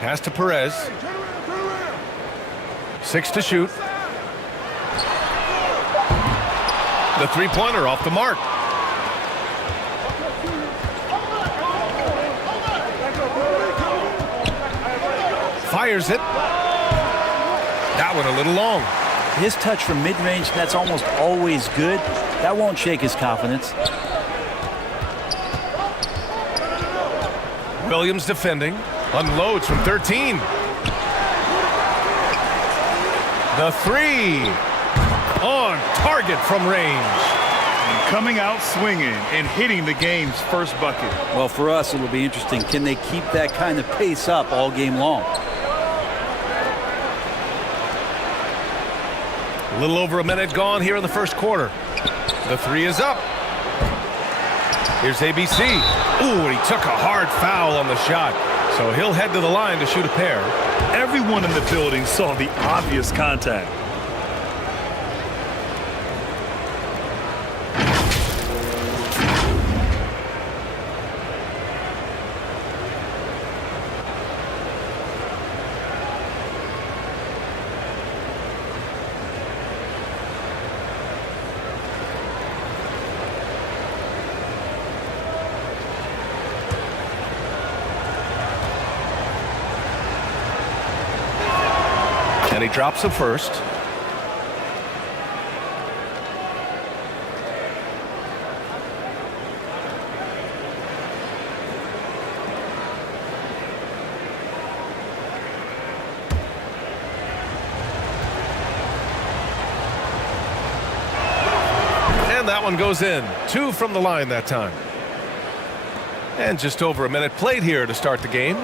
Pass to Perez. 6 to shoot. The three-pointer off the mark. Fires it. That one a little long. His touch from mid-range, that's almost always good. That won't shake his confidence. Williams defending. Unloads from 13. The three. On target from range. And coming out swinging and hitting the game's first bucket. Well, for us, it'll be interesting. Can they keep that kind of pace up all game long? A little over a minute gone here in the first quarter. The three is up. Here's ABC. Ooh, and he took a hard foul on the shot. So he'll head to the line to shoot a pair. Everyone in the building saw the obvious contact. And he drops the first. And that one goes in. 2 from the line that time. And just over a minute played here to start the game.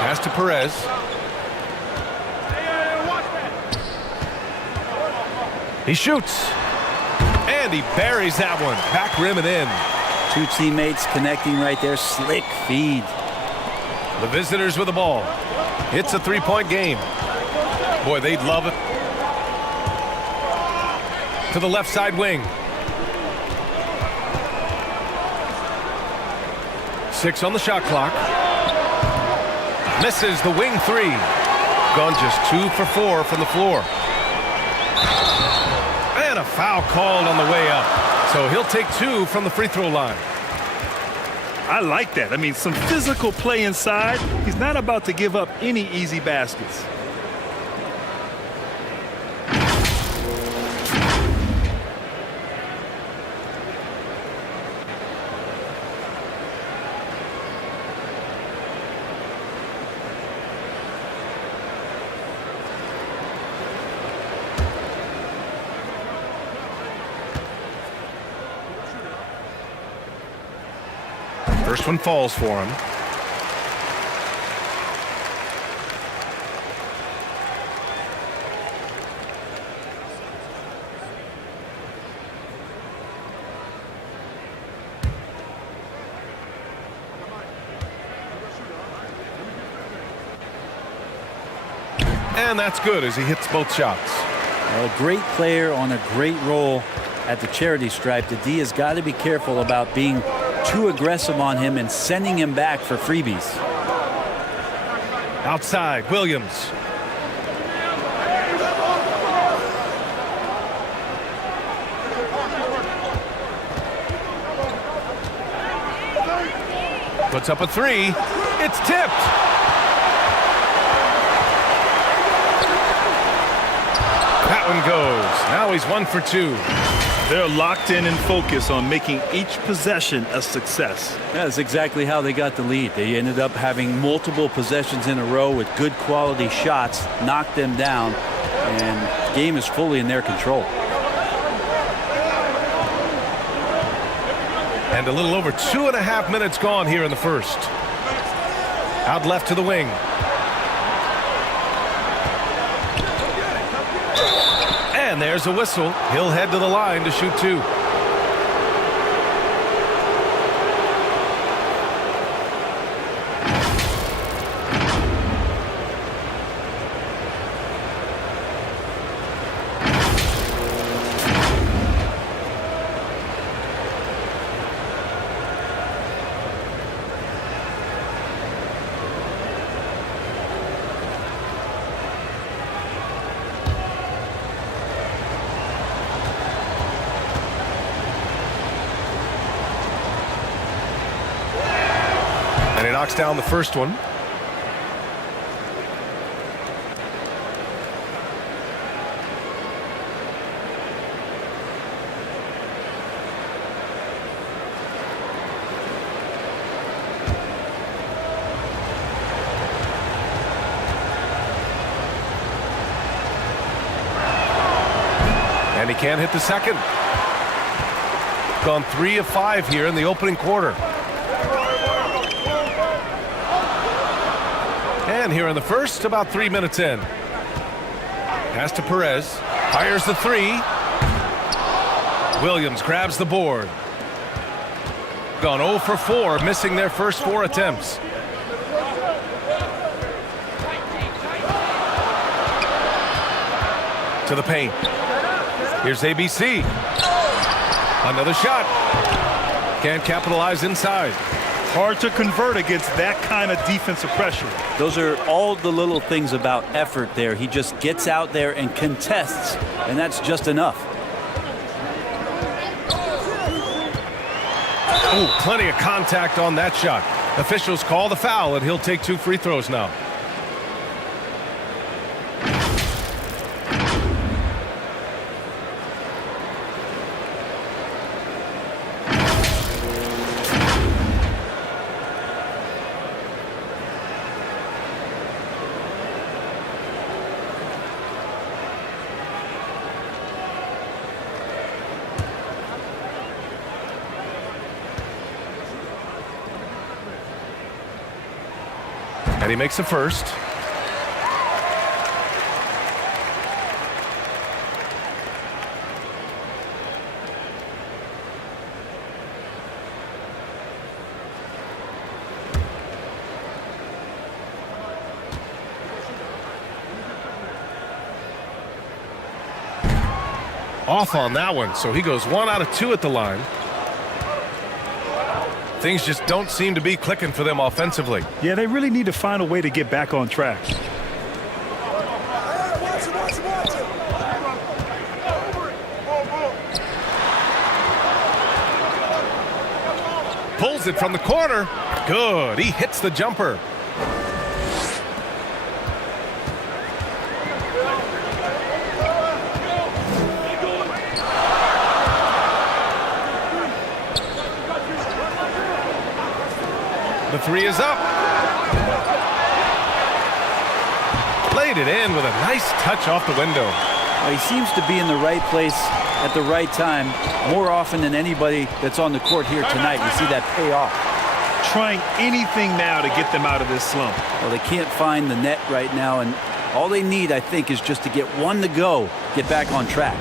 Pass to Perez. He shoots, and he buries that one. Back rim and in. 2 teammates connecting right there. Slick feed. The visitors with the ball. It's a three-point game. Boy, they'd love it. To the left side wing. 6 on the shot clock. Misses the wing three. Gone just 2 for 4 from the floor. And a foul called on the way up. So he'll take 2 from the free throw line. I like that. I mean, some physical play inside. He's not about to give up any easy baskets. First one falls for him. And that's good as he hits both shots. Well, a great player on a great role at the charity stripe. The D has got to be careful about being too aggressive on him and sending him back for freebies. Outside, Williams. Puts up a three. It's tipped. That one goes. Now he's 1 for 2. They're locked in and focused on making each possession a success. That's exactly how they got the lead. They ended up having multiple possessions in a row with good quality shots, knocked them down, and the game is fully in their control. And a little over 2.5 minutes gone here in the first. Out left to the wing. And there's a whistle. He'll head to the line to shoot 2. And he knocks down the first one. And he can't hit the second. Gone 3 of 5 here in the opening quarter. And here in the first, about 3 minutes in. Pass to Perez. Fires the three. Williams grabs the board. Gone 0 for 4, missing their first 4 attempts. To the paint. Here's ABC. Another shot. Can't capitalize inside. Hard to convert against that kind of defensive pressure. Those are all the little things about effort there. He just gets out there and contests, and that's just enough. Oh, plenty of contact on that shot. Officials call the foul, and he'll take 2 free throws now. And he makes the first. Off on that one, so he goes 1 out of 2 at the line. Things just don't seem to be clicking for them offensively. Yeah, they really need to find a way to get back on track. Pulls it from the corner. Good. He hits the jumper. The three is up. Laid it in with a nice touch off the window. Well, he seems to be in the right place at the right time more often than anybody that's on the court here tonight. You see that pay off. Trying anything now to get them out of this slump. Well, they can't find the net right now, and all they need, I think, is just to get one to go, get back on track.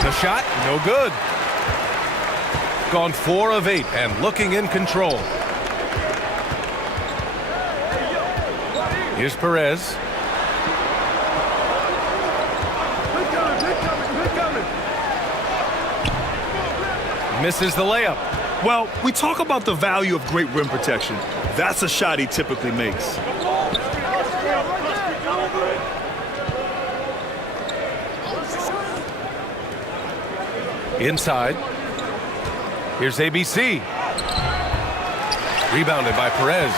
The shot, no good. Gone 4 of 8 and looking in control. Here's Perez. Misses the layup. Well, we talk about the value of great rim protection. That's a shot he typically makes. Inside. Here's ABC. Rebounded by Perez.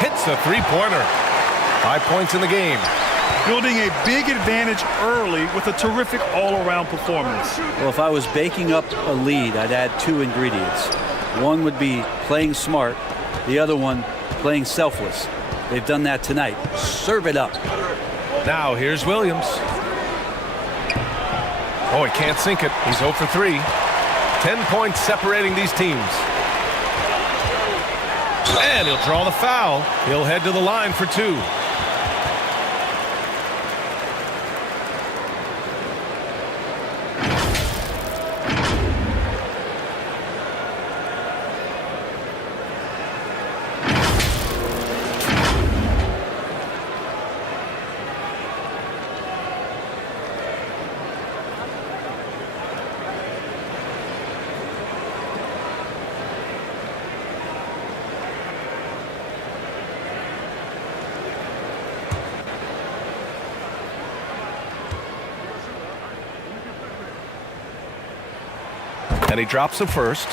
Hits a three-pointer. 5 points in the game. Building a big advantage early with a terrific all-around performance. Well, if I was baking up a lead, I'd add two ingredients. One would be playing smart. The other one, playing selfless. They've done that tonight. Serve it up. Now here's Williams. Oh, he can't sink it. He's 0 for 3. 10 points separating these teams. And he'll draw the foul. He'll head to the line for 2. And he drops the first.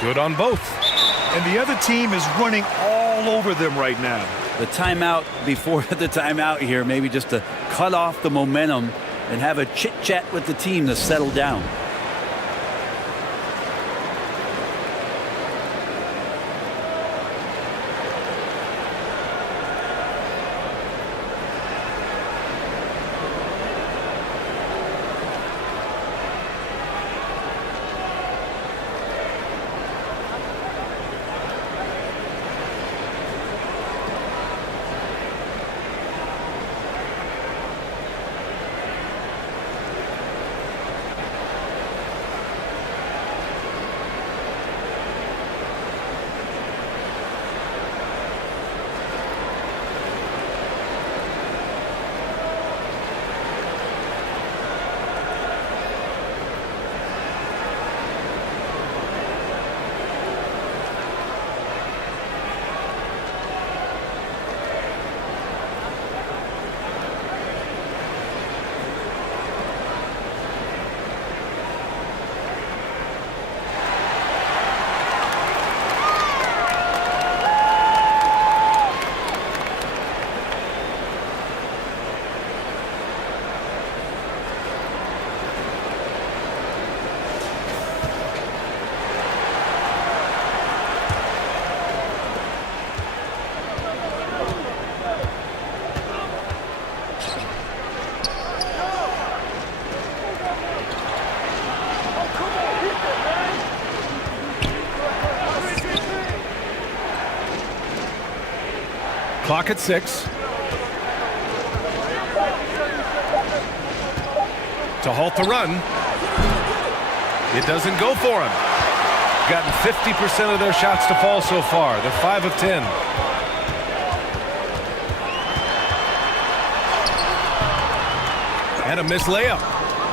Good on both. And the other team is running all over them right now. The timeout before the timeout here, maybe just to cut off the momentum and have a chit-chat with the team to settle down. Clock at 6. To halt the run. It doesn't go for him. Gotten 50% of their shots to fall so far. They're 5 of 10. And a missed layup.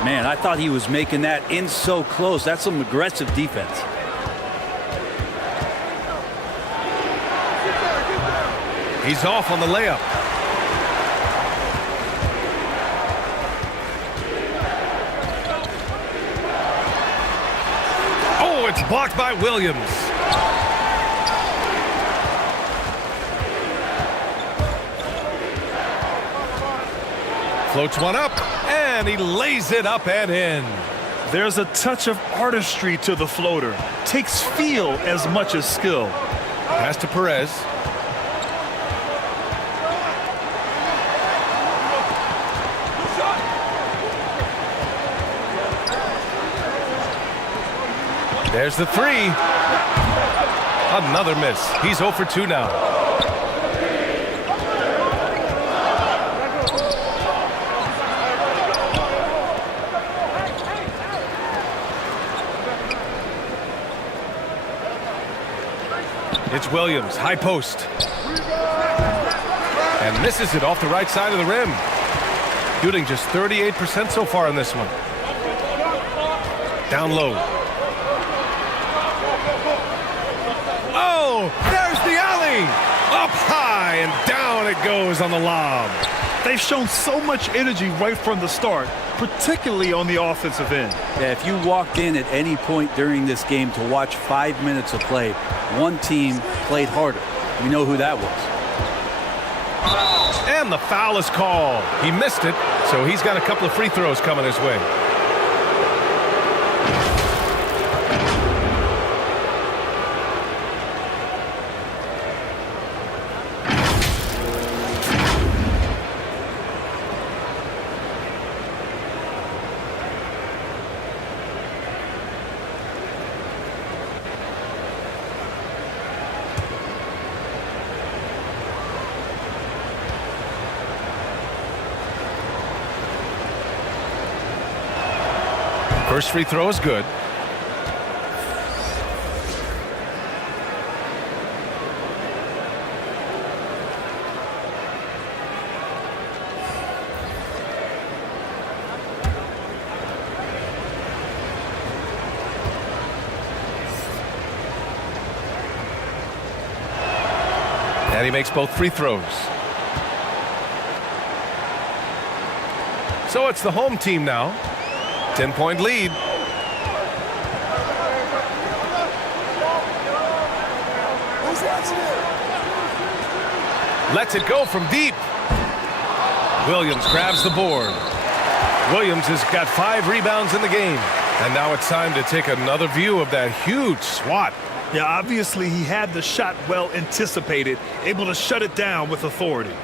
Man, I thought he was making that in so close. That's some aggressive defense. He's off on the layup. Oh, it's blocked by Williams. Floats one up, and he lays it up and in. There's a touch of artistry to the floater. Takes feel as much as skill. Pass to Perez. There's the three. Another miss. He's 0 for 2 now. It's Williams, high post. And misses it off the right side of the rim. Shooting just 38% so far in this one. Down low. Oh, there's the alley. Up high and down it goes on the lob. They've shown so much energy right from the start, particularly on the offensive end. Yeah, if you walked in at any point during this game to watch 5 minutes of play, one team played harder. You know who that was. And the foul is called. He missed it, so he's got a couple of free throws coming his way. First free throw is good. And he makes both free throws. So it's the home team now. 10-point lead. Lets it go from deep. Williams grabs the board. Williams has got 5 rebounds in the game. And now it's time to take another view of that huge swat. Yeah, obviously he had the shot well anticipated, able to shut it down with authority.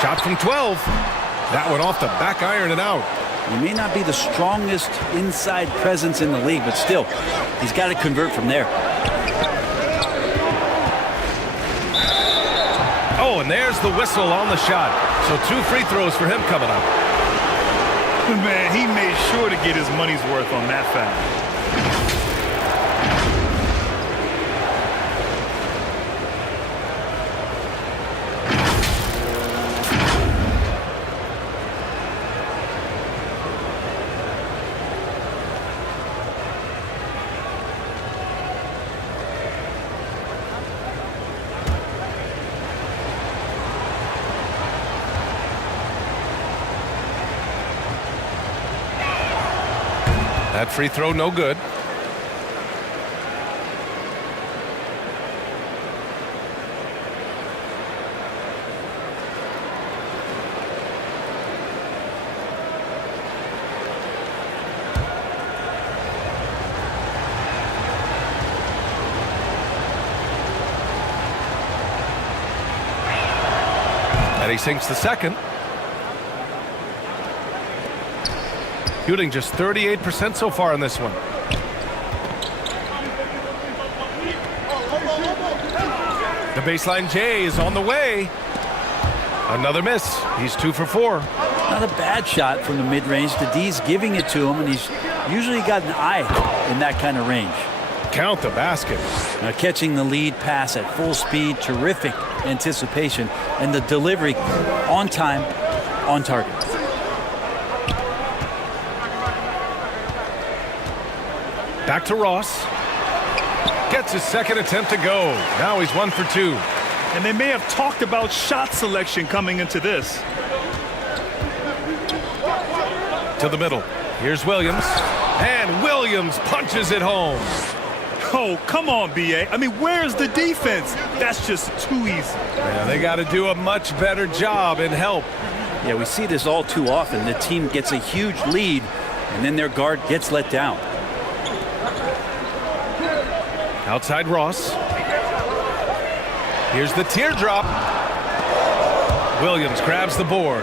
Shot from 12. That one off the back iron and out. He may not be the strongest inside presence in the league, but still, he's got to convert from there. Oh, and there's the whistle on the shot. So 2 free throws for him coming up. Man, he made sure to get his money's worth on that foul. That free throw no good. And he sinks the second. Shooting just 38% so far in this one. The baseline J is on the way. Another miss. He's 2 for 4. Not a bad shot from the mid-range. The D's giving it to him, and he's usually got an eye in that kind of range. Count the basket. Now catching the lead pass at full speed, terrific anticipation, and the delivery on time, on target. Back to Ross. Gets his second attempt to go. Now he's 1 for 2. And they may have talked about shot selection coming into this. To the middle. Here's Williams. And Williams punches it home. Oh, come on, BA. I mean, where's the defense? That's just too easy. Yeah, they got to do a much better job in help. Yeah, we see this all too often. The team gets a huge lead, and then their guard gets let down. Outside Ross. Here's the teardrop. Williams grabs the board.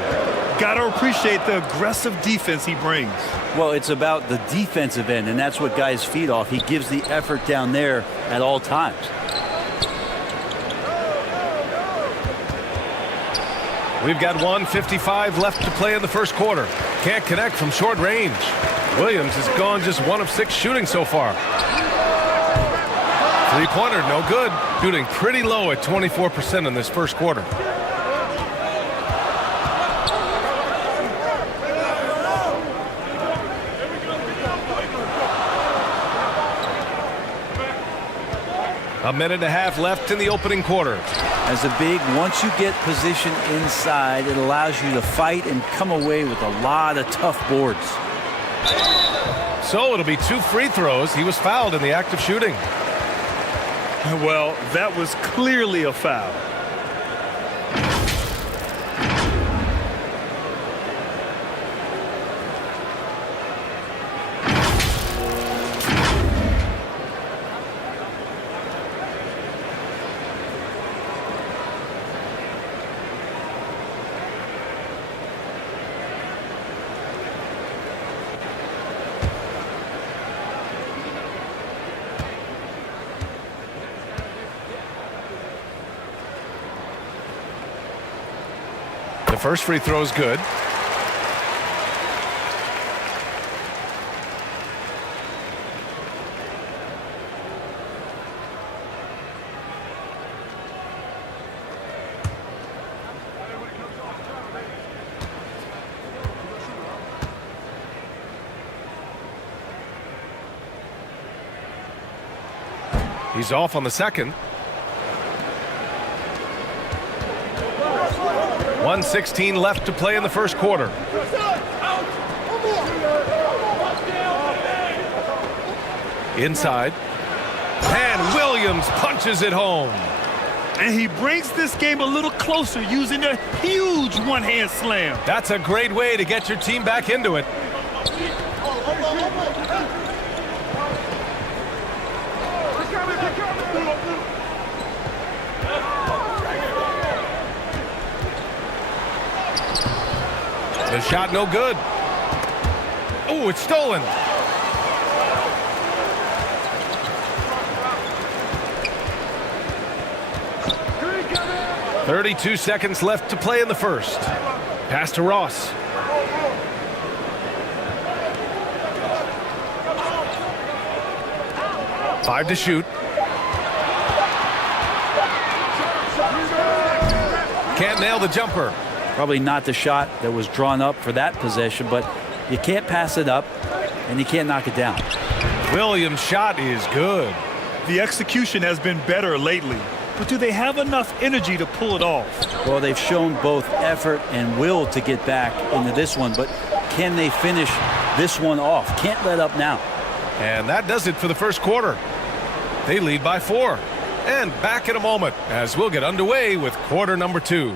Gotta appreciate the aggressive defense he brings. Well, it's about the defensive end, and that's what guys feed off. He gives the effort down there at all times. We've got 1:55 left to play in the first quarter. Can't connect from short range. Williams has gone just 1 of 6 shooting so far. Three-pointer, no good. Shooting pretty low at 24% in this first quarter. A minute and a half left in the opening quarter. As a big, once you get position inside, it allows you to fight and come away with a lot of tough boards. So it'll be 2 free throws. He was fouled in the act of shooting. Well, that was clearly a foul. The first free throw is good. He's off on the second. 1:16 left to play in the first quarter. Inside. And Williams punches it home. And he brings this game a little closer using a huge one-hand slam. That's a great way to get your team back into it. The shot no good. Oh, it's stolen. .32 seconds left to play in the first. Pass to Ross. Five to shoot. Can't nail the jumper. Probably not the shot that was drawn up for that possession, but you can't pass it up and you can't knock it down. Williams' shot is good. The execution has been better lately, but do they have enough energy to pull it off? Well, they've shown both effort and will to get back into this one, but can they finish this one off? Can't let up now. And that does it for the first quarter. They lead by 4. And back in a moment as we'll get underway with quarter number 2.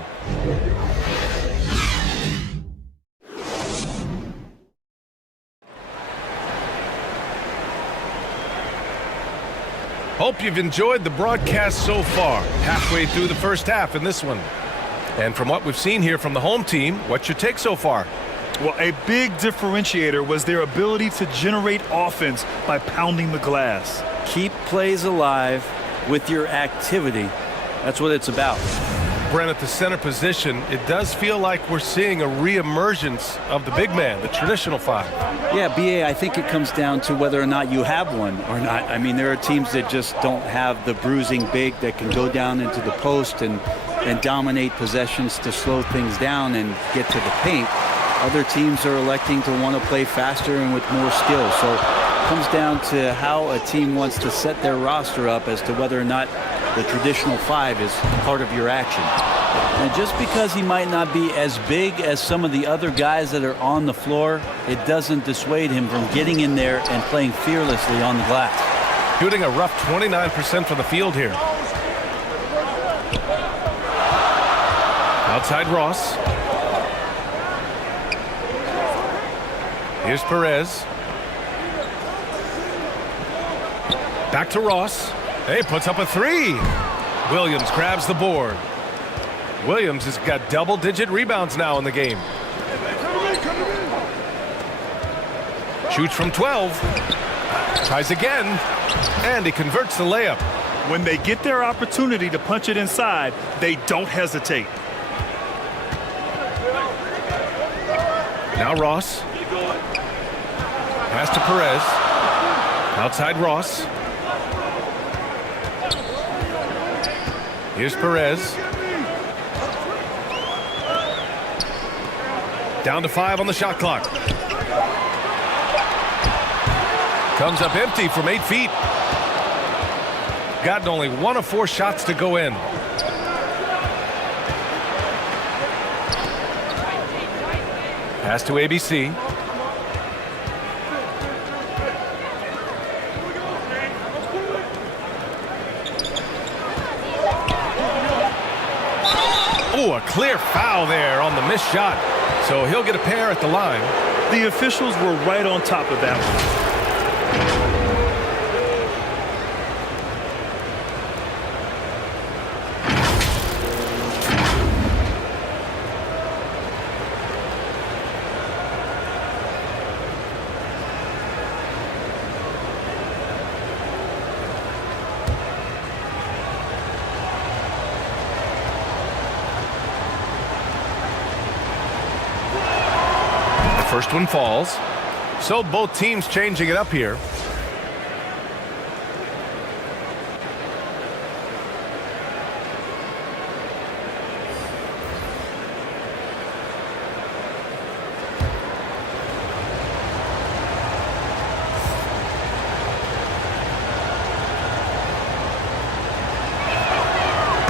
Hope you've enjoyed the broadcast so far. Halfway through the first half in this one. And from what we've seen here from the home team, what's your take so far? Well, a big differentiator was their ability to generate offense by pounding the glass. Keep plays alive with your activity. That's what it's about. Brent, at the center position, it does feel like we're seeing a re-emergence of the big man, the traditional 5. Yeah, BA, I think it comes down to whether or not you have one or not. I mean, there are teams that just don't have the bruising big that can go down into the post and dominate possessions to slow things down and get to the paint. Other teams are electing to want to play faster and with more skill. So it comes down to how a team wants to set their roster up as to whether or not the traditional 5 is part of your action. And just because he might not be as big as some of the other guys that are on the floor, it doesn't dissuade him from getting in there and playing fearlessly on the glass. Shooting a rough 29% from the field here. Outside Ross. Here's Perez. Back to Ross. Hey, puts up a three. Williams grabs the board. Williams has got double-digit rebounds now in the game. Shoots from 12. Tries again. And he converts the layup. When they get their opportunity to punch it inside, they don't hesitate. Now Ross. Pass to Perez. Outside Ross. Here's Perez. Down to 5 on the shot clock. Comes up empty from 8 feet. Gotten only 1 of 4 shots to go in. Pass to ABC. Oh, a clear foul there on the missed shot. So he'll get a pair at the line. The officials were right on top of that one. First one falls. So both teams changing it up here.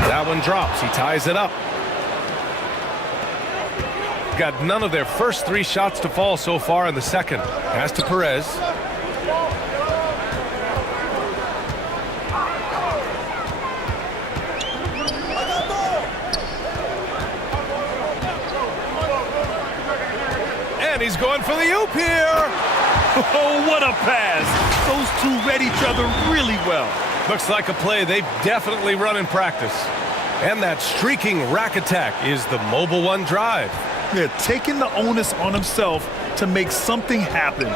That one drops. He ties it up. Got none of their first 3 shots to fall so far in the second. Pass to Perez. And he's going for the oop here. Oh, what a pass. Those two read each other really well. Looks like a play they've definitely run in practice. And that streaking rack attack is the Mobile One drive. Yeah, taking the onus on himself to make something happen.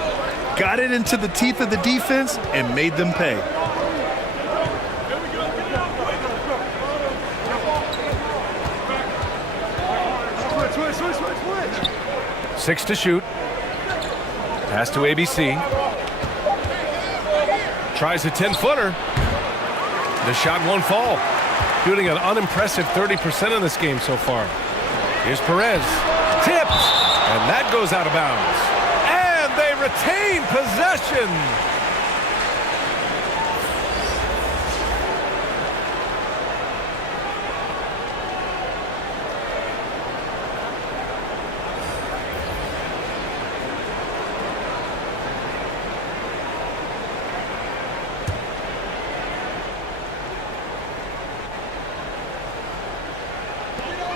Got it into the teeth of the defense and made them pay. Switch. 6 to shoot. Pass to ABC. Tries a 10-footer. The shot won't fall. Shooting an unimpressive 30% in this game so far. Here's Perez. Tipped, and that goes out of bounds. And they retain possession.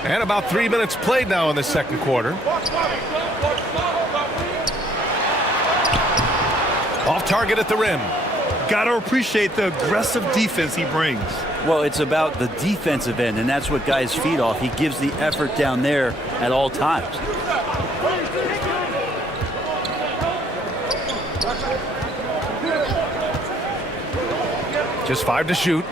And about 3 minutes played now in the second quarter. Off target at the rim. Got to appreciate the aggressive defense he brings. Well, it's about the defensive end, and that's what guys feed off. He gives the effort down there at all times. Just 5 to shoot.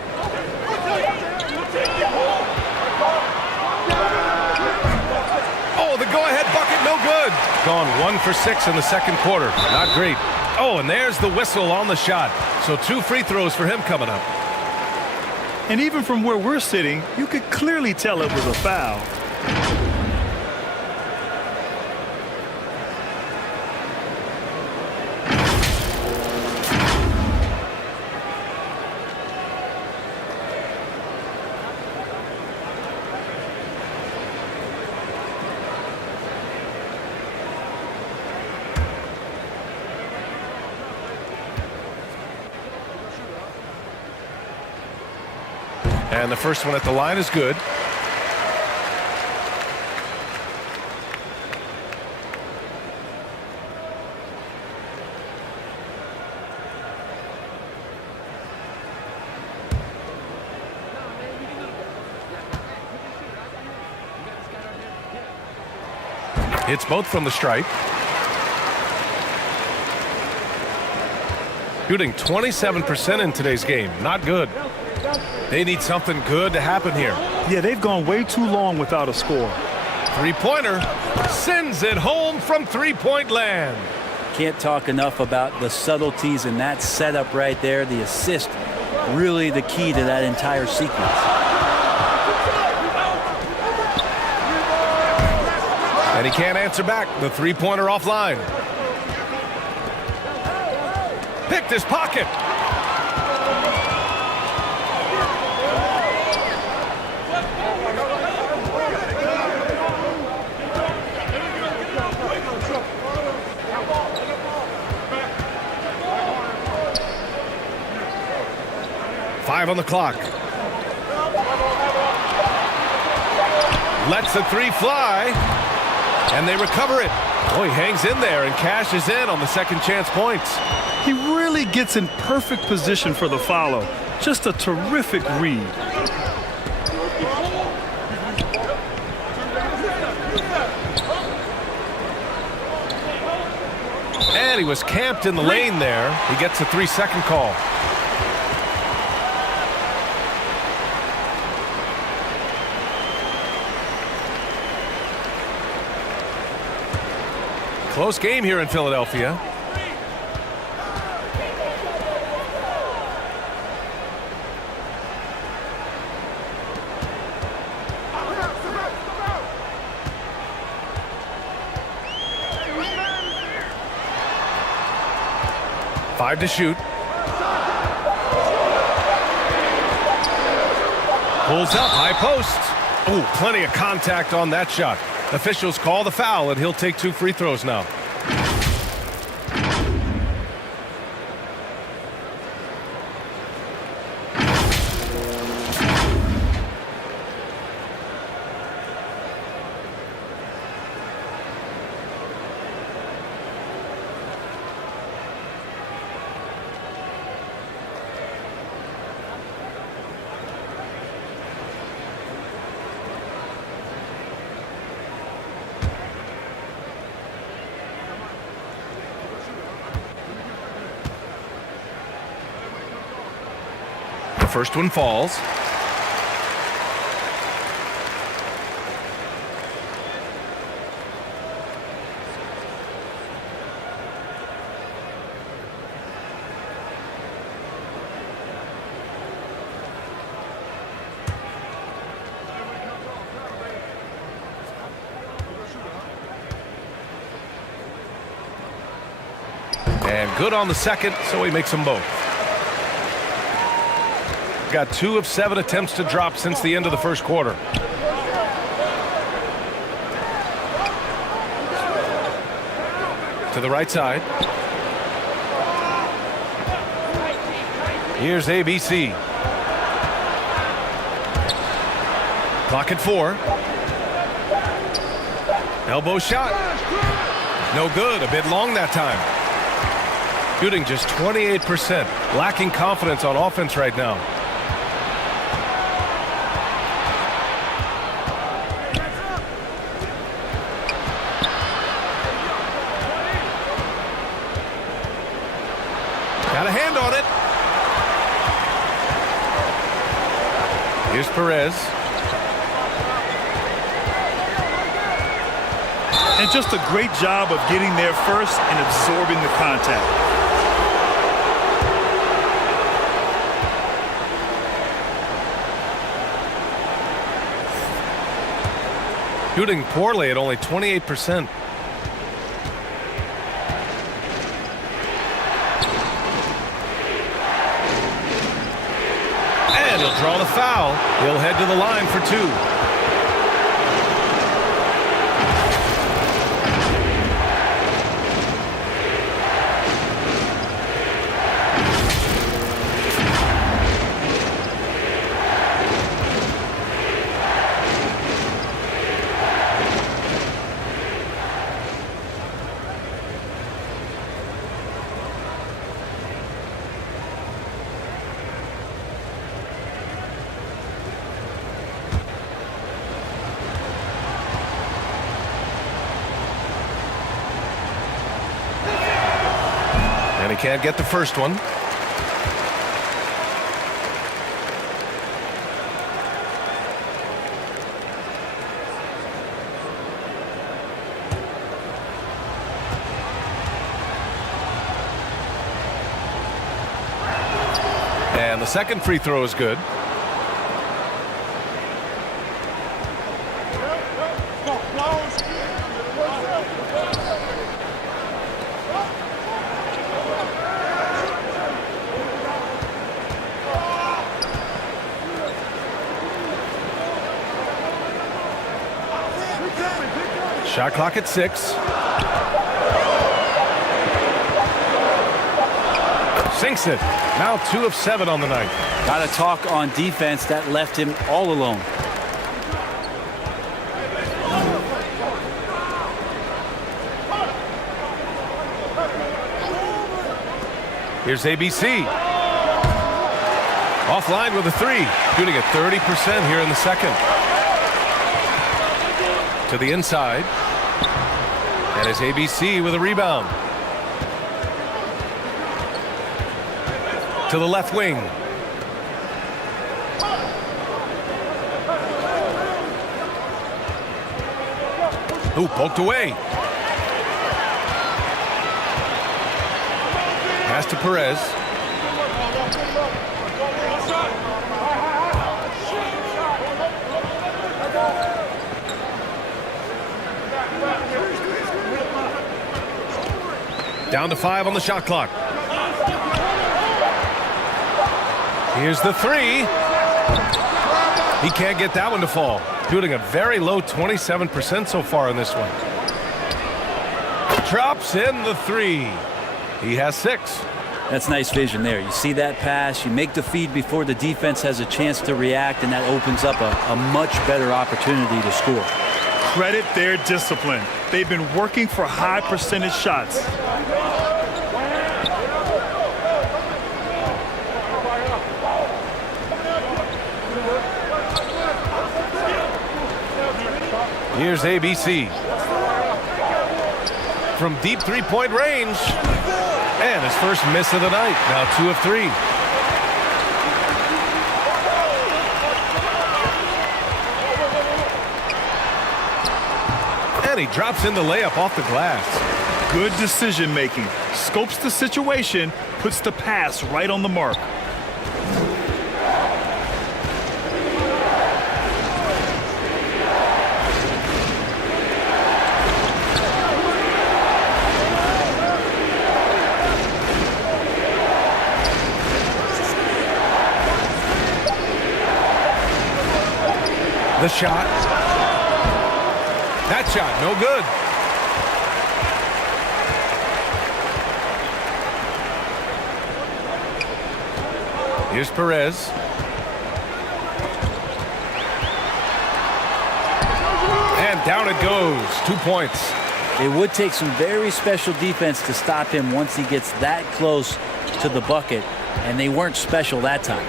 Go-ahead bucket, no good. Gone 1 for 6 in the second quarter. Not great. Oh, and there's the whistle on the shot. So 2 free throws for him coming up. And even from where we're sitting, you could clearly tell it was a foul. And the first one at the line is good. Hits both from the stripe. Shooting 27% in today's game. Not good. They need something good to happen here. Yeah, they've gone way too long without a score. Three-pointer sends it home from three-point land. Can't talk enough about the subtleties in that setup right there. The assist, really the key to that entire sequence. And he can't answer back. The three-pointer offline. Picked his pocket. Five on the clock. Lets the three fly. And they recover it. Oh, he hangs in there and cashes in on the second chance points. He really gets in perfect position for the follow. Just a terrific read. And he was camped in the lane there. He gets a 3-second call. Close game here in Philadelphia. Five to shoot. Pulls up, high post. Oh, plenty of contact on that shot. Officials call the foul, and he'll take 2 free throws now. First one falls. And good on the second, so he makes them both. Got 2 of 7 attempts to drop since the end of the first quarter. To the right side. Here's ABC. Clock at 4. Elbow shot. No good. A bit long that time. Shooting just 28%. Lacking confidence on offense right now. Got a hand on it. Here's Perez. And just a great job of getting there first and absorbing the contact. Shooting poorly at only 28%. And he'll draw the foul. He'll head to the line for 2. can't get the first one. And the second free throw is good. Shot clock at 6. Sinks it. Now 2 of 7 on the night. Got to talk on defense. That left him all alone. Here's ABC. Offline with a 3. Shooting at 30% here in the second. To the inside. And it's ABC with a rebound. To the left wing. Ooh, poked away. Pass to Perez. Down to 5 on the shot clock. Here's the 3. He can't get that one to fall. Shooting a very low 27% so far in this one. Drops in the 3. He has 6. That's nice vision there. You see that pass, you make the feed before the defense has a chance to react, and that opens up a much better opportunity to score. Credit their discipline. They've been working for high percentage shots. Here's ABC. From deep three-point range. And his first miss of the night. Now 2 of 3. And he drops in the layup off the glass. Good decision making. Scopes the situation, puts the pass right on the mark. The shot. That shot, no good. Here's Perez. And down it goes. 2 points. It would take some very special defense to stop him once he gets that close to the bucket, and they weren't special that time.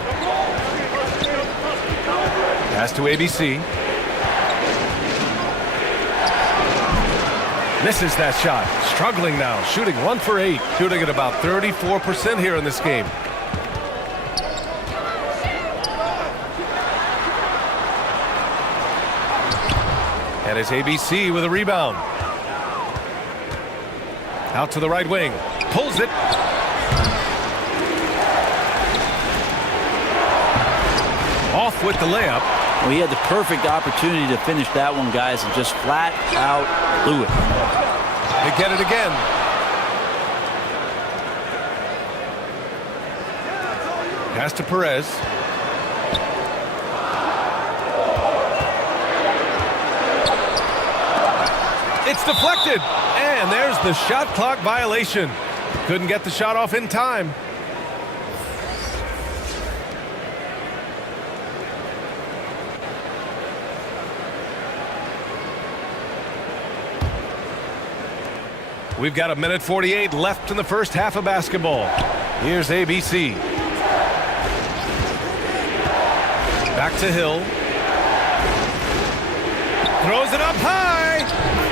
Pass to ABC. Misses that shot. Struggling now. Shooting 1 for 8. Shooting at about 34% here in this game. And it's ABC with a rebound. Out to the right wing. Pulls it. Off with the layup. Well, he had the perfect opportunity to finish that one, guys, and just flat out blew it. They get it again. Pass to Perez. It's deflected. And there's the shot clock violation. Couldn't get the shot off in time. We've got 1:48 left in the first half of basketball. Here's ABC. Back to Hill. Throws it up high.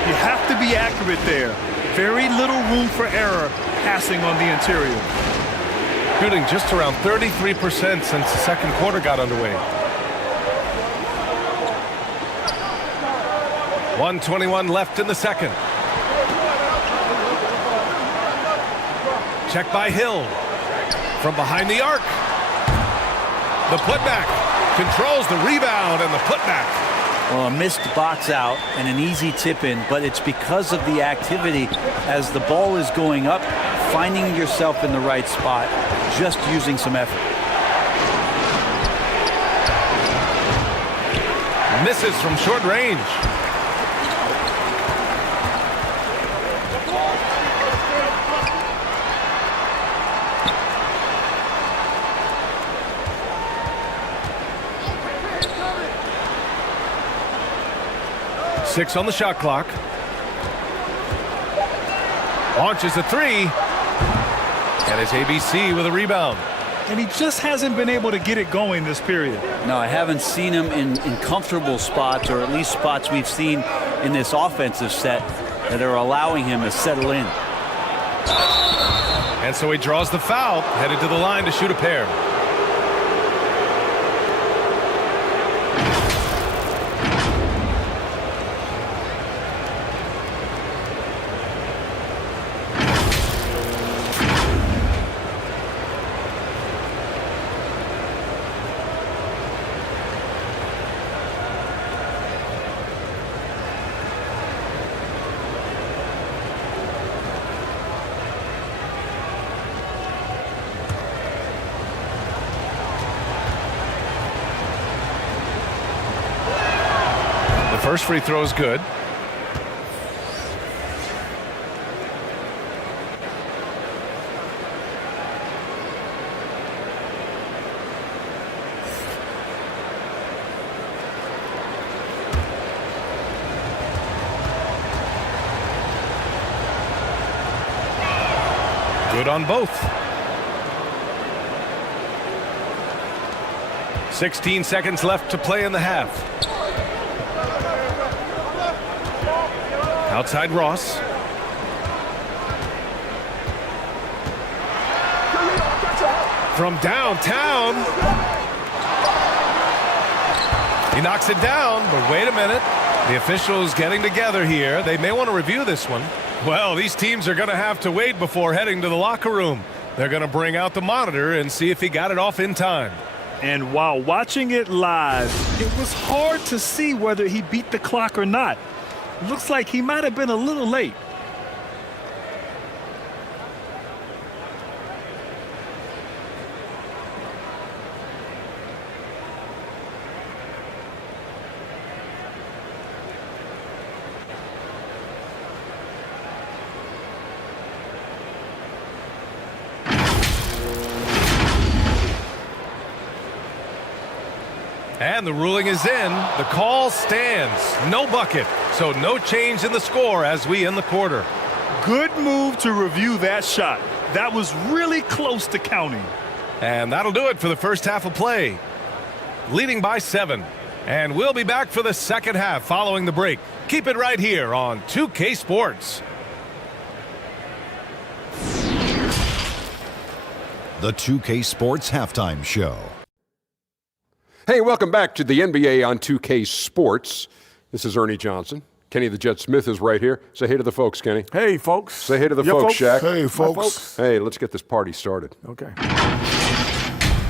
You have to be accurate there. Very little room for error. passing on the interior. Shooting just around 33% since the second quarter got underway. 1:21 left in the second. Check by Hill. From behind the arc. The putback. Controls the rebound and the putback. Well, a missed box out and an easy tip in, but it's because of the activity as the ball is going up, finding yourself in the right spot, just using some effort. Misses from short range. Six on the shot clock. Launches a three. And it's ABC with a rebound. And he just hasn't been able to get it going this period. No, I haven't seen him in comfortable spots, or at least spots we've seen in this offensive set that are allowing him to settle in. And so he draws the foul, headed to the line to shoot a pair. First free throw is good. Good on both. 16 seconds left to play in the half. Outside Ross. From downtown. He knocks it down, but wait a minute. The officials getting together here. They may want to review this one. Well, these teams are going to have to wait before heading to the locker room. They're going to bring out the monitor and see if he got it off in time. And while watching it live, it was hard to see whether he beat the clock or not. Looks like he might have been a little late. And the ruling is in. The call stands. No bucket. So no change in the score as we end the quarter. Good move to review that shot. That was really close to counting. And that'll do it for the first half of play. Leading by 7. And we'll be back for the second half following the break. Keep it right here on 2K Sports. The 2K Sports Halftime Show. Hey, welcome back to the NBA on 2K Sports. This is Ernie Johnson. Kenny the Jet Smith is right here. Say hey to the folks, Kenny. Hey, folks. Say hey to the folks, Shaq. Hey, folks. Hey, let's get this party started. Okay.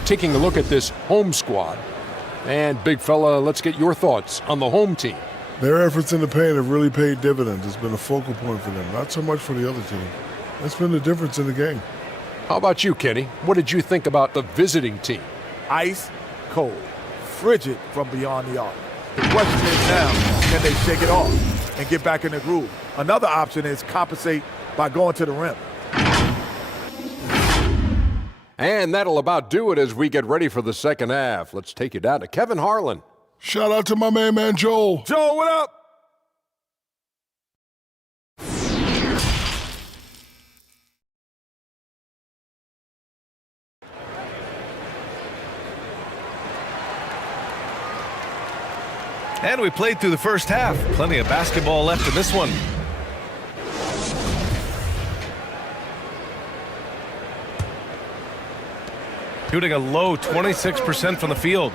Taking a look at this home squad. And, big fella, let's get your thoughts on the home team. Their efforts in the paint have really paid dividends. It's been a focal point for them, not so much for the other team. That's been the difference in the game. How about you, Kenny? What did you think about the visiting team? Ice cold. Frigid from beyond the arc. The question is now, can they shake it off and get back in the groove? Another option is compensate by going to the rim. And that'll about do it as we get ready for the second half. Let's take you down to Kevin Harlan. Shout out to my man Joel. Joe, what up? And we played through the first half. Plenty of basketball left in this one. Shooting a low 26% from the field.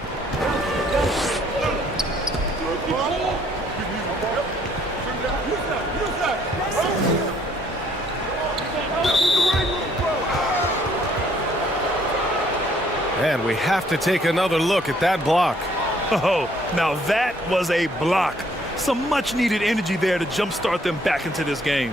And we have to take another look at that block. Oh, now that was a block. Some much needed energy there to jumpstart them back into this game.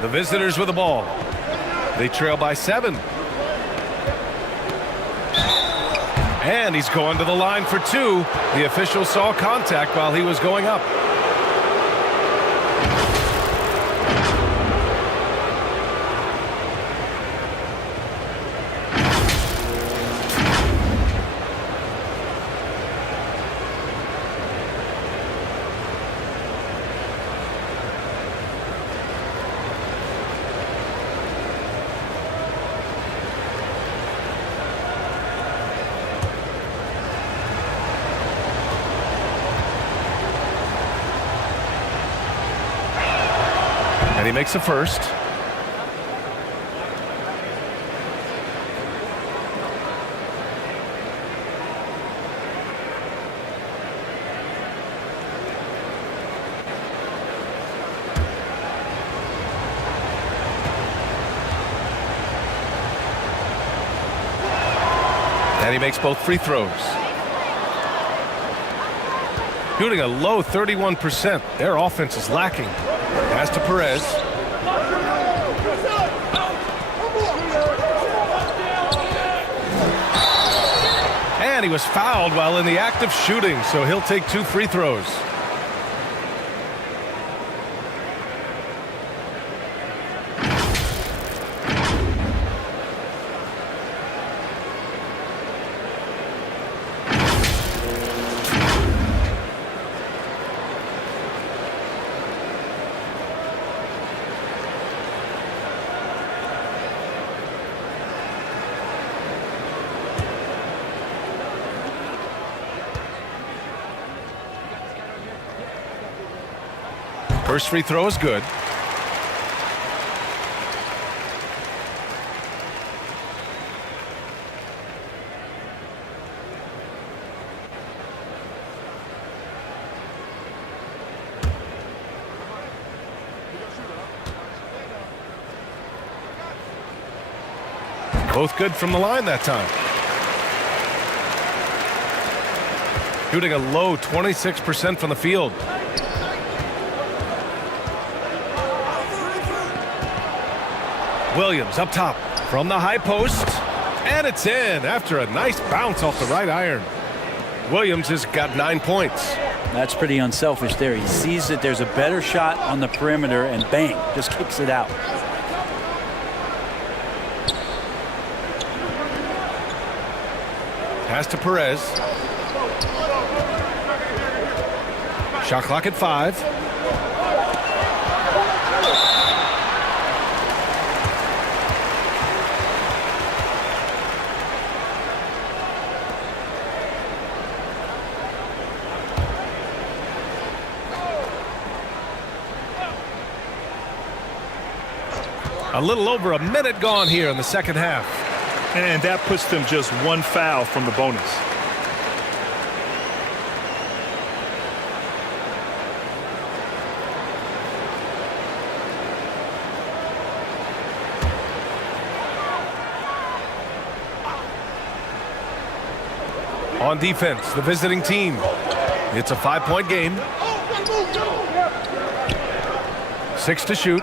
The visitors with the ball. They trail by 7. And he's going to the line for 2. The official saw contact while he was going up. And he makes the first. And he makes both free throws. Shooting a low 31%. Their offense is lacking. Pass to Perez. And he was fouled while in the act of shooting, so he'll take 2 free throws. First free throw is good. Both good from the line that time. Shooting a low 26% from the field. Williams up top from the high post, and it's in after a nice bounce off the right iron. Williams has got 9 points. That's pretty unselfish there. He sees that there's a better shot on the perimeter and bang, just kicks it out. Pass to Perez. Shot clock at 5. A little over a minute gone here in the second half. And that puts them just 1 foul from the bonus. On defense, the visiting team. It's a 5-point game. 6 to shoot.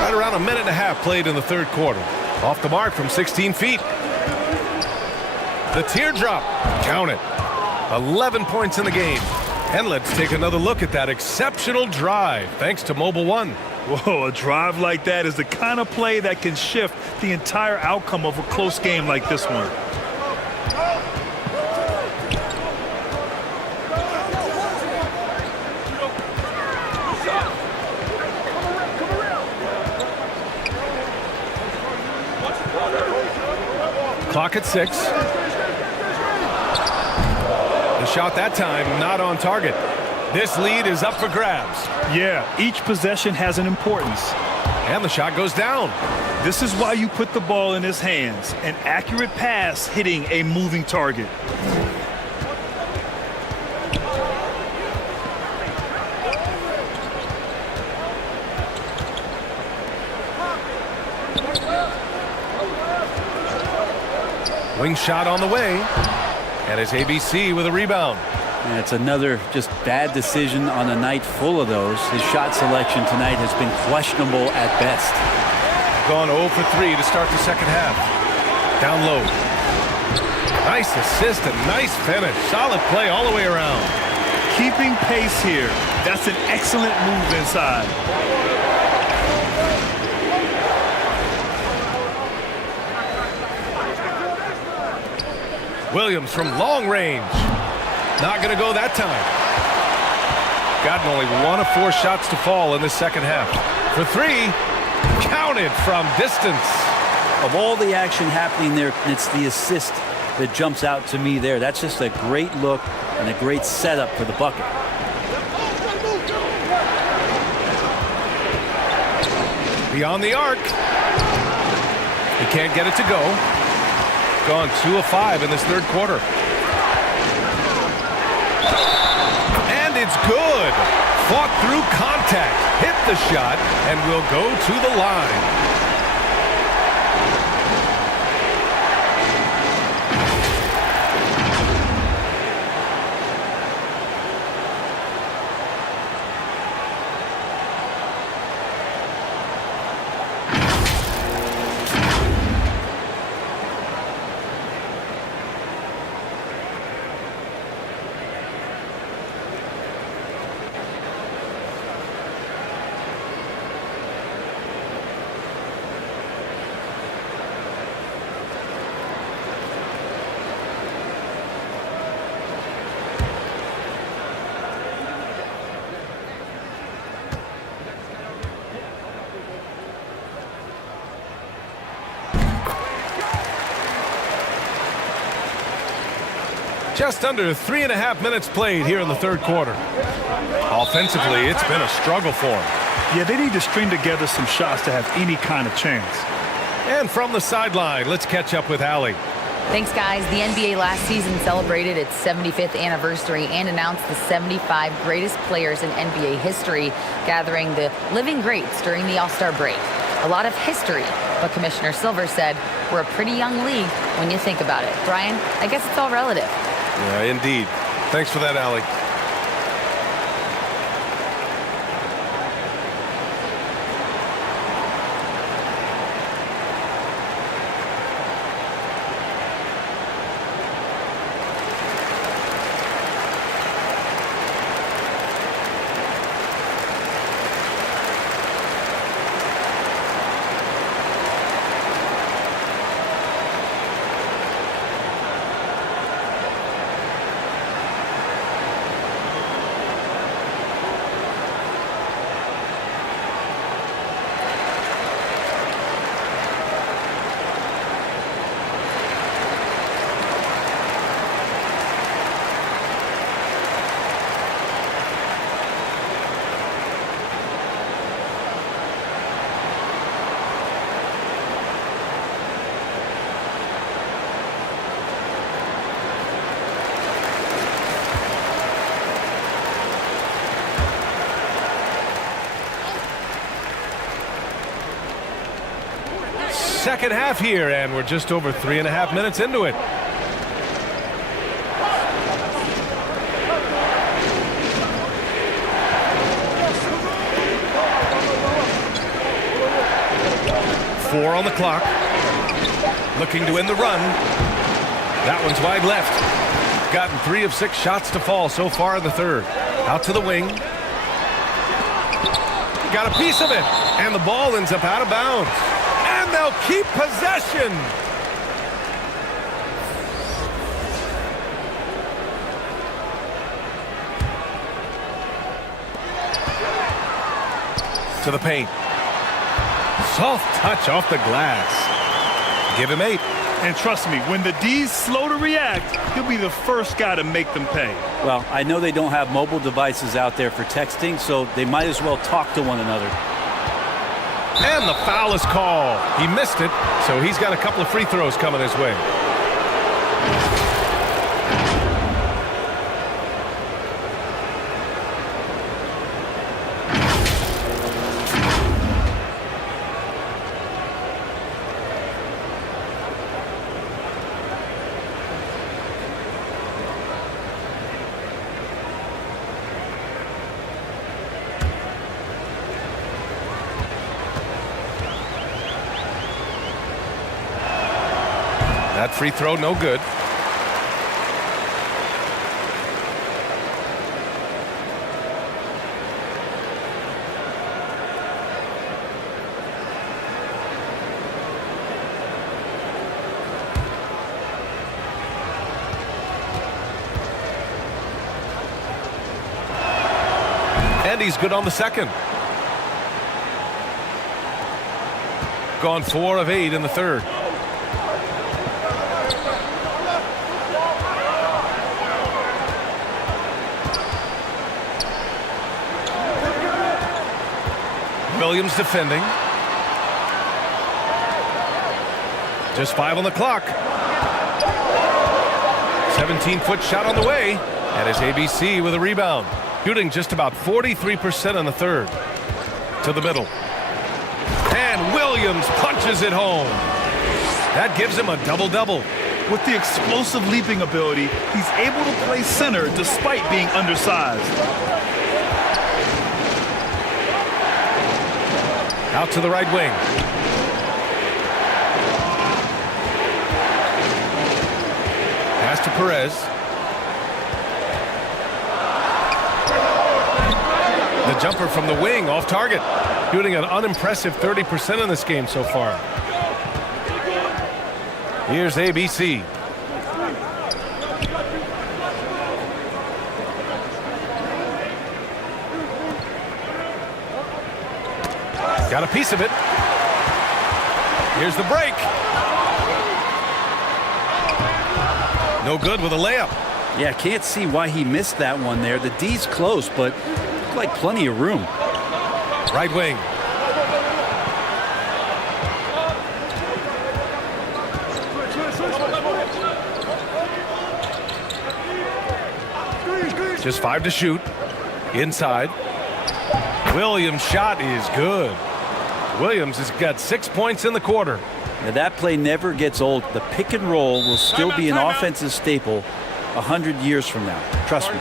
Right around a minute and a half played in the third quarter. Off the mark from 16 feet. The teardrop. Count it. 11 points in the game. And let's take another look at that exceptional drive, thanks to Mobile One. Whoa, a drive like that is the kind of play that can shift the entire outcome of a close game like this one. Clock at 6. The shot that time not on target. This lead is up for grabs. Yeah, each possession has an importance. And the shot goes down. This is why you put the ball in his hands. An accurate pass hitting a moving target. Wing shot on the way. And it's ABC with a rebound. And it's another just bad decision on a night full of those. His shot selection tonight has been questionable at best. Gone 0 for 3 to start the second half. Down low. Nice assist and nice finish. Solid play all the way around. Keeping pace here. That's an excellent move inside. Williams from long range. Not going to go that time. Gotten only 1 of 4 shots to fall in the second half. For 3, counted from distance. Of all the action happening there, it's the assist that jumps out to me there. That's just a great look and a great setup for the bucket. Beyond the arc. He can't get it to go. Gone 2 of 5 in this third quarter. And it's good. Fought through contact. Hit the shot and will go to the line. Just under 3.5 minutes played here in the third quarter. Offensively, it's been a struggle for them. Yeah, they need to string together some shots to have any kind of chance. And from the sideline, let's catch up with Allie. Thanks, guys. The NBA last season celebrated its 75th anniversary and announced the 75 greatest players in NBA history, gathering the living greats during the All-Star break. A lot of history, but Commissioner Silver said we're a pretty young league when you think about it. Brian, I guess it's all relative. Yeah, indeed. Thanks for that, Allie. Second half here, and we're just over 3.5 minutes into it. Four on the clock. Looking to end the run. That one's wide left. Gotten 3 of 6 shots to fall so far in the third. Out to the wing. Got a piece of it. And the ball ends up out of bounds. And they'll keep possession. To the paint. Soft touch off the glass. Give him 8. And trust me, when the D's slow to react, he'll be the first guy to make them pay. Well, I know they don't have mobile devices out there for texting, so they might as well talk to one another. And the foul is called. He missed it, so he's got a couple of free throws coming his way. That free throw, no good. And he's good on the second. Gone 4 of 8 in the third. Williams defending. Just 5 on the clock. 17-foot shot on the way. And it's ABC with a rebound. Shooting just about 43% in the third. To the middle. And Williams punches it home. That gives him a double-double. With the explosive leaping ability, he's able to play center despite being undersized. Out to the right wing. Pass to Perez. The jumper from the wing off target. Shooting an unimpressive 30% in this game so far. Here's ABC. Got a piece of it. Here's the break. No good with a layup. Yeah, can't see why he missed that one there. The D's close, but looked like plenty of room. Right wing. Just 5 to shoot. Inside. Williams' shot is good. Williams has got 6 points in the quarter. Now that play never gets old. The pick and roll will still be an offensive staple 100 years from now. Trust me.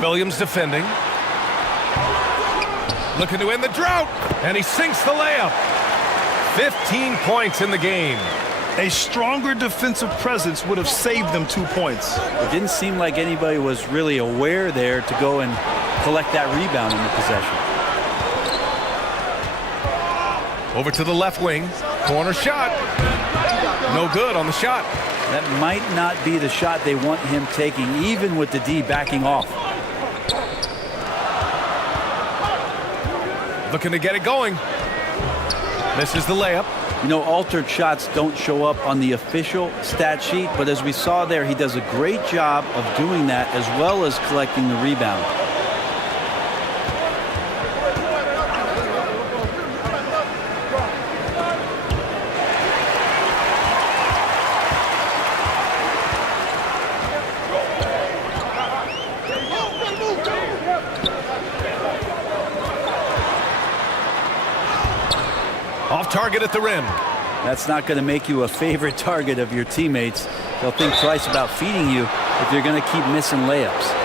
Williams defending. Looking to end the drought, and he sinks the layup. 15 points in the game. A stronger defensive presence would have saved them 2 points. It didn't seem like anybody was really aware there to go and collect that rebound in the possession. Over to the left wing. Corner shot. No good on the shot. That might not be the shot they want him taking, even with the D backing off. Looking to get it going. Misses the layup. You know, altered shots don't show up on the official stat sheet, but as we saw there, he does a great job of doing that as well as collecting the rebound. Off target at the rim. That's not going to make you a favorite target of your teammates. They'll think twice about feeding you if you're going to keep missing layups.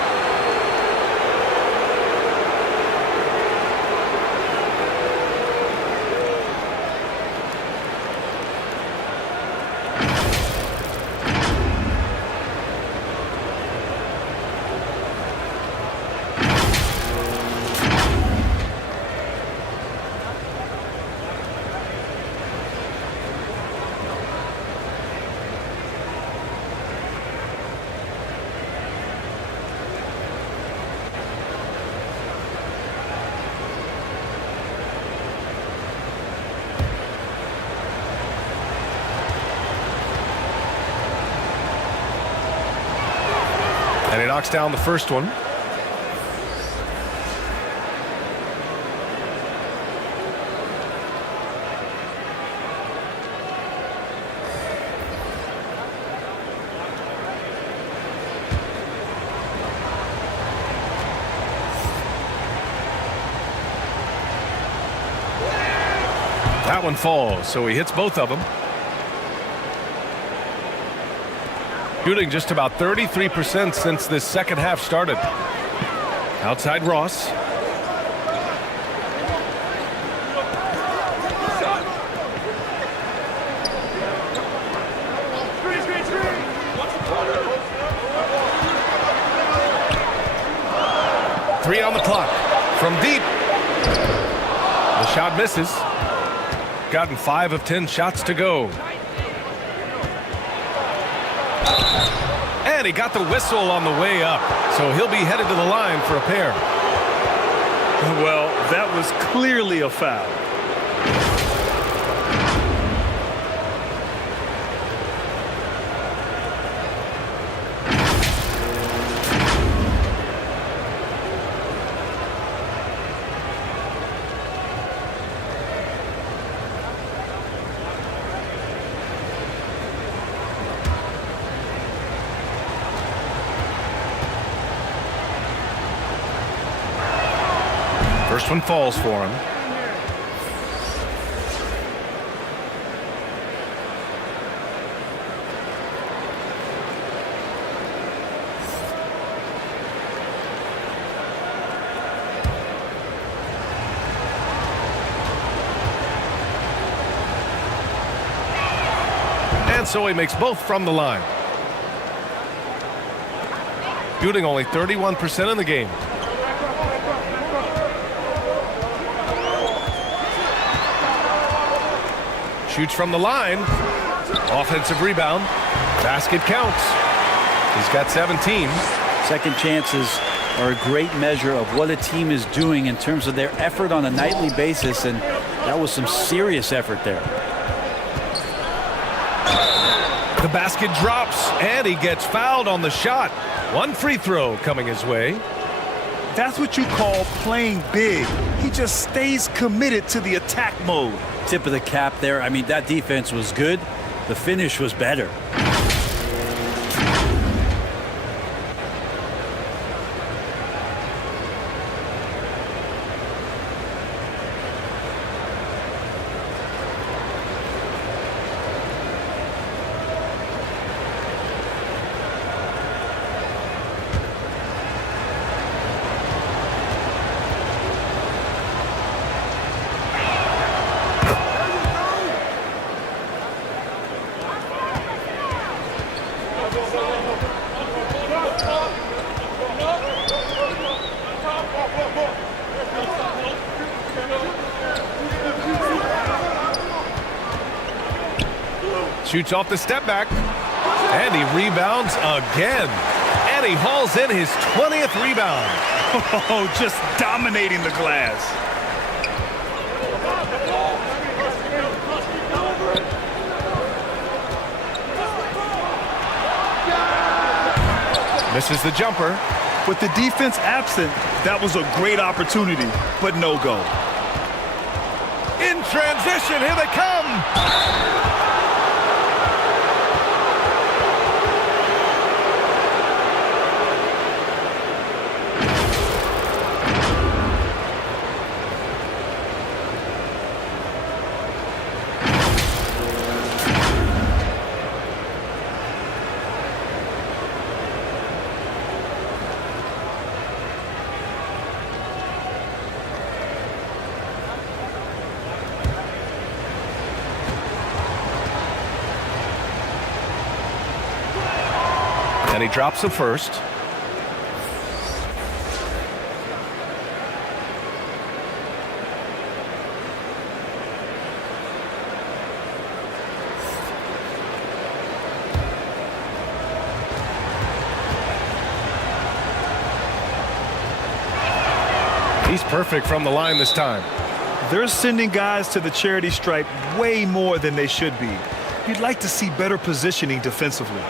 And he knocks down the first one. That one falls, so he hits both of them. Shooting just about 33% since this second half started. Outside Ross. Three on the clock from deep. The shot misses. Gotten 5 of 10 shots to go. And he got the whistle on the way up, so he'll be headed to the line for a pair. Well, that was clearly a foul. First one falls for him. And so he makes both from the line. Shooting only 31% in the game. Shoots from the line. Offensive rebound. Basket counts. He's got 17. Second chances are a great measure of what a team is doing in terms of their effort on a nightly basis, and that was some serious effort there. The basket drops, and he gets fouled on the shot. One free throw coming his way. That's what you call playing big. He just stays committed to the attack mode. Tip of the cap there. I mean, that defense was good. The finish was better. Shoots off the step back. And he rebounds again. And he hauls in his 20th rebound. Oh, just dominating the glass. Misses the jumper. With the defense absent, that was a great opportunity, but no go. In transition, here they come. And he drops the first. He's perfect from the line this time. They're sending guys to the charity stripe way more than they should be. You'd like to see better positioning defensively.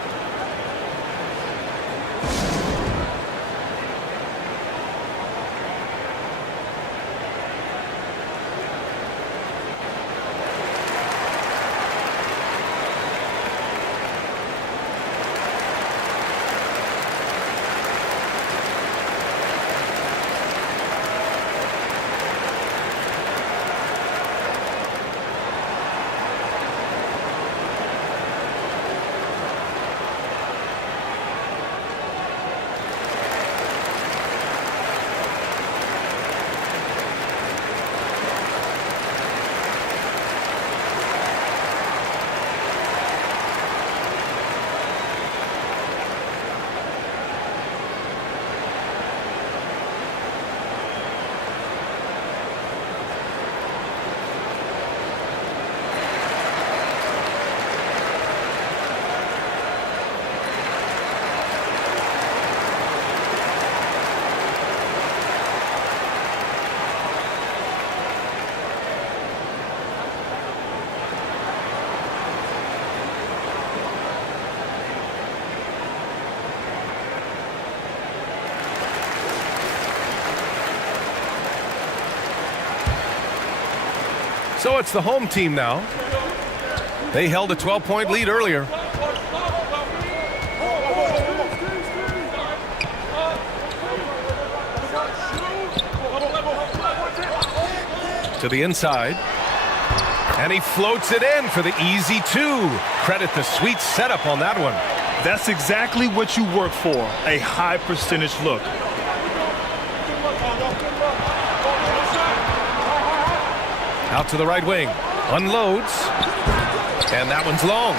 So it's the home team now. They held a 12-point lead earlier. To the inside. And he floats it in for the easy two. Credit the sweet setup on that one. That's exactly what you work for, a high percentage look. Out to the right wing. Unloads. And that one's long.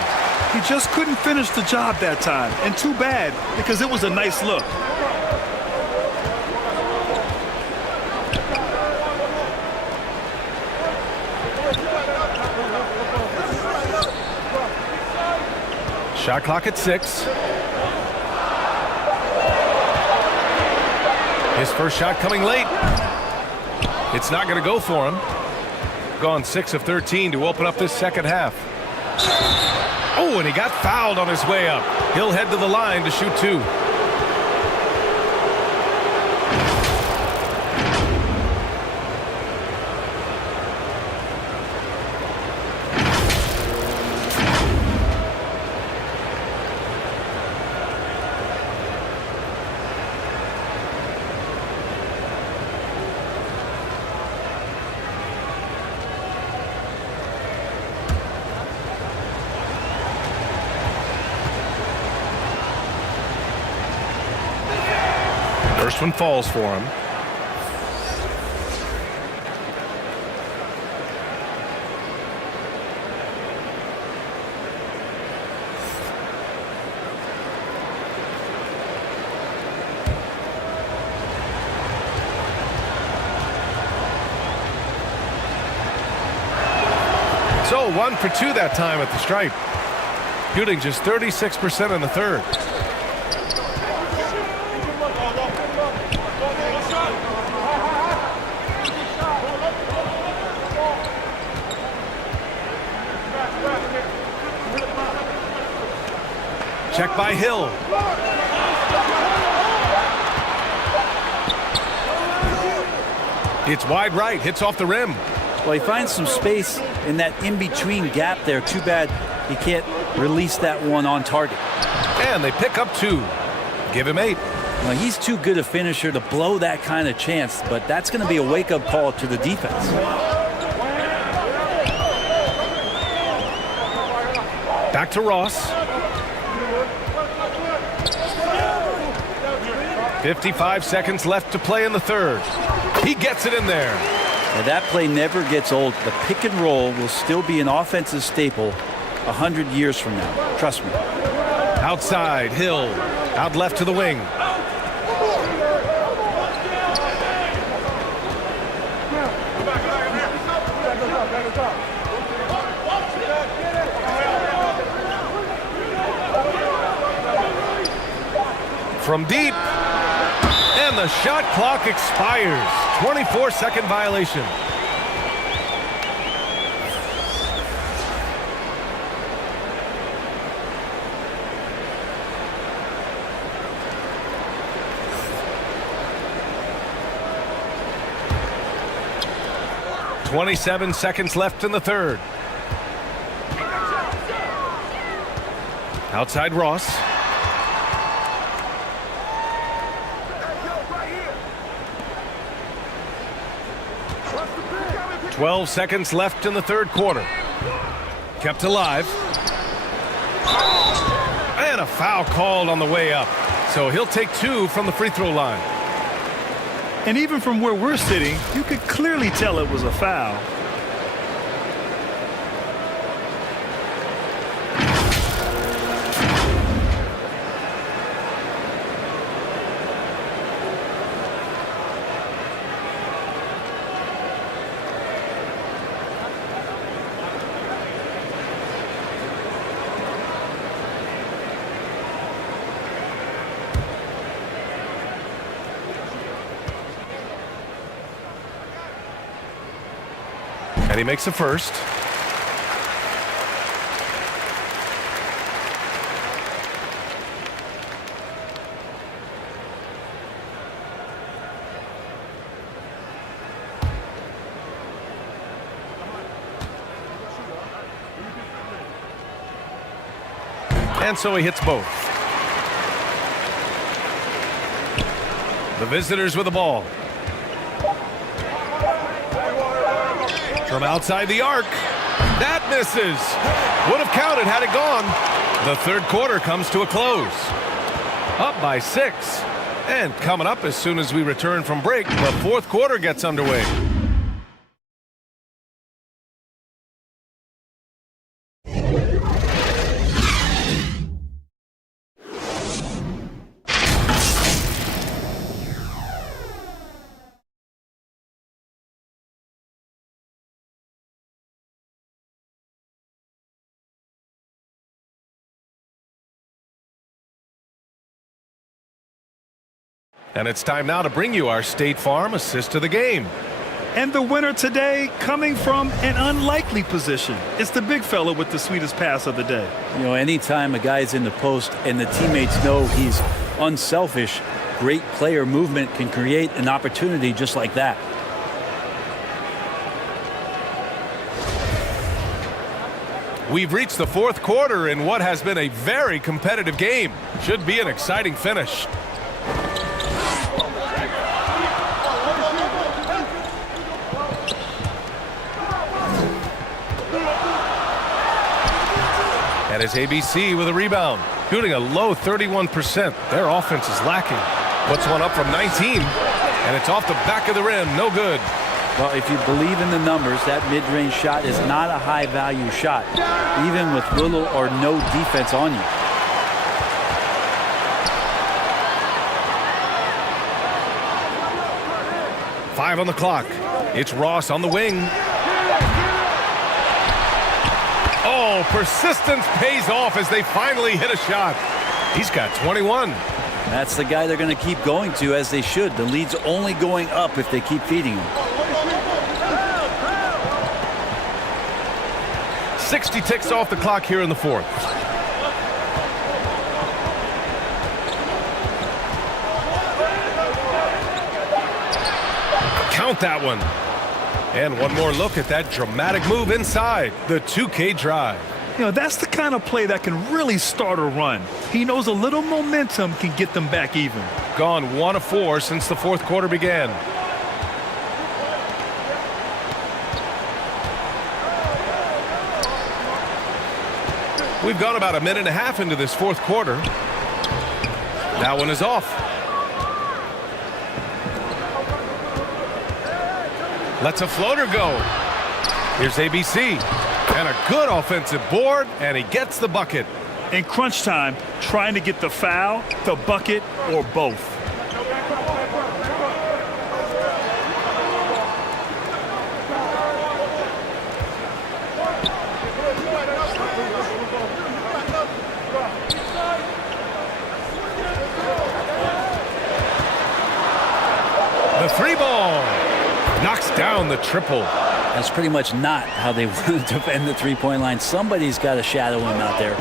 He just couldn't finish the job that time. And too bad, because it was a nice look. Shot clock at 6. His first shot coming late. It's not going to go for him. Gone 6 of 13 to open up this second half. Oh, and he got fouled on his way up. He'll head to the line to shoot 2. First one falls for him. So 1 for 2 that time at the stripe. shooting just 36% in the third. Check by Hill. It's wide right, hits off the rim. Well, he finds some space in that in-between gap there. Too bad he can't release that one on target. And they pick up 2. Give him 8. Well, he's too good a finisher to blow that kind of chance, but that's going to be a wake-up call to the defense. Back to Ross. 55 seconds left to play in the third. He gets it in there. Now, that play never gets old. The pick and roll will still be an offensive staple 100 years from now. Trust me. Outside, Hill. Out left to the wing. From deep. And the shot clock expires. 24-second violation. .27 seconds left in the third. Outside Ross. 12 seconds left in the third quarter. Kept alive. And a foul called on the way up. So he'll take 2 from the free throw line. And even from where we're sitting, you could clearly tell it was a foul. And he makes the first. And so he hits both. The visitors with the ball. From outside the arc. That misses. Would have counted had it gone. The third quarter comes to a close. Up by 6. And coming up as soon as we return from break, the fourth quarter gets underway. And it's time now to bring you our State Farm assist of the game. And the winner today coming from an unlikely position. It's the big fella with the sweetest pass of the day. You know, anytime a guy's in the post and the teammates know he's unselfish, great player movement can create an opportunity just like that. We've reached the fourth quarter in what has been a very competitive game. Should be an exciting finish. And it's ABC with a rebound, shooting a low 31%. Their offense is lacking. Puts one up from 19, and it's off the back of the rim. No good. Well, if you believe in the numbers, that mid-range shot is not a high-value shot, even with little or no defense on you. Five on the clock. It's Ross on the wing. Oh, persistence pays off as they finally hit a shot. He's got 21. That's the guy they're going to keep going to, as they should. The lead's only going up if they keep feeding him. 60 ticks off the clock here in the fourth. Count that one. And one more look at that dramatic move inside. The 2K drive. You know, that's the kind of play that can really start a run. He knows a little momentum can get them back even. Gone 1 of 4 since the fourth quarter began. We've gone about a minute and a half into this fourth quarter. That one is off. Lets a floater go. Here's ABC. And a good offensive board, and he gets the bucket. In crunch time, trying to get the foul, the bucket, or both. The 3-ball knocks down the triple. That's pretty much not how they want to defend the three-point line. Somebody's got to shadow him out there.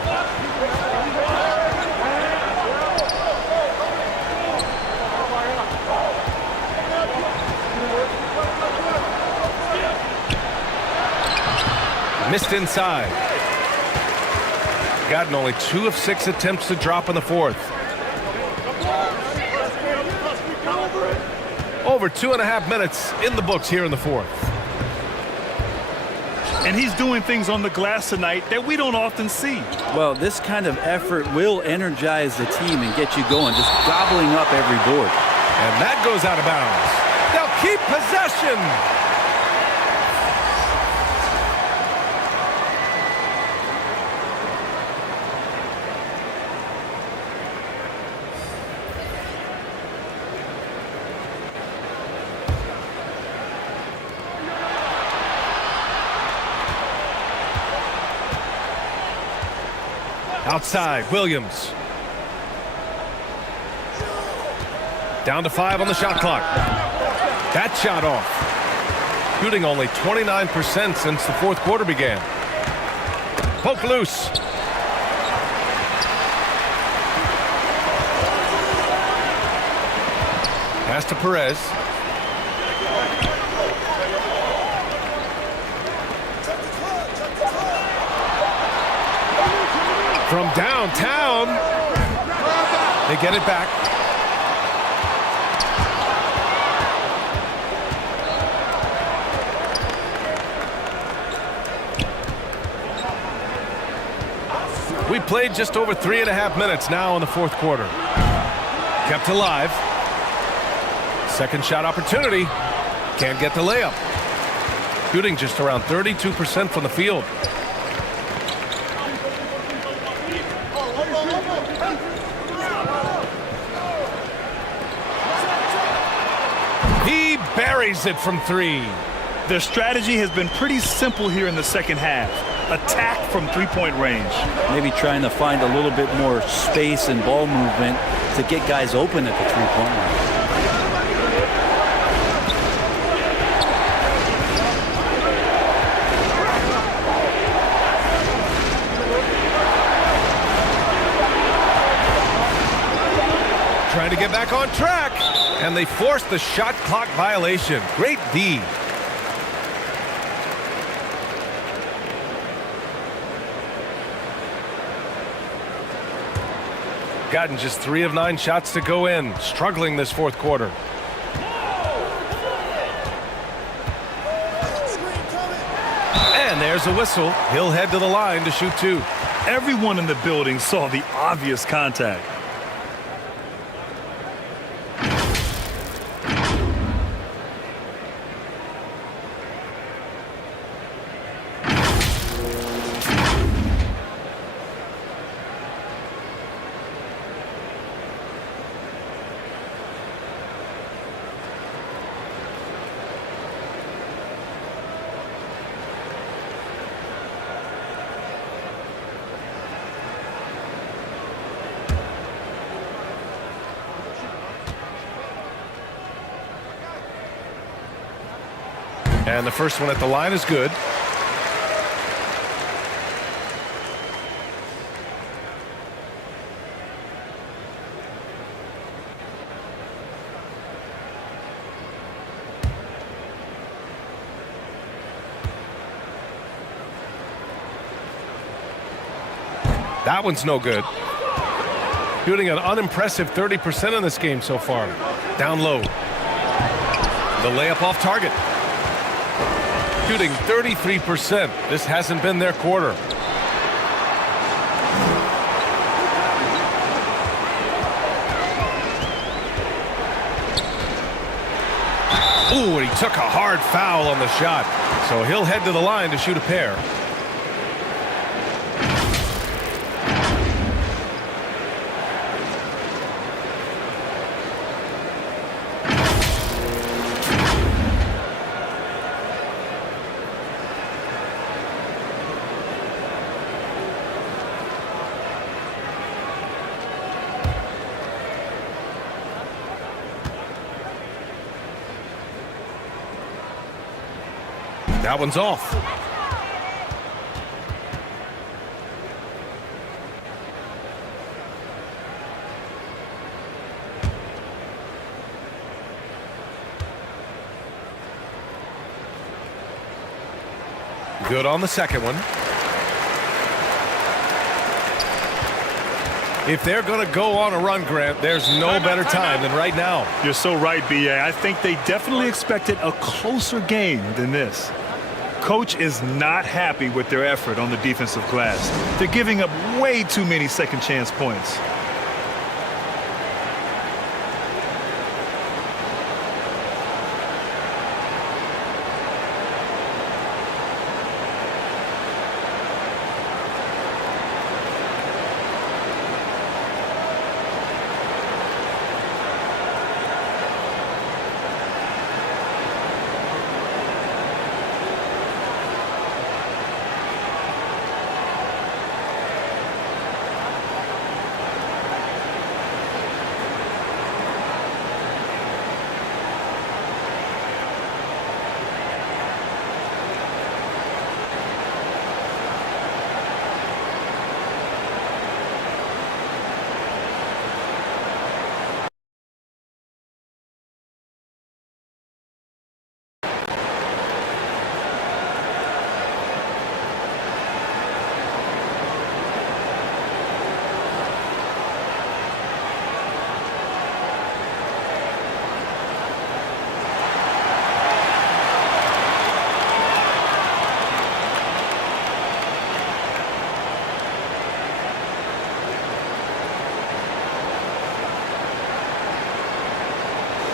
Missed inside. Gotten only 2 of 6 attempts to drop in the fourth. Over 2.5 minutes in the books here in the fourth. And he's doing things on the glass tonight that we don't often see. Well, this kind of effort will energize the team and get you going, just gobbling up every board. And that goes out of bounds. They'll keep possession. Outside, Williams. Down to 5 on the shot clock. That shot off. Shooting only 29% since the fourth quarter began. Poke loose. Pass to Perez. From downtown, they get it back. We played just over 3.5 minutes now in the fourth quarter. Kept alive. Second shot opportunity. Can't get the layup. Shooting just around 32% from the field. He buries it from 3. Their strategy has been pretty simple here in the second half. Attack from three-point range. Maybe trying to find a little bit more space and ball movement to get guys open at the three-point line. Trying to get back on track, and they forced the shot clock violation. Great D. Gotten just 3 of 9 shots to go in. Struggling this fourth quarter. And there's a whistle. He'll head to the line to shoot 2. Everyone in the building saw the obvious contact. And the first one at the line is good. That one's no good. Shooting an unimpressive 30% in this game so far. Down low. The layup off target. Shooting 33%. This hasn't been their quarter. Ooh, and he took a hard foul on the shot. So he'll head to the line to shoot a pair. That one's off. Good on the second one. If they're going to go on a run, Grant, there's no better time than right now. You're so right, BA. I think they definitely expected a closer game than this. Coach is not happy with their effort on the defensive glass. They're giving up way too many second chance points.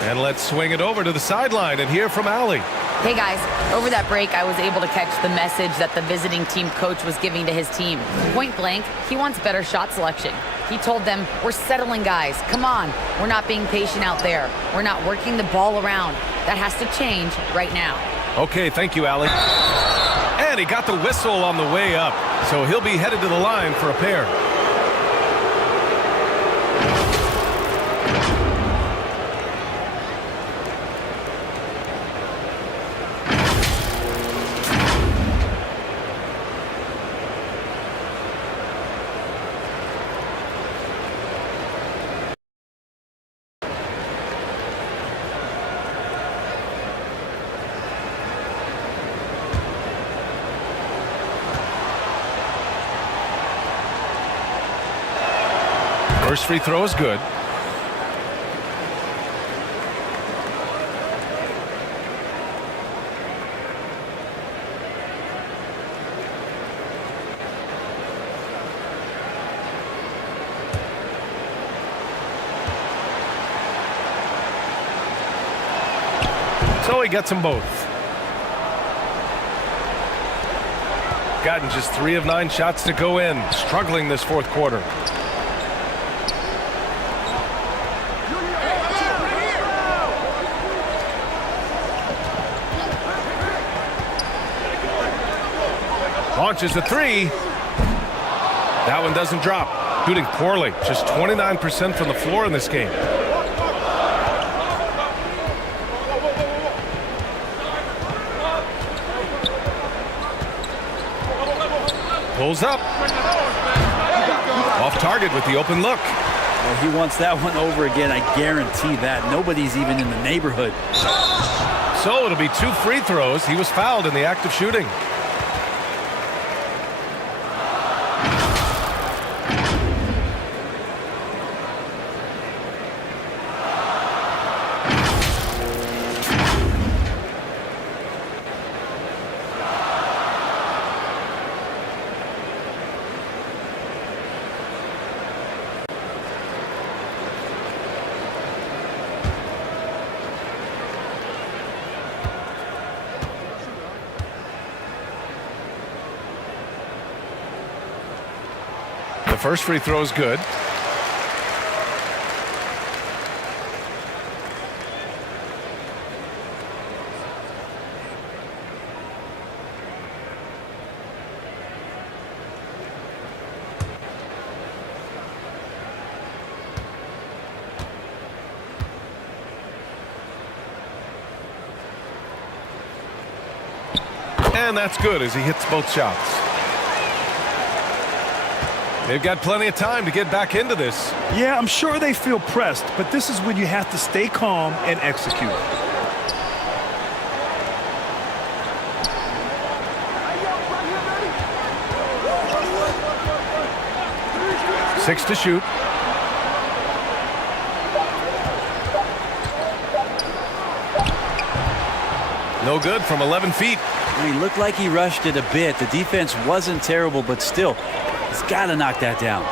And let's swing it over to the sideline and hear from Allie. Hey guys, over that break, I was able to catch the message that the visiting team coach was giving to his team. Point blank, he wants better shot selection. He told them, we're settling guys. Come on, we're not being patient out there. We're not working the ball around. That has to change right now. Okay, thank you, Allie. And he got the whistle on the way up. So he'll be headed to the line for a pair. First free throw is good. So he gets them both. Gotten just 3 of 9 shots to go in. Struggling this fourth quarter. Launches a 3. That one doesn't drop. Shooting poorly. Just 29% from the floor in this game. Pulls up. Off target with the open look. Well, he wants that one over again. I guarantee that. Nobody's even in the neighborhood. So it'll be 2 free throws. He was fouled in the act of shooting. The first free throw is good. And that's good as he hits both shots. They've got plenty of time to get back into this. Yeah, I'm sure they feel pressed, but this is when you have to stay calm and execute. Six to shoot. No good from 11 feet. He looked like he rushed it a bit. The defense wasn't terrible, but still, he's got to knock that down.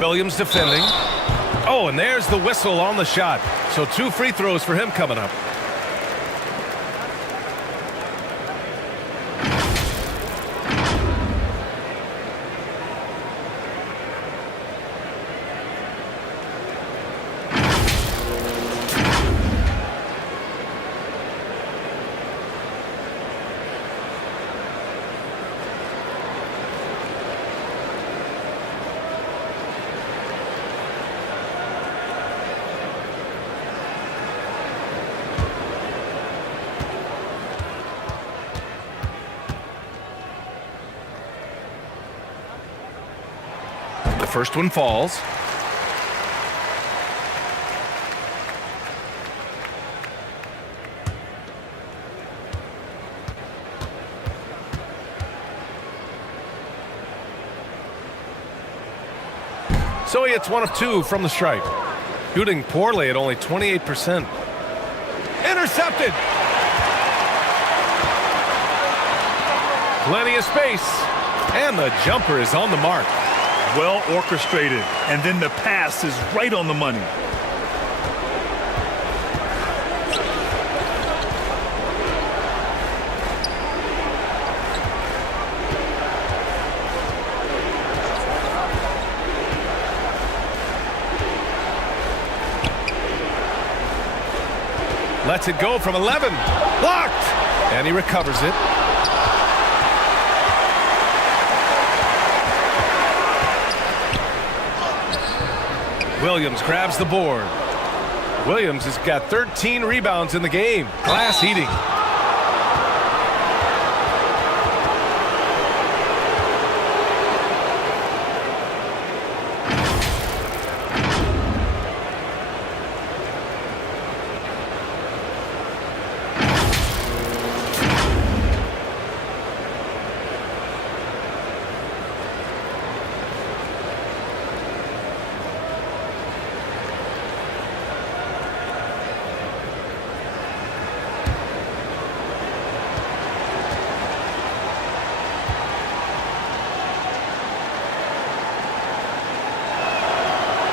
Williams defending. Oh, and there's the whistle on the shot. So 2 free throws for him coming up. The first one falls. So he hits 1 of 2 from the stripe. Shooting poorly at only 28%. Intercepted! Plenty of space. And the jumper is on the mark. Well orchestrated, and then the pass is right on the money. Lets it go from 11. Blocked! And he recovers it. Williams grabs the board. Williams has got 13 rebounds in the game. Glass eating.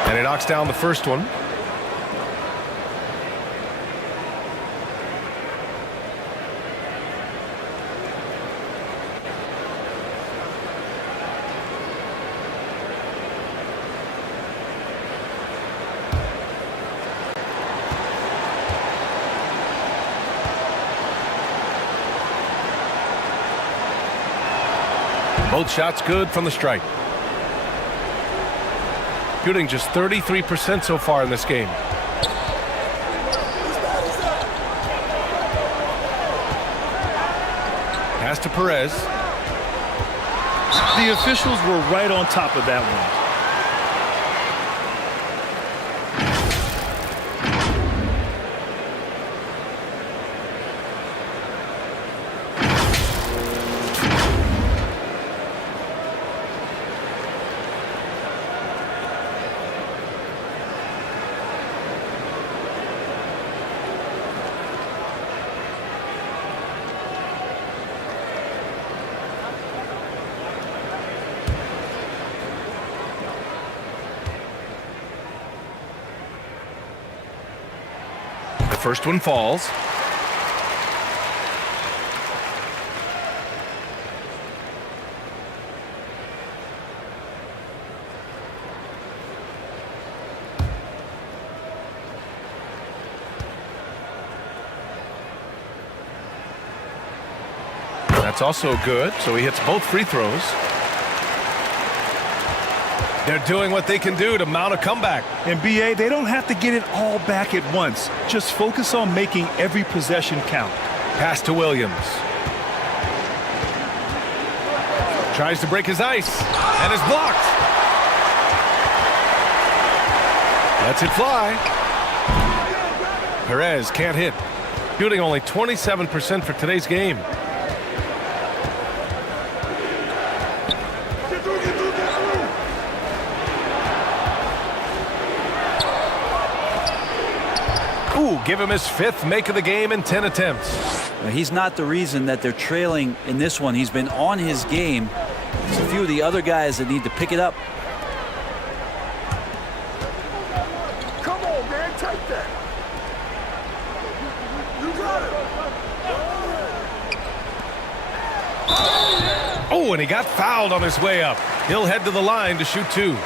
And he knocks down the first one. Both shots good from the stripe. Shooting just 33% so far in this game. Perez. The officials were right on top of that one. The first one falls. That's also good, so he hits both free throws. They're doing what they can do to mount a comeback. In BA, they don't have to get it all back at once. Just focus on making every possession count. Pass to Williams. Tries to break his ice, and is blocked. Lets it fly. Perez can't hit. Shooting only 27% for today's game. Ooh, give him his 5th make of the game in 10 attempts. He's not the reason that they're trailing in this one. He's been on his game. There's a few of the other guys that need to pick it up. Come on, man, take that. You got it. Oh, and he got fouled on his way up. He'll head to the line to shoot 2.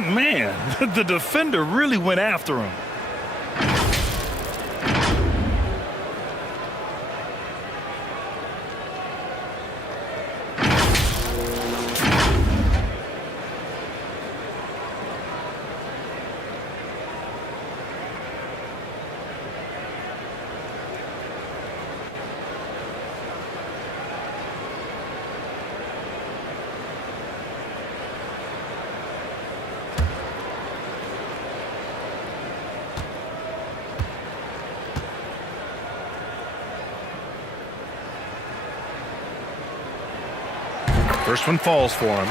Man, the defender really went after him. First one falls for him.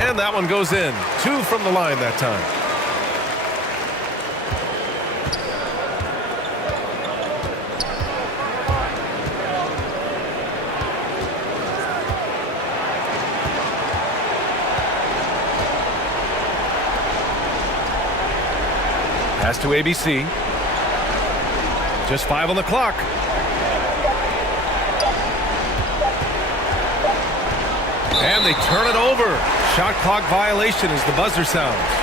And that one goes in. 2 from the line that time. Pass to ABC. Just 5 on the clock. And they turn it over. Shot clock violation as the buzzer sounds.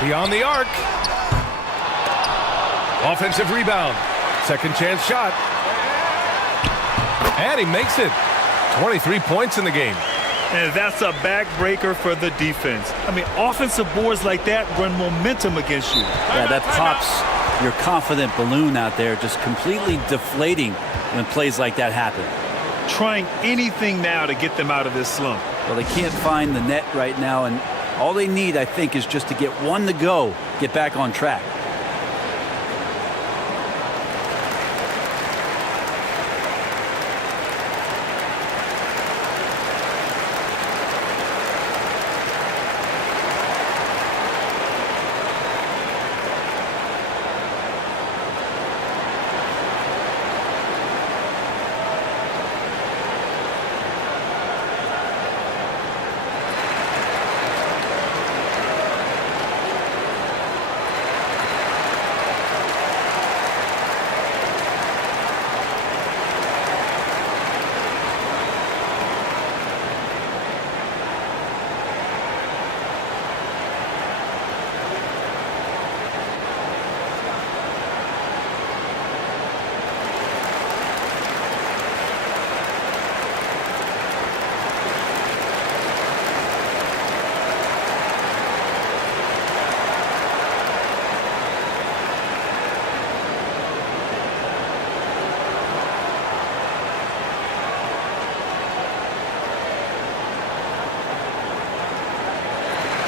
Beyond the arc. Offensive rebound. Second chance shot. And he makes it. 23 points in the game. And that's a backbreaker for the defense. I mean, offensive boards like that run momentum against you. Yeah, that pops your confident balloon out there, just completely deflating when plays like that happen. Trying anything now to get them out of this slump. Well, they can't find the net right now, and all they need, I think, is just to get one to go, get back on track.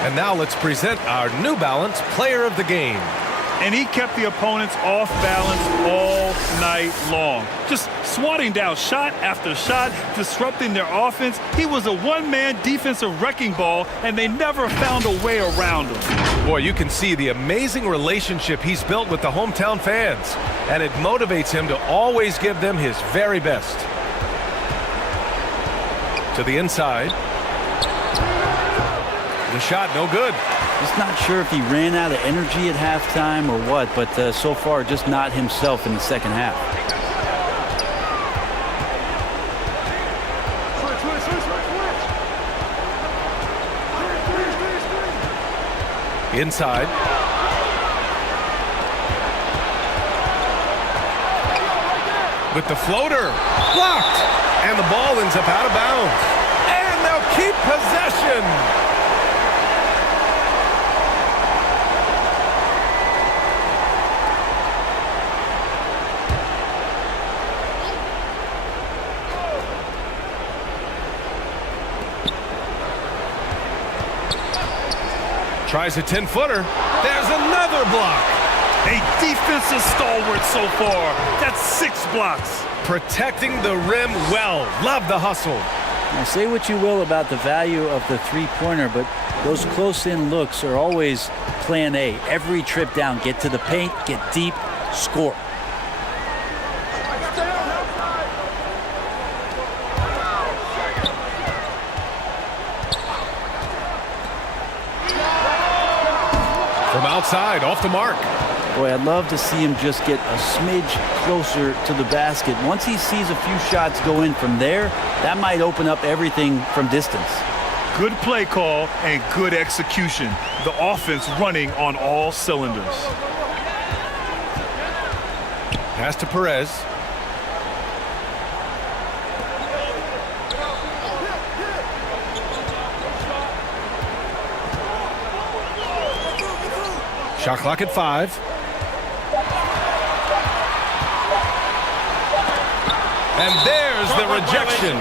And now let's present our New Balance Player of the Game. And he kept the opponents off balance all night long. Just swatting down shot after shot, disrupting their offense. He was a one-man defensive wrecking ball, and they never found a way around him. Boy, you can see the amazing relationship he's built with the hometown fans, and it motivates him to always give them his very best. To the inside. The shot, no good. Just not sure if he ran out of energy at halftime or what, but so far just not himself in the second half. Inside. With the floater. Blocked. And the ball ends up out of bounds. And they'll keep possession. Tries a 10-footer. There's another block. A defensive stalwart so far. That's 6 blocks. Protecting the rim well. Love the hustle. Now, say what you will about the value of the three-pointer, but those close-in looks are always plan A. Every trip down, get to the paint, get deep, score. From outside, off the mark. Boy, I'd love to see him just get a smidge closer to the basket. Once he sees a few shots go in from there, that might open up everything from distance. Good play call and good execution. The offense running on all cylinders. Pass to Perez. Shot clock at 5. And there's the rejection.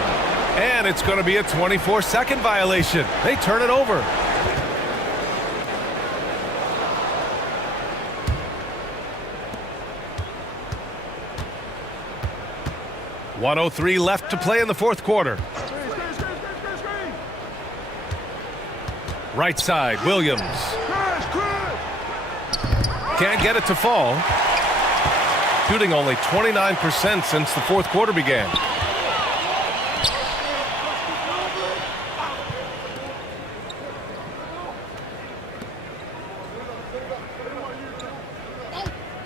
And it's going to be a 24-second violation. They turn it over. .103 left to play in the fourth quarter. Right side, Williams. Can't get it to fall. Shooting only 29% since the fourth quarter began.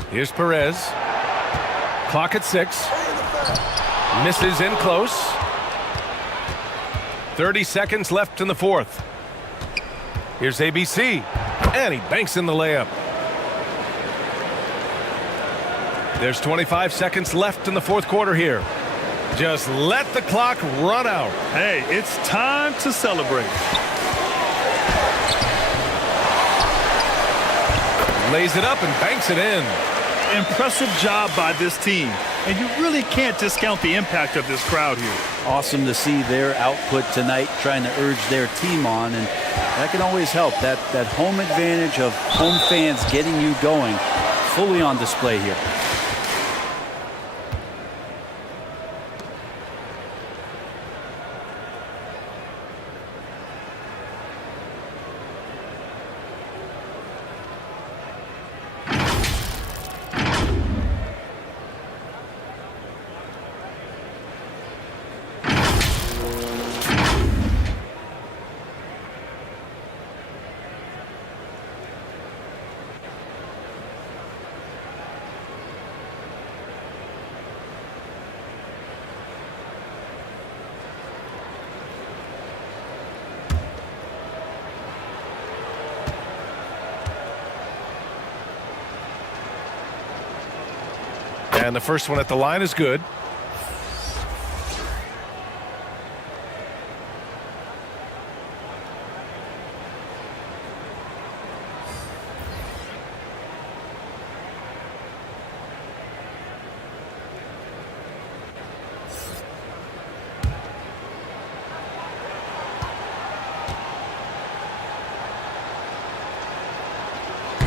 Here's Perez. Clock at 6. Misses in close. 30 seconds left in the fourth. Here's ABC. And he banks in the layup. There's 25 seconds left in the fourth quarter here. Just let the clock run out. Hey, it's time to celebrate. Lays it up and banks it in. Impressive job by this team. And you really can't discount the impact of this crowd here. Awesome to see their output tonight, trying to urge their team on, and that can always help. That home advantage of home fans getting you going, fully on display here. And the first one at the line is good.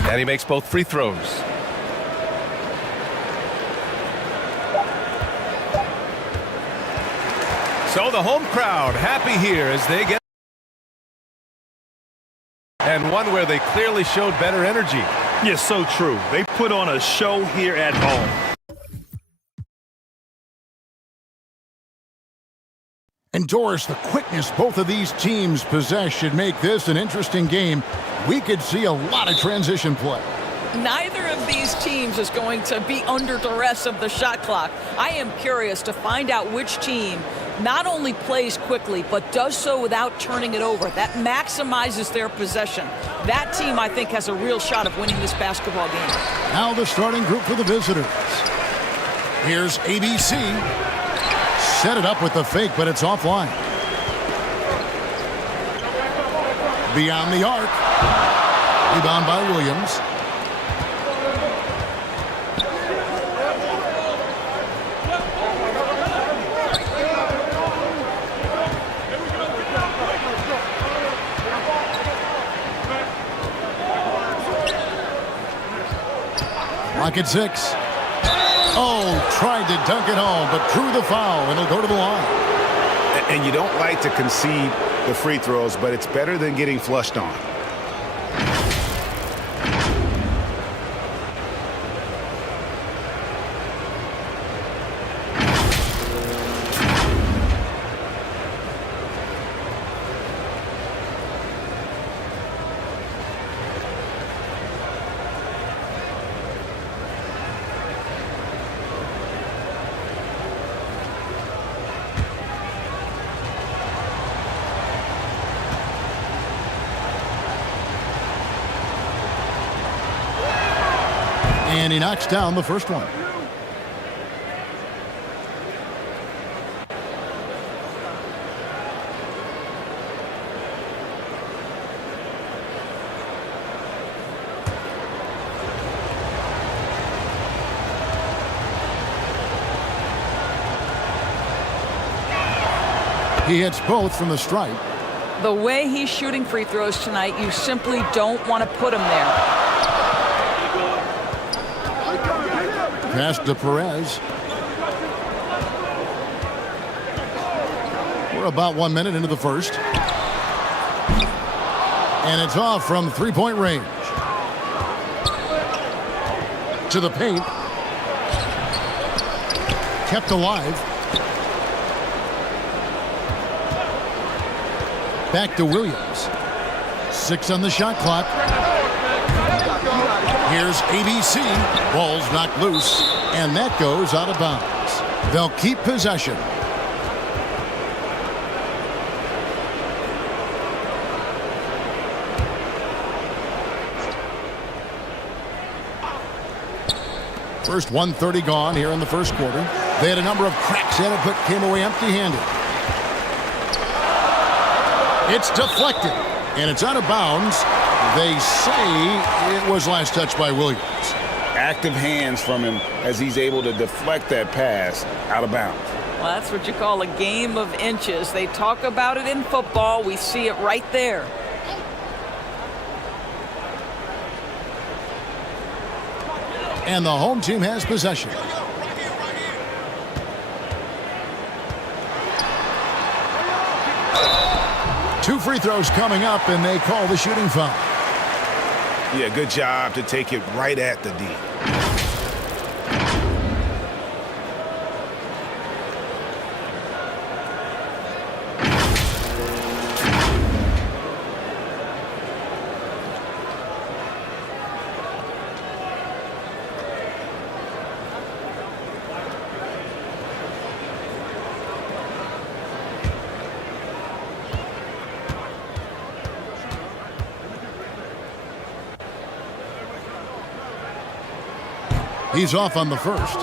And he makes both free throws. So the home crowd happy here as they get, and one where they clearly showed better energy. Yes, so true. They put on a show here at home. Endorse the quickness both of these teams possess should make this an interesting game. We could see a lot of transition play. Neither of these teams is going to be under duress of the shot clock. I am curious to find out which team not only plays quickly, but does so without turning it over. That maximizes their possession. That team, I think, has a real shot of winning this basketball game. Now the starting group for the visitors. Here's ABC. Set it up with the fake, but it's offline. Beyond the arc. Rebound by Williams. Lock at 6. Oh, tried to dunk it home, but drew the foul. It'll go to the line. And you don't like to concede the free throws, but it's better than getting flushed on. And he knocks down the first one. He hits both from the stripe. The way he's shooting free throws tonight, you simply don't want to put him there. Pass to Perez. We're about 1 minute into the first. And it's off from three-point range. To the paint. Kept alive. Back to Williams. 6 on the shot clock. Here's ABC. Ball's knocked loose, and that goes out of bounds. They'll keep possession. First 1:30 gone here in the first quarter. They had a number of cracks in it, but came away empty-handed. It's deflected, and it's out of bounds. They say it was last touched by Williams. Active hands from him as he's able to deflect that pass out of bounds. Well, that's what you call a game of inches. They talk about it in football. We see it right there. And the home team has possession. Two free throws coming up, and they call the shooting foul. Yeah, good job to take it right at the D. He's off on the first.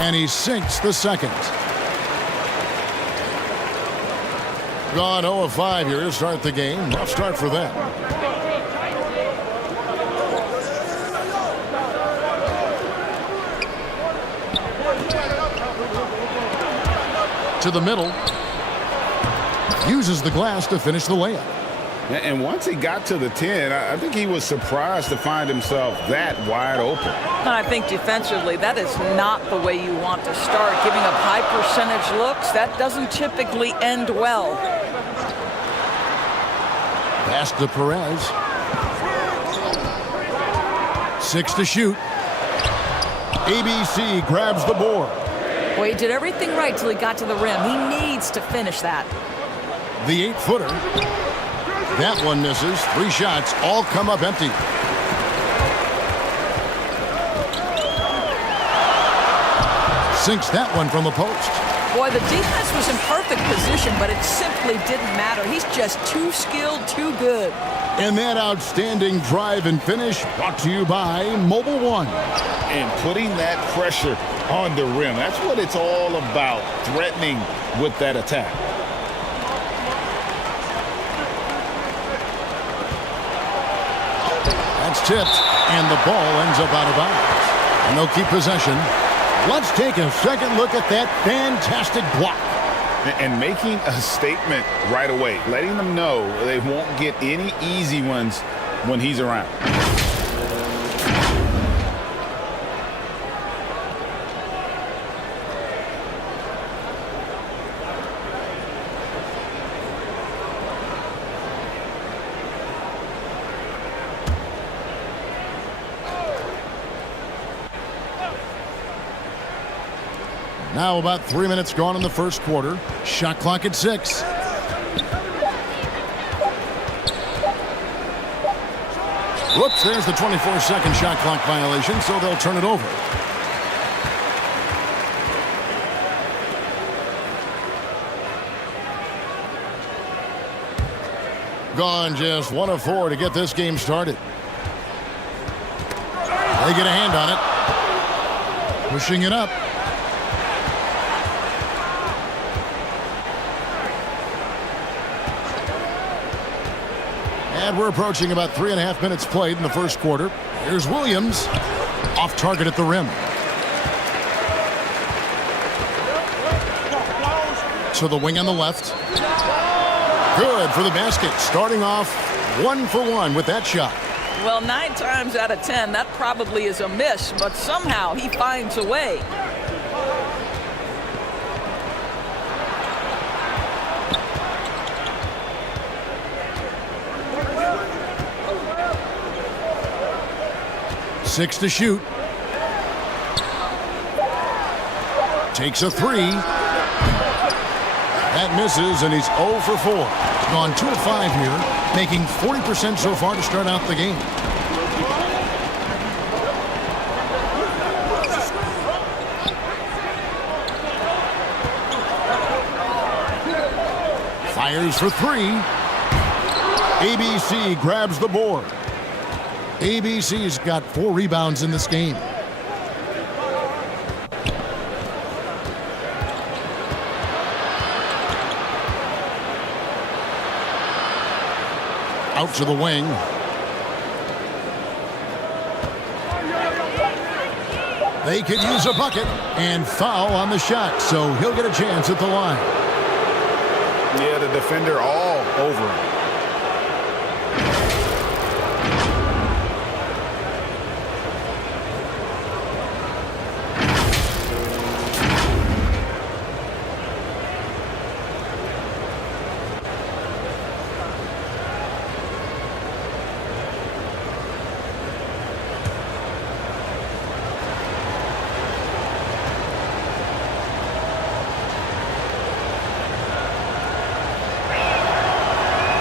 And he sinks the second. Gone 0 of 5 here to start the game. Rough start for them. To the middle. Uses the glass to finish the layup. And once he got to the 10, I think he was surprised to find himself that wide open. And I think defensively, that is not the way you want to start. Giving up high percentage looks, that doesn't typically end well. Pass to Perez. 6 to shoot. ABC grabs the board. Boy, he did everything right till he got to the rim. He needs to finish that. The 8-footer. That one misses. 3 shots all come up empty. Sinks that one from the post. Boy, the defense was in perfect position, but it simply didn't matter. He's just too skilled, too good. And that outstanding drive and finish brought to you by Mobile One. And putting that pressure on the rim. That's what it's all about, threatening with that attack. That's tipped, and the ball ends up out of bounds. And they'll keep possession. Let's take a second look at that fantastic block. And making a statement right away, letting them know they won't get any easy ones when he's around. Now about 3 minutes gone in the first quarter. Shot clock at 6. Whoops, there's the 24-second shot clock violation, so they'll turn it over. Gone just 1 of 4 to get this game started. They get a hand on it. Pushing it up. And we're approaching about 3.5 minutes played in the first quarter. Here's Williams. Off target at the rim. To the wing on the left. Good for the basket. Starting off 1 for 1 with that shot. Well, 9 times out of 10, that probably is a miss, but somehow he finds a way. Six to shoot. Takes a 3. That misses, and he's 0 for 4. Gone 2 of 5 here, making 40% so far to start out the game. Fires for 3. ABC grabs the board. ABC's got 4 rebounds in this game. Out to the wing. They could use a bucket and foul on the shot, so he'll get a chance at the line. Yeah, the defender all over him.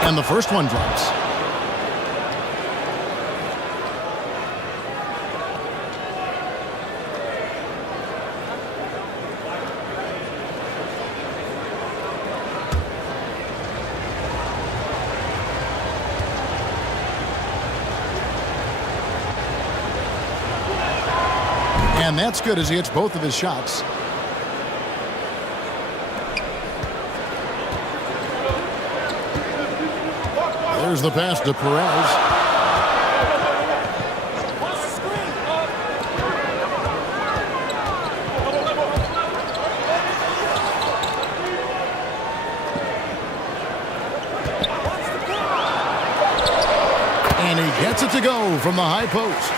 And the first one drops. And that's good as he hits both of his shots. Here's the pass to Perez. And he gets it to go from the high post.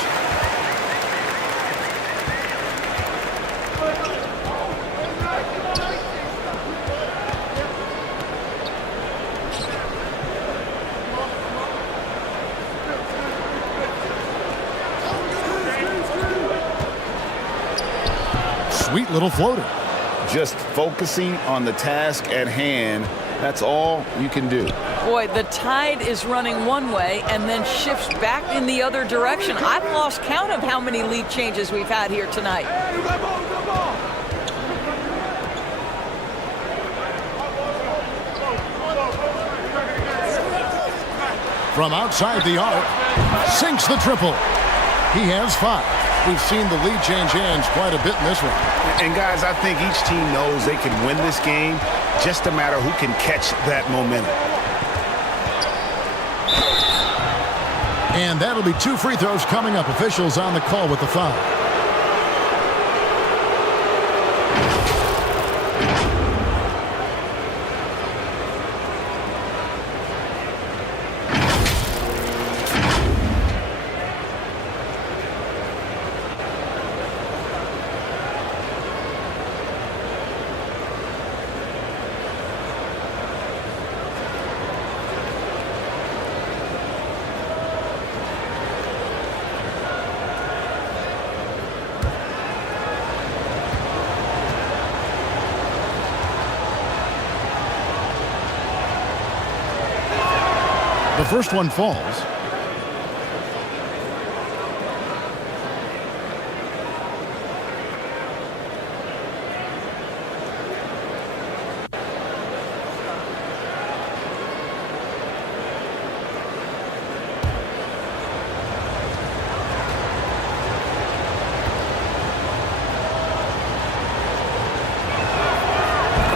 Sweet little floater. Just focusing on the task at hand. That's all you can do. Boy, the tide is running one way and then shifts back in the other direction. I've lost count of how many lead changes we've had here tonight. From outside the arc, sinks the triple. He has 5. We've seen the lead change hands quite a bit in this one. And guys, I think each team knows they can win this game, just a matter who can catch that momentum. And that'll be 2 free throws coming up. Officials on the call with the foul. The first one falls.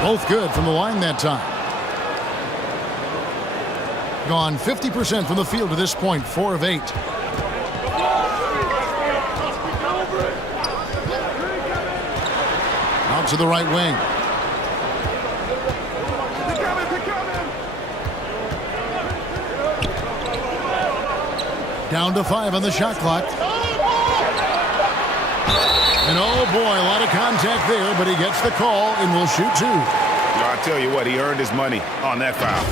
Both good from the line that time. Gone 50% from the field to this point, 4 of 8. Out to the right wing. Down to 5 on the shot clock. And oh boy, a lot of contact there, but he gets the call and will shoot 2. I'll tell you what, he earned his money on that foul.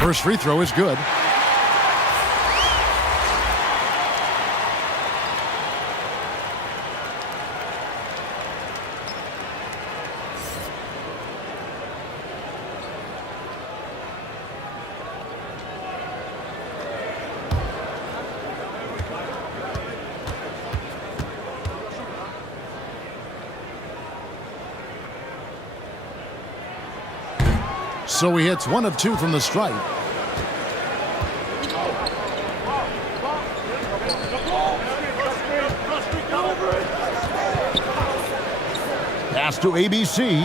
First free throw is good. So he hits 1 of 2 from the stripe. Pass to ABC.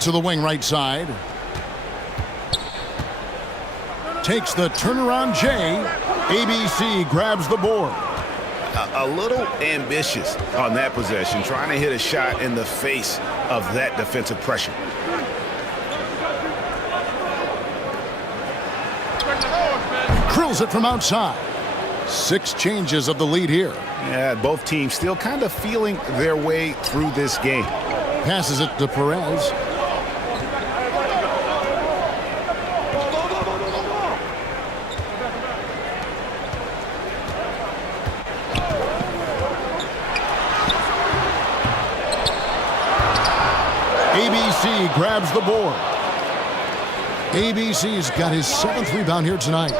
To the wing right side. Takes the turnaround J. ABC grabs the board. A little ambitious on that possession, trying to hit a shot in the face of that defensive pressure. Drills it from outside. 6 changes of the lead here. Yeah, both teams still kind of feeling their way through this game. Passes it to Perez. ABC grabs the board. ABC's got his 7th rebound here tonight.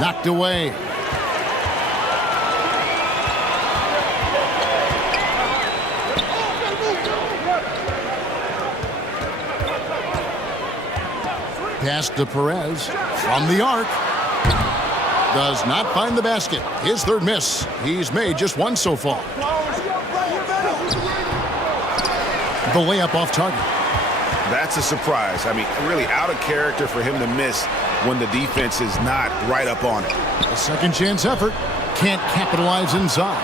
Knocked away. Pass to Perez from the arc. Does not find the basket. His 3rd miss. He's made just 1 so far. The layup off target. That's a surprise. I mean, really out of character for him to miss when the defense is not right up on it. A second chance effort. Can't capitalize inside.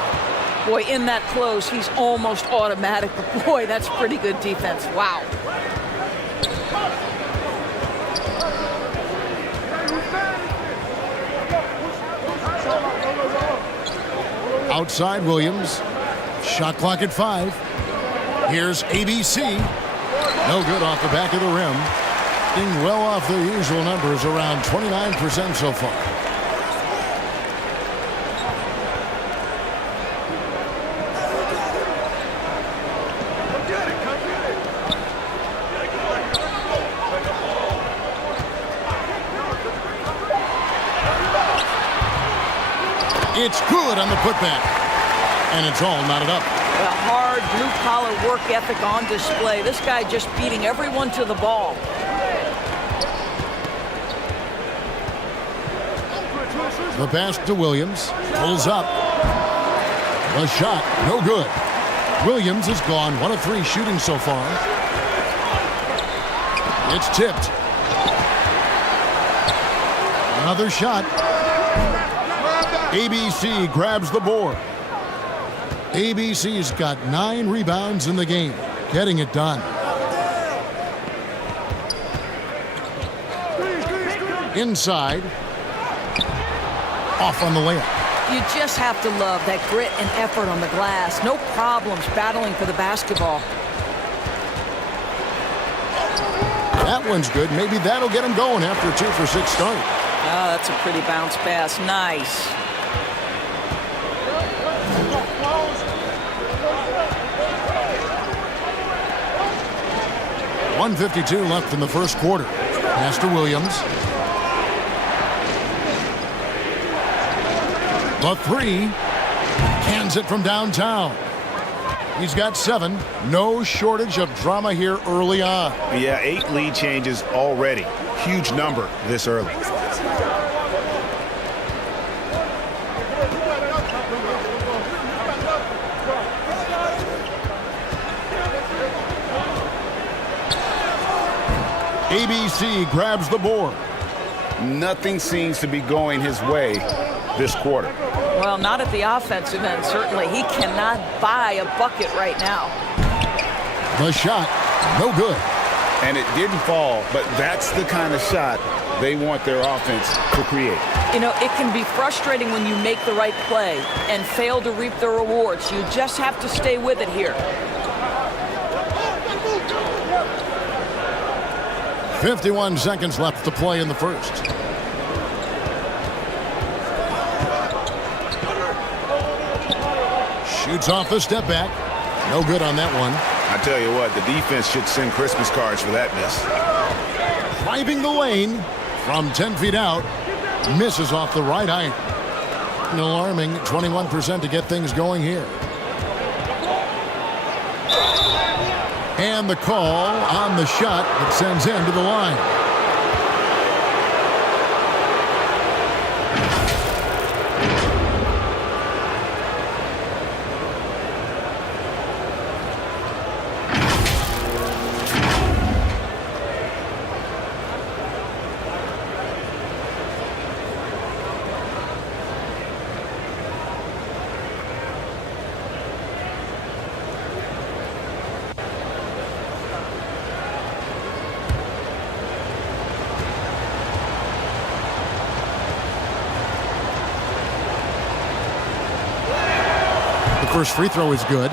Boy, in that close, he's almost automatic. But boy, that's pretty good defense. Wow. Outside Williams. Shot clock at 5. Here's ABC. No good off the back of the rim. Being well off their usual numbers, around 29% so far. It's good on the putback. And it's all knotted up. A hard blue-collar work ethic on display. This guy just beating everyone to the ball. The pass to Williams. Pulls up. The shot, no good. Williams has gone 1 of 3 shooting so far. It's tipped. Another shot. ABC grabs the board. ABC's got 9 rebounds in the game, getting it done. Inside. Off on the layup. You just have to love that grit and effort on the glass. No problems battling for the basketball. That one's good. Maybe that'll get him going after a 2 for 6 start. Oh, that's a pretty bounce pass. Nice. .152 left in the first quarter. Pass to Williams. The 3. Cans it from downtown. He's got 7. No shortage of drama here early on. Yeah, 8 lead changes already. Huge number this early. ABC grabs the board. Nothing seems to be going his way this quarter. Well, not at the offensive end, certainly. He cannot buy a bucket right now. The shot, no good. And it didn't fall, but that's the kind of shot they want their offense to create. You know, it can be frustrating when you make the right play and fail to reap the rewards. You just have to stay with it here. 51 seconds left to play in the first. Shoots off the step back. No good on that one. I tell you what, the defense should send Christmas cards for that miss. Driving the lane from 10 feet out. Misses off the right iron. An alarming 21% to get things going here. And the call on the shot that sends him to the line. First free throw is good.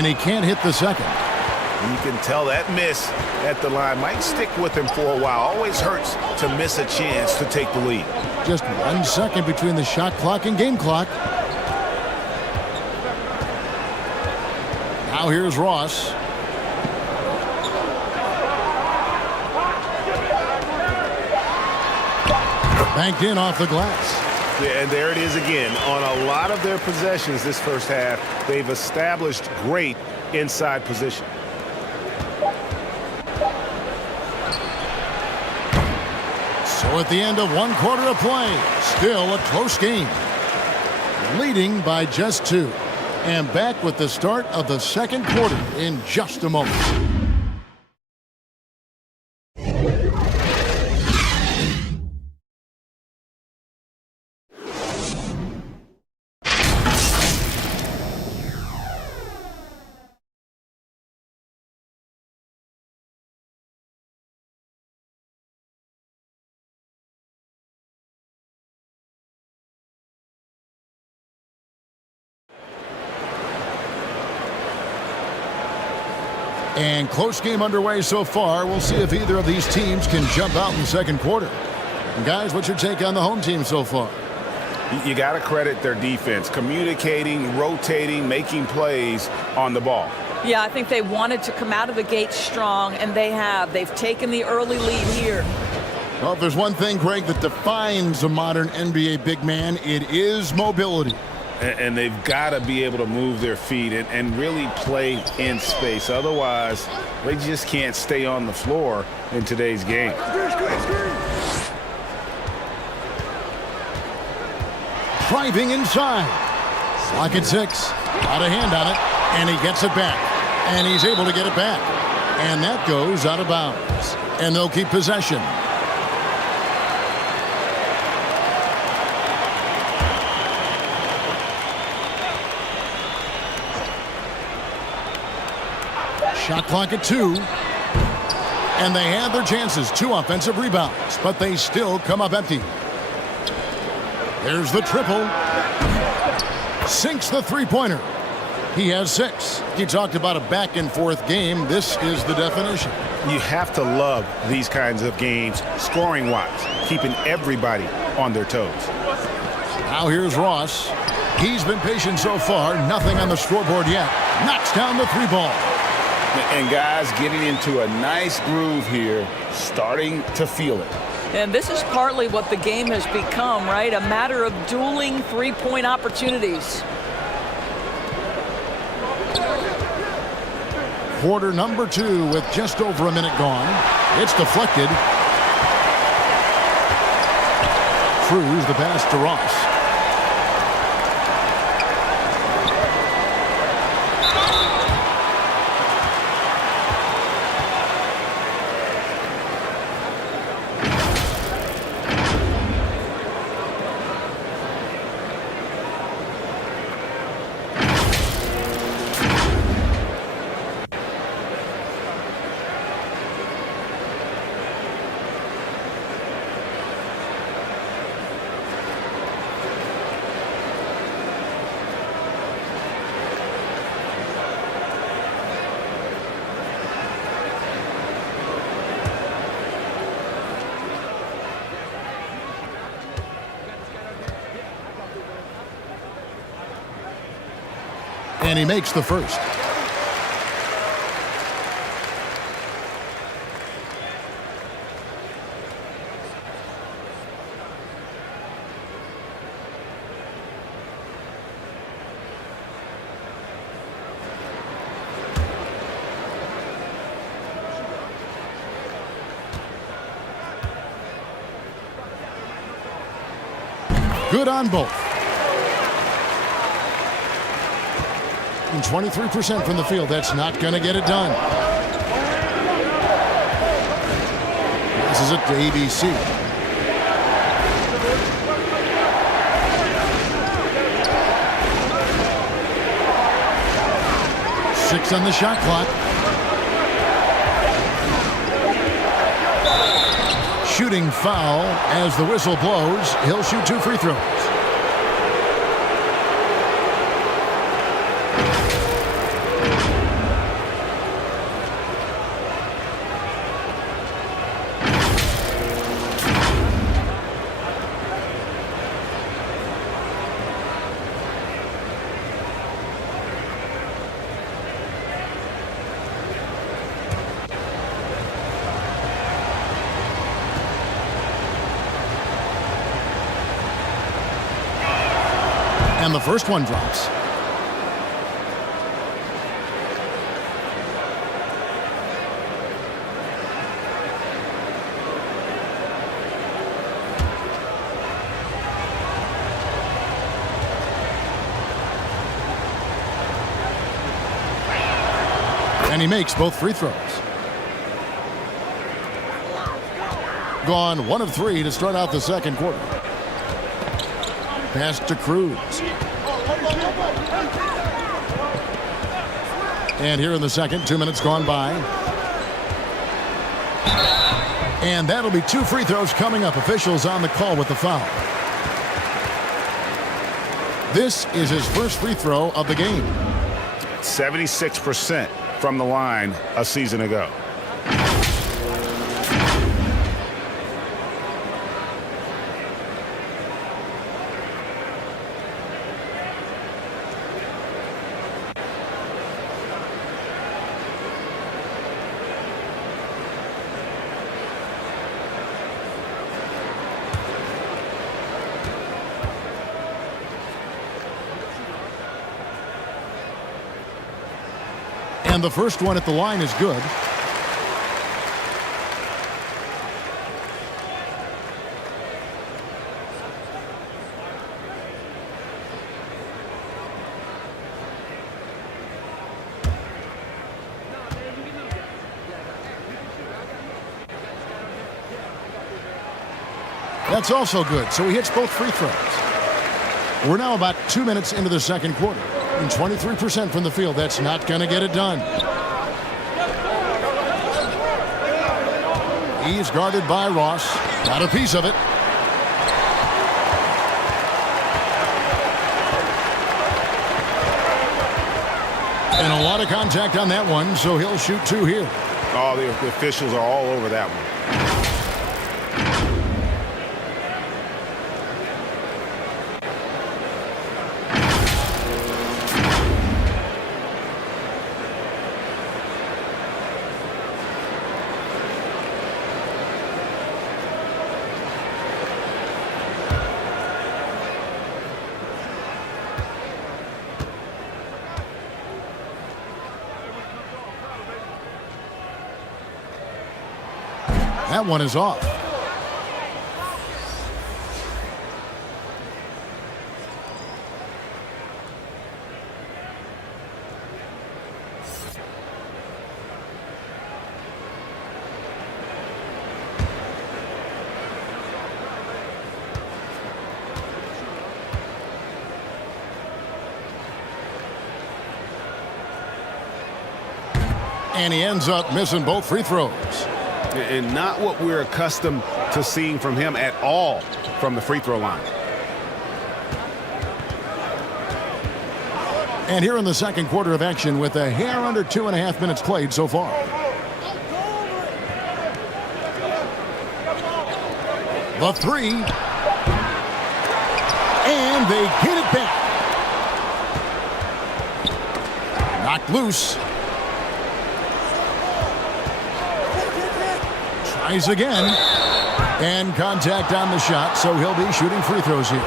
And he can't hit the second. And you can tell that miss at the line might stick with him for a while. Always hurts to miss a chance to take the lead. Just 1 second between the shot clock and game clock. Now here's Ross. Banked in off the glass. Yeah, and there it is again. On a lot of their possessions this first half, they've established great inside position. So at the end of 1 quarter of play, still a close game. Leading by just 2. And back with the start of the second quarter in just a moment. And close game underway so far. We'll see if either of these teams can jump out in the second quarter. And guys, what's your take on the home team so far? You got to credit their defense, communicating, rotating, making plays on the ball. Yeah, I think they wanted to come out of the gate strong, and they have. They've taken the early lead here. Well, if there's one thing, Greg, that defines a modern NBA big man, it is mobility. And they've got to be able to move their feet and really play in space. Otherwise, they just can't stay on the floor in today's game. Driving inside. Clock at 6. Out of hand on it. And he gets it back. And he's able to get it back. And that goes out of bounds. And they'll keep possession. Shot clock at 2. And they have their chances. 2 offensive rebounds. But they still come up empty. There's the triple. Sinks the three-pointer. He has 6. He talked about a back-and-forth game. This is the definition. You have to love these kinds of games, scoring-wise, keeping everybody on their toes. Now here's Ross. He's been patient so far. Nothing on the scoreboard yet. Knocks down the 3-ball. And guys getting into a nice groove here, starting to feel it. And this is partly what the game has become, right? A matter of dueling three-point opportunities. Quarter number 2 with just over a minute gone. It's deflected. Cruz the pass to Ross. And he makes the first. Good on both. And 23% from the field. That's not going to get it done. This is it to ABC. Six on the shot clock. Shooting foul as the whistle blows. He'll shoot 2 free throws. And the first one drops. And he makes both free throws. Gone 1 of 3 to start out the second quarter. Pass to Cruz. And here in the second, 2 minutes gone by. And that'll be 2 free throws coming up. Officials on the call with the foul. This is his first free throw of the game. 76% from the line a season ago. And the first one at the line is good. That's also good, so he hits both free throws. We're now about 2 minutes into the second quarter. And 23% from the field. That's not going to get it done. He's guarded by Ross. Got a piece of it. And a lot of contact on that one, so he'll shoot 2 here. Oh, the officials are all over that one. That one is off. And he ends up missing both free throws. And not what we're accustomed to seeing from him at all from the free throw line. And here in the second quarter of action with a hair under 2.5 minutes played so far. The three. And they get it back. Knocked loose. Tries again. And contact on the shot, so he'll be shooting free throws here.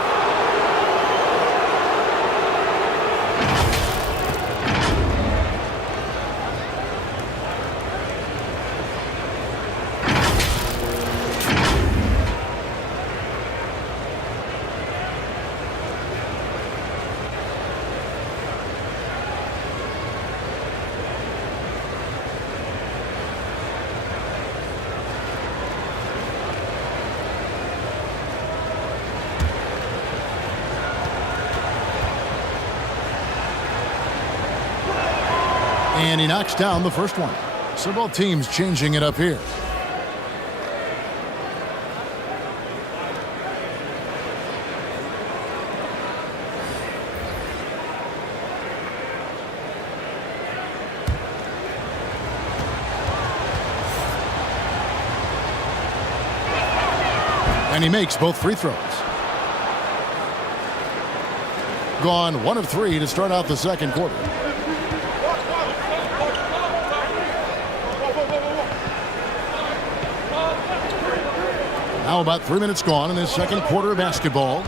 And he knocks down the first one. So both teams changing it up here. And he makes both free throws. Gone 1 of 3 to start out the second quarter. Now about 3 minutes gone in this second quarter of basketball.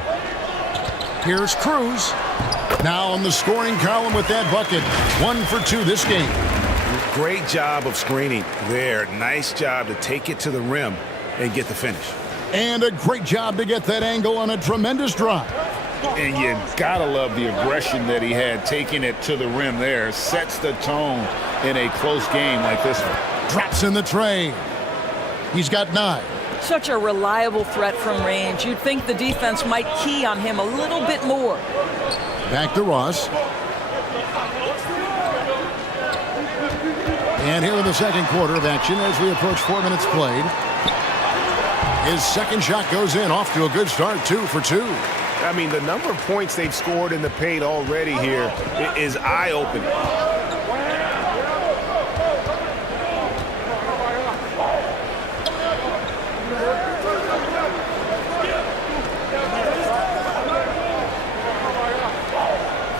Here's Cruz. Now on the scoring column with that bucket. 1 for 2 this game. Great job of screening there. Nice job to take it to the rim and get the finish. And a great job to get that angle on a tremendous drive. And you gotta love the aggression that he had taking it to the rim there. Sets the tone in a close game like this one. Drops in the tray. He's got 9. Such a reliable threat from range. You'd think the defense might key on him a little bit more. Back to Ross. And here in the second quarter of action as we approach 4 minutes played. His second shot goes in, off to a good start, 2 for 2. I mean, the number of points they've scored in the paint already here is eye-opening.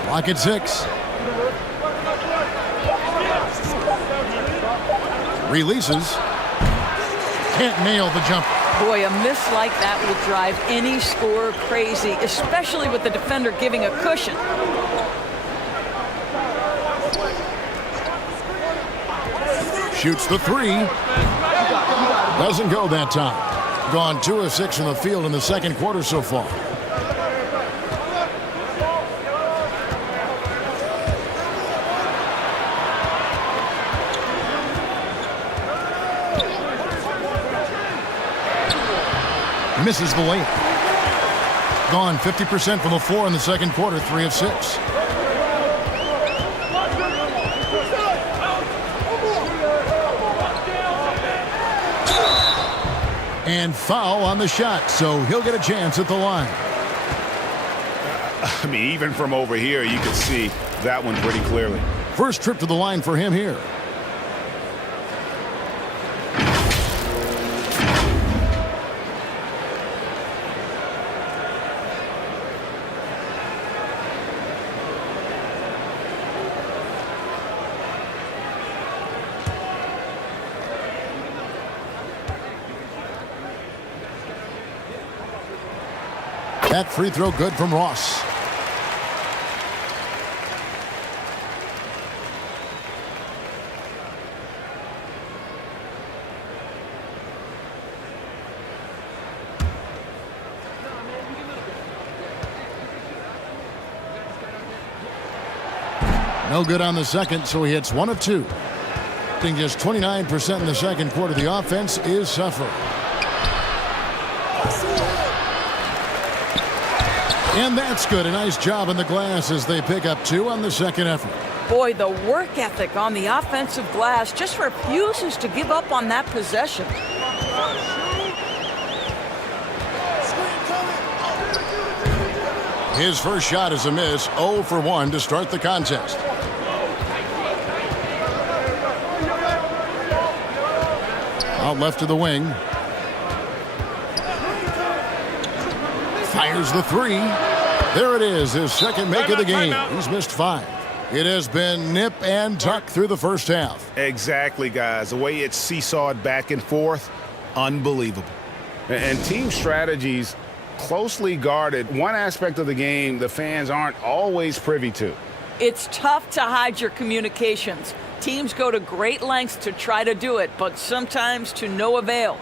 Clock at 6. Releases. Can't nail the jumper. Boy, a miss like that will drive any scorer crazy, especially with the defender giving a cushion. Shoots the 3. Doesn't go that time. Gone 2 of 6 from the field in the second quarter so far. Misses the layup. Gone 50% from the floor in the second quarter, 3 of 6. And foul on the shot, so he'll get a chance at the line. I mean, even from over here, you can see that one pretty clearly. First trip to the line for him here. That free throw good from Ross. No good on the second, so he hits 1 of 2. Shooting just 29% in the second quarter. The offense is suffering. And that's good. A nice job in the glass as they pick up 2 on the second effort. Boy, the work ethic on the offensive glass just refuses to give up on that possession. His first shot is a miss, 0 for 1 to start the contest. Out left to the wing. Fires the 3. There it is, his second make of the game. He's missed 5. It has been nip and tuck through the first half. Exactly, guys. The way it's seesawed back and forth, unbelievable. And team strategies closely guarded. One aspect of the game the fans aren't always privy to. It's tough to hide your communications. Teams go to great lengths to try to do it, but sometimes to no avail.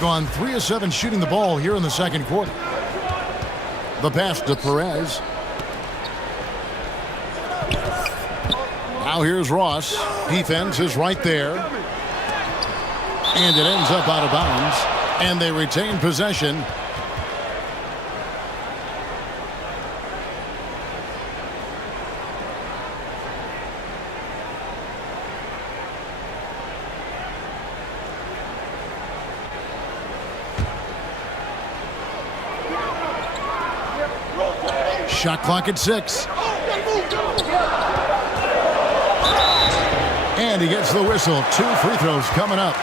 Gone 3 of 7 shooting the ball here in the second quarter. The pass to Perez. Now here's Ross. Defense is right there. And it ends up out of bounds. And they retain possession. Shot clock at 6. And he gets the whistle. 2 free throws coming up.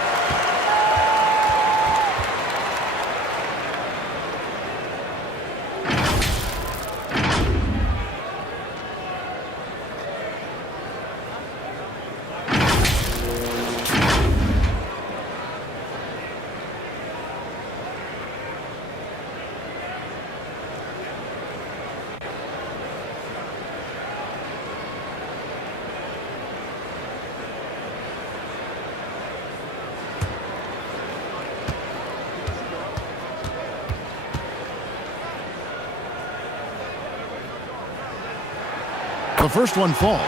The first one falls.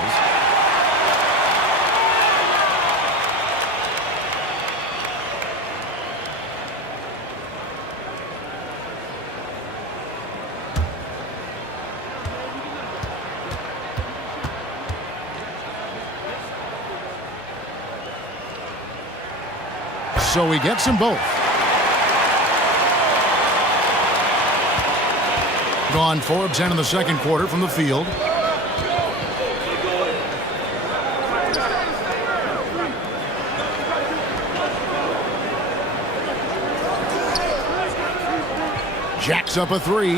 So he gets them both. Gone 4 of 10 in the second quarter from the field. Jacks up a 3.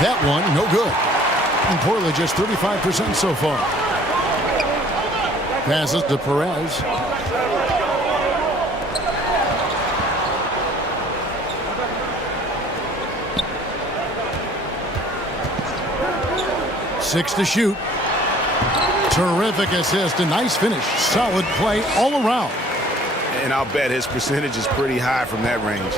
That one, no good. And Portland just 35% so far. Passes to Perez. Six to shoot. Terrific assist. A nice finish. Solid play all around. And I'll bet his percentage is pretty high from that range.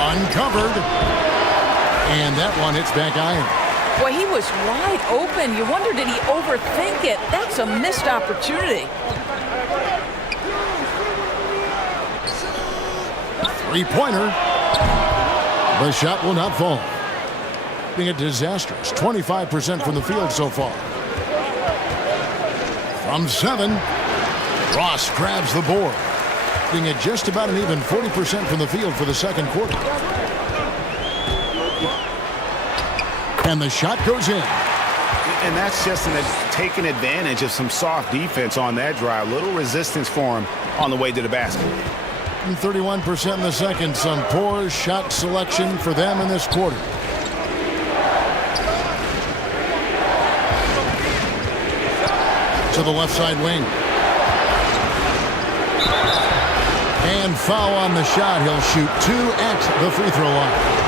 Uncovered. And that one hits back iron. Boy, he was wide open. You wonder, did he overthink it? That's a missed opportunity. Three-pointer. The shot will not fall. Being a disastrous 25% from the field so far. From 7, Ross grabs the board. Being at just about an even 40% from the field for the second quarter. And the shot goes in. And that's just taking advantage of some soft defense on that drive. Little resistance for him on the way to the basket. 31% in the second. Some poor shot selection for them in this quarter. To the left side wing. And foul on the shot. He'll shoot 2 at the free throw line.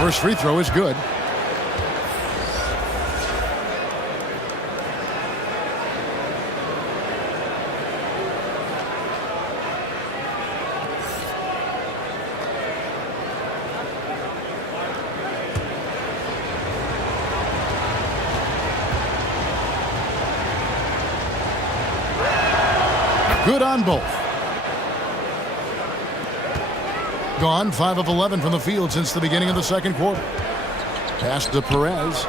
First free throw is good. Good on both. Gone 5 of 11 from the field since the beginning of the second quarter. Pass to Perez.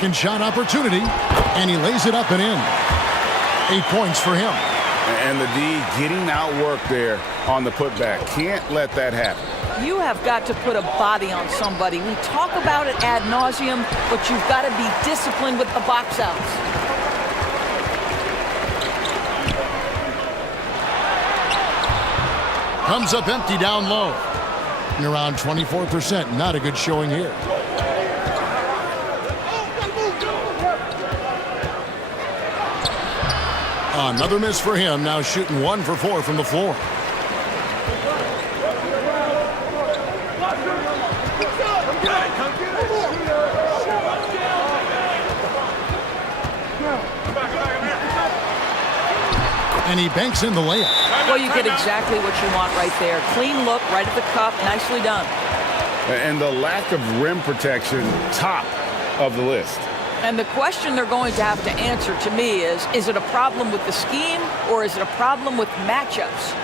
Second shot opportunity, and he lays it up and in. 8 points for him. And the D getting outworked there on the putback. Can't let that happen. You have got to put a body on somebody. We talk about it ad nauseum, but you've got to be disciplined with the box outs. Comes up empty down low. And around 24%. Not a good showing here. Another miss for him. Now shooting 1 for 4 from the floor. And he banks in the layup. Well, you get exactly what you want right there. Clean look, right at the cup, nicely done. And the lack of rim protection, top of the list. And the question they're going to have to answer to me is it a problem with the scheme or is it a problem with matchups?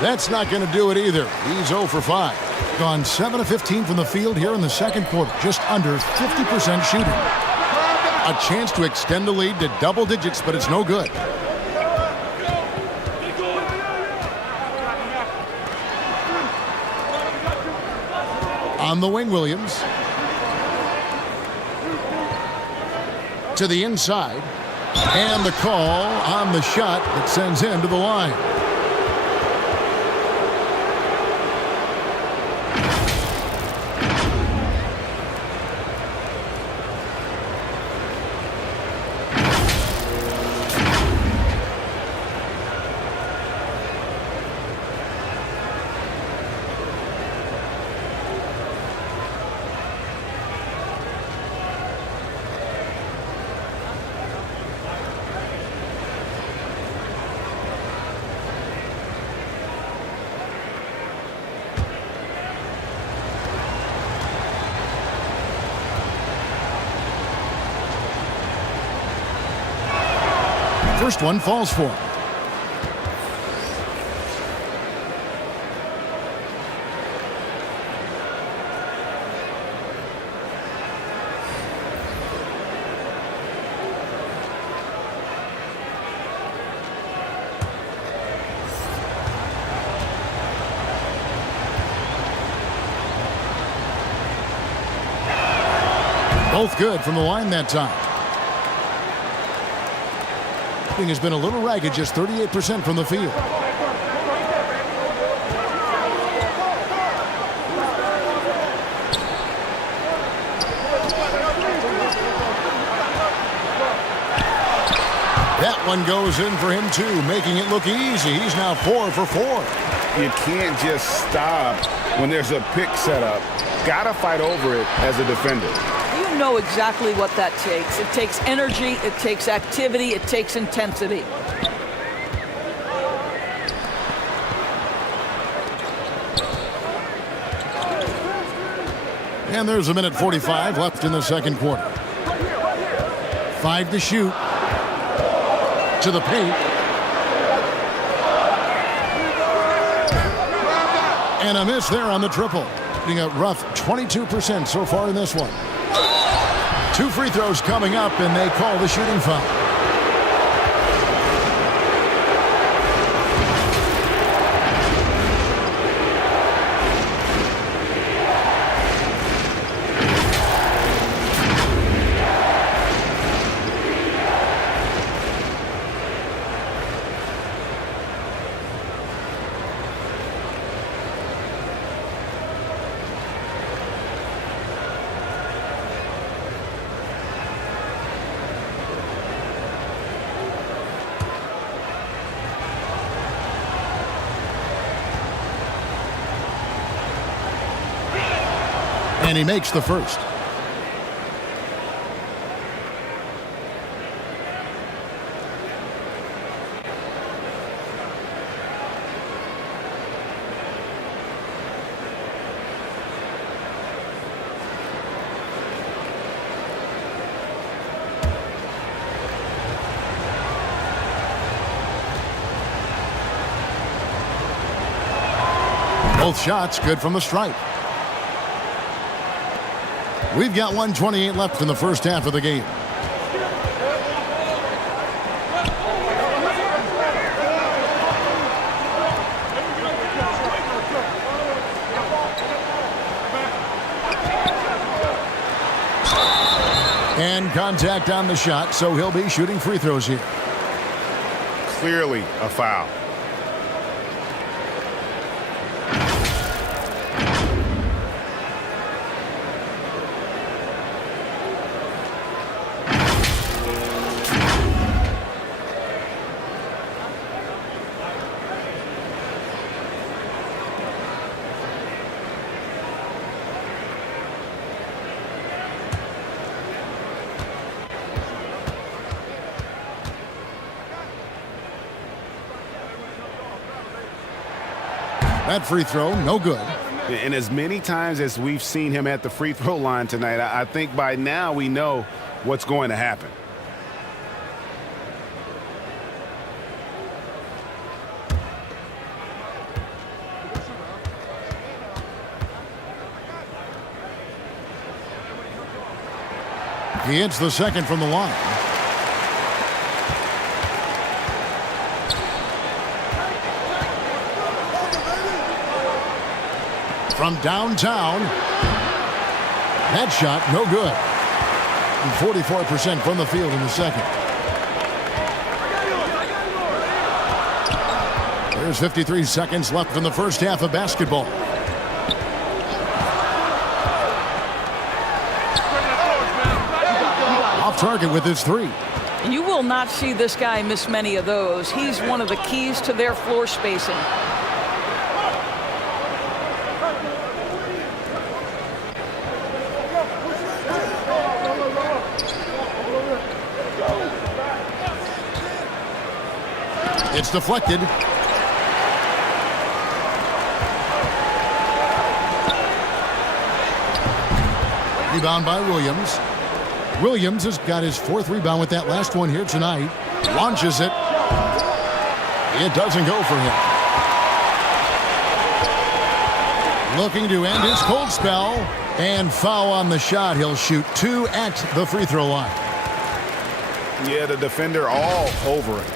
That's not going to do it either. He's 0 for 5. Gone 7 of 15 from the field here in the second quarter. Just under 50% shooting. A chance to extend the lead to double digits, but it's no good. On the wing, Williams. To the inside. And the call on the shot that sends him to the line. First one falls for him. Both good from the line that time. Has been a little ragged, just 38% from the field. That one goes in for him too, making it look easy. He's now 4 for 4. You can't just stop when there's a pick set up. Gotta fight over it as a defender. You know exactly what that takes. It takes energy, it takes activity, it takes intensity. And there's a minute 45 left in the second quarter. 5 to shoot. To the paint. And a miss there on the triple. Being a rough 22% so far in this one. 2 free throws coming up, and they call the shooting foul. And he makes the first. Both shots good from the stripe. We've got 1:28 left in the first half of the game. And contact on the shot, so he'll be shooting free throws here. Clearly a foul. That free throw, no good. And as many times as we've seen him at the free throw line tonight, I think by now we know what's going to happen. He hits the second from the line. From downtown. That shot, no good. And 44% from the field in the second. There's 53 seconds left in the first half of basketball. Off target with his three. You will not see this guy miss many of those. He's one of the keys to their floor spacing. It's deflected. Rebound by Williams. Williams has got his 4th rebound with that last one here tonight. Launches it. It doesn't go for him. Looking to end his cold spell. And foul on the shot. He'll shoot 2 at the free throw line. Yeah, the defender all over it.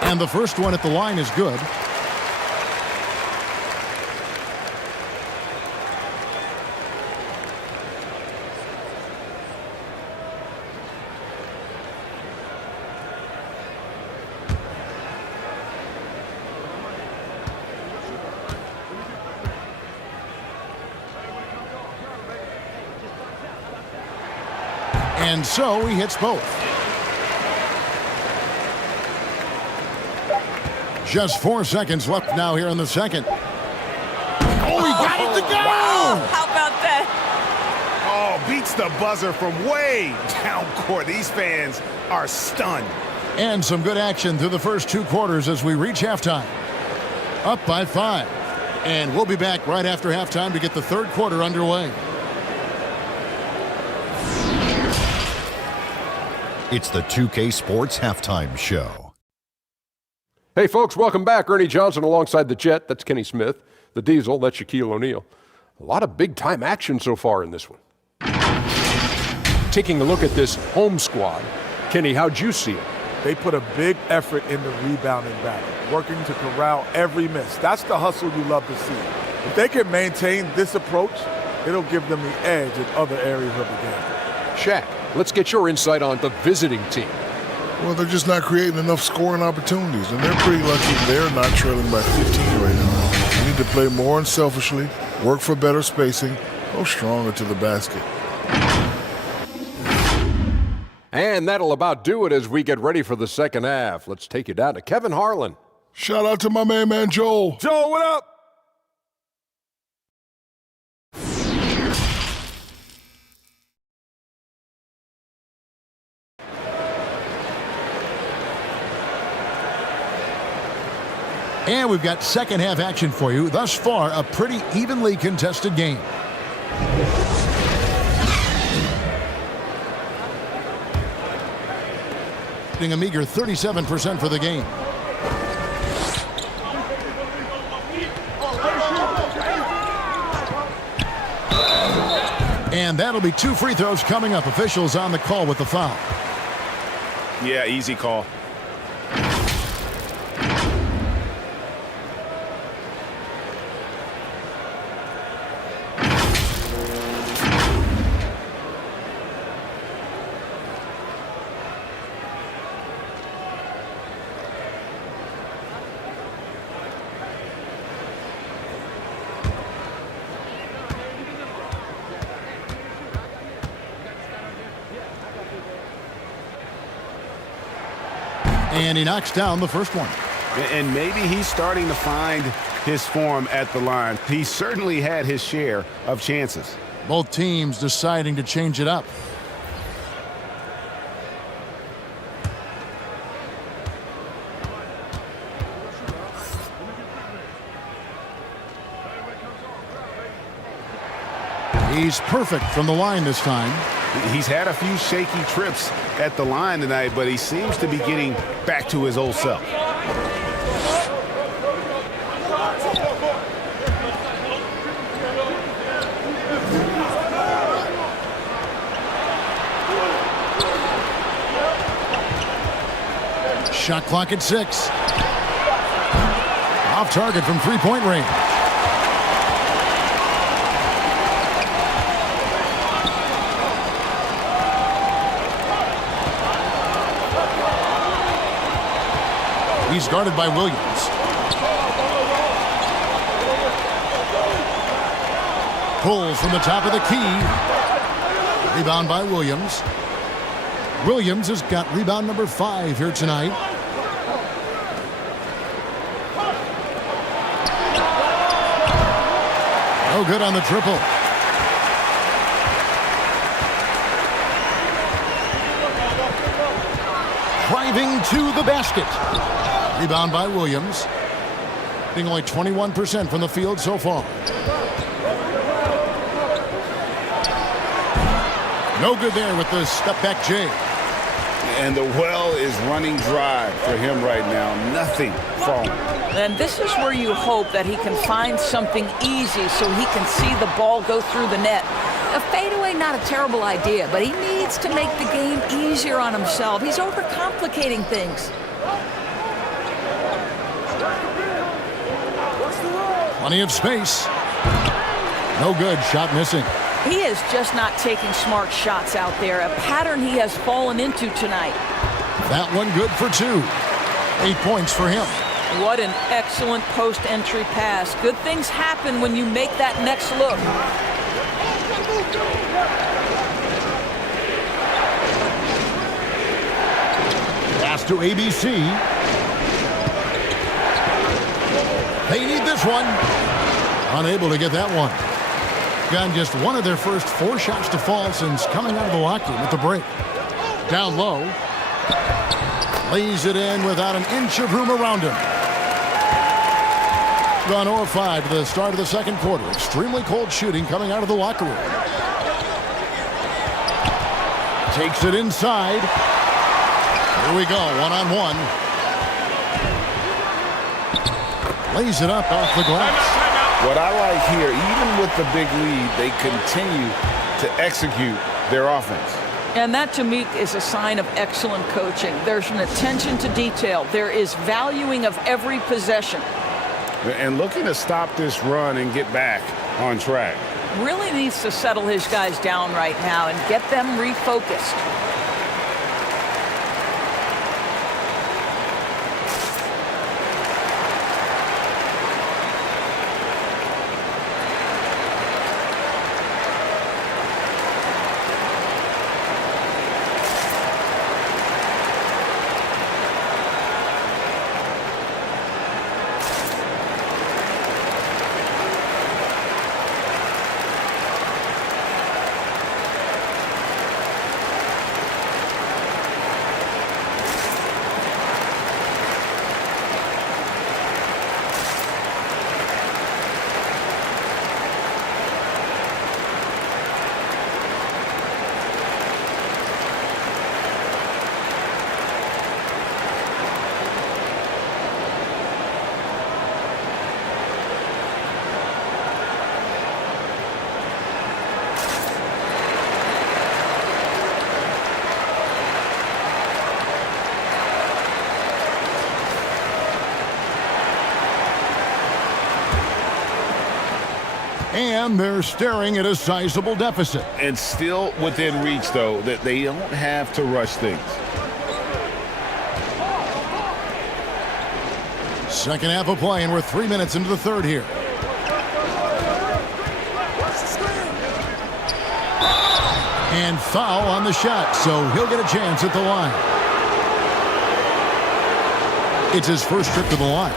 And the first one at the line is good. And so he hits both. Just 4 seconds left now here in the second. Oh, he got it to go! Wow, how about that? Oh, beats the buzzer from way down court. These fans are stunned. And some good action through the first 2 quarters as we reach halftime. Up by 5. And we'll be back right after halftime to get the third quarter underway. It's the 2K Sports Halftime Show. Hey, folks, welcome back. Ernie Johnson alongside the Jet. That's Kenny Smith. The Diesel, that's Shaquille O'Neal. A lot of big-time action so far in this one. Taking a look at this home squad, Kenny, how'd you see it? They put a big effort in the rebounding battle, working to corral every miss. That's the hustle you love to see. If they can maintain this approach, it'll give them the edge in other areas of the game. Shaq, let's get your insight on the visiting team. Well, they're just not creating enough scoring opportunities, and they're pretty lucky they're not trailing by 15 right now. They need to play more unselfishly, work for better spacing, go stronger to the basket. And that'll about do it as we get ready for the second half. Let's take you down to Kevin Harlan. Shout out to my man Joel. Joel, what up? And we've got second half action for you. Thus far, a pretty evenly contested game. A meager 37% for the game. And that'll be 2 free throws coming up. Officials on the call with the foul. Yeah, easy call. And he knocks down the first one. And maybe he's starting to find his form at the line. He certainly had his share of chances. Both teams deciding to change it up. He's perfect from the line this time. He's had a few shaky trips at the line tonight, but he seems to be getting back to his old self. Shot clock at 6. Off target from three-point range. He's guarded by Williams. Pulls from the top of the key. Rebound by Williams. Williams has got rebound number 5 here tonight. No good on the triple. Driving to the basket. Rebound by Williams. Being only 21% from the field so far. No good there with the step-back J. And the well is running dry for him right now. Nothing falling. And this is where you hope that he can find something easy so he can see the ball go through the net. A fadeaway, not a terrible idea, but he needs to make the game easier on himself. He's overcomplicating things. Plenty of space. No good. Shot missing. He is just not taking smart shots out there, a pattern he has fallen into tonight. That one good for 2. 8 points for him. What an excellent post-entry pass. Good things happen when you make that next look. Pass to ABC. They need this one. Unable to get that one. Gotten just one of their first 4 shots to fall since coming out of the locker room at the break. Down low. Lays it in without an inch of room around him. Gone 0-5 to the start of the second quarter. Extremely cold shooting coming out of the locker room. Takes it inside. Here we go, one-on-one. Lays it up off the glass. What I like here, even with the big lead, they continue to execute their offense. And that, to me, is a sign of excellent coaching. There's an attention to detail. There is valuing of every possession. And looking to stop this run and get back on track. Really needs to settle his guys down right now and get them refocused. And they're staring at a sizable deficit. And still within reach, though, that they don't have to rush things. Second half of play, and we're 3 minutes into the third here. And foul on the shot, so he'll get a chance at the line. It's his first trip to the line.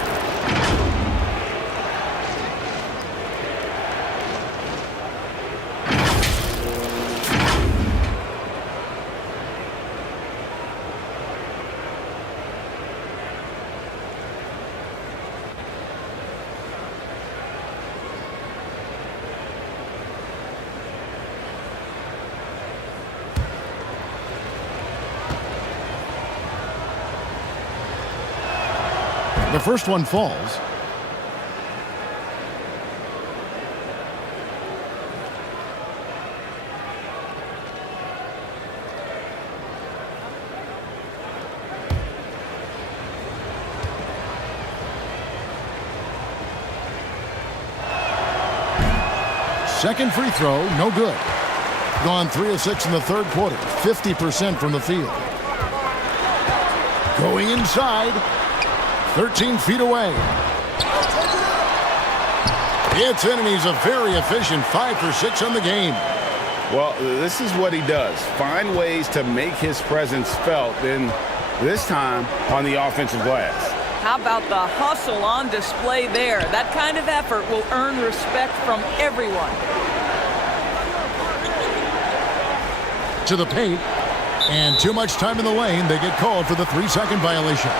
The first one falls. Second free throw, no good. Gone 3 of 6 in the third quarter, 50% from the field. Going inside. 13 feet away. It's in, and he's a very efficient 5 for 6 on the game. Well, this is what he does. Find ways to make his presence felt, and this time on the offensive glass. How about the hustle on display there? That kind of effort will earn respect from everyone. To the paint, and too much time in the lane. They get called for the 3-second violation.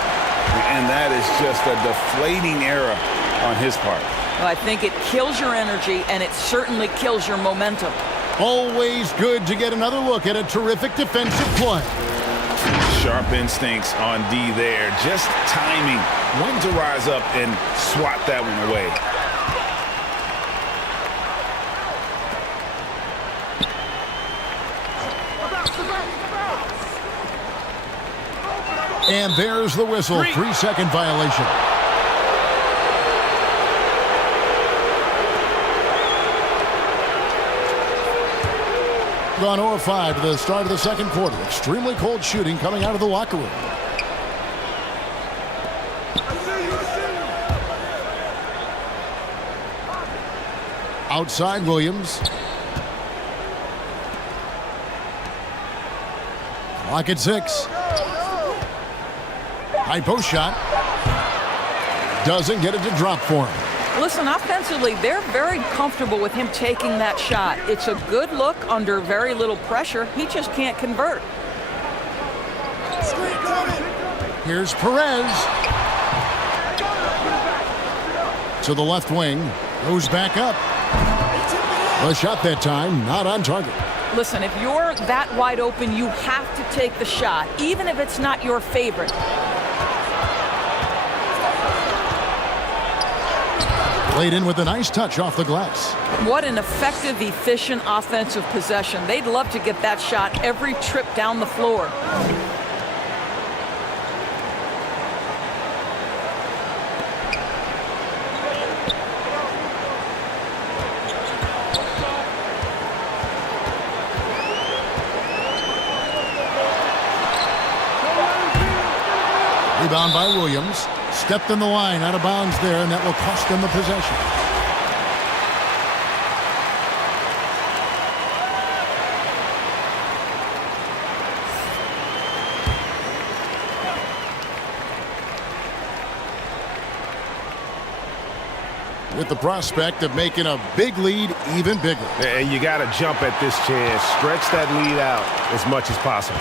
And that is just a deflating error on his part. Well, I think it kills your energy, and it certainly kills your momentum. Always good to get another look at a terrific defensive play. Sharp instincts on D there. Just timing when to rise up and swat that one away. And there's the whistle. 3-second violation. Gone 0-5 to the start of the second quarter. Extremely cold shooting coming out of the locker room. Outside Williams. Clock at 6. High post shot. Doesn't get it to drop for him. Listen, offensively, they're very comfortable with him taking that shot. It's a good look under very little pressure. He just can't convert. Here's Perez. To the left wing. Goes back up. The shot that time, not on target. Listen, if you're that wide open, you have to take the shot, even if it's not your favorite. Laid in with a nice touch off the glass. What an effective, efficient offensive possession. They'd love to get that shot every trip down the floor. Rebound by Williams. Stepped in the line, out of bounds there, and that will cost them the possession. With the prospect of making a big lead even bigger. And you got to jump at this chance. Stretch that lead out as much as possible.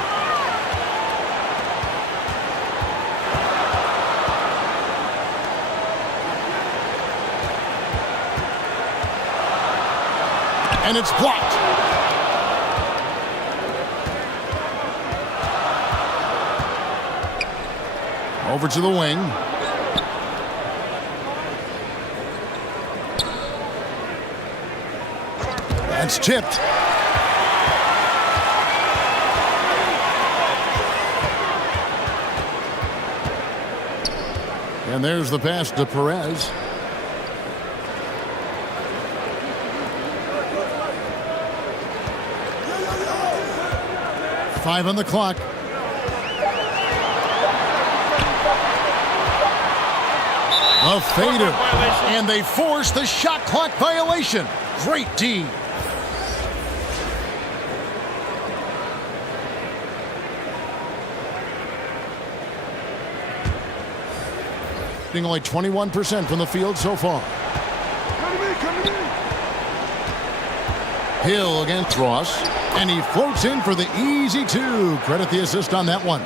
And it's blocked. Over to the wing. That's tipped. And there's the pass to Perez. Five on the clock. A fader. And they force the shot clock violation. Great D. Being only 21% from the field so far. Hill against Ross. And he floats in for the easy two. Credit the assist on that one.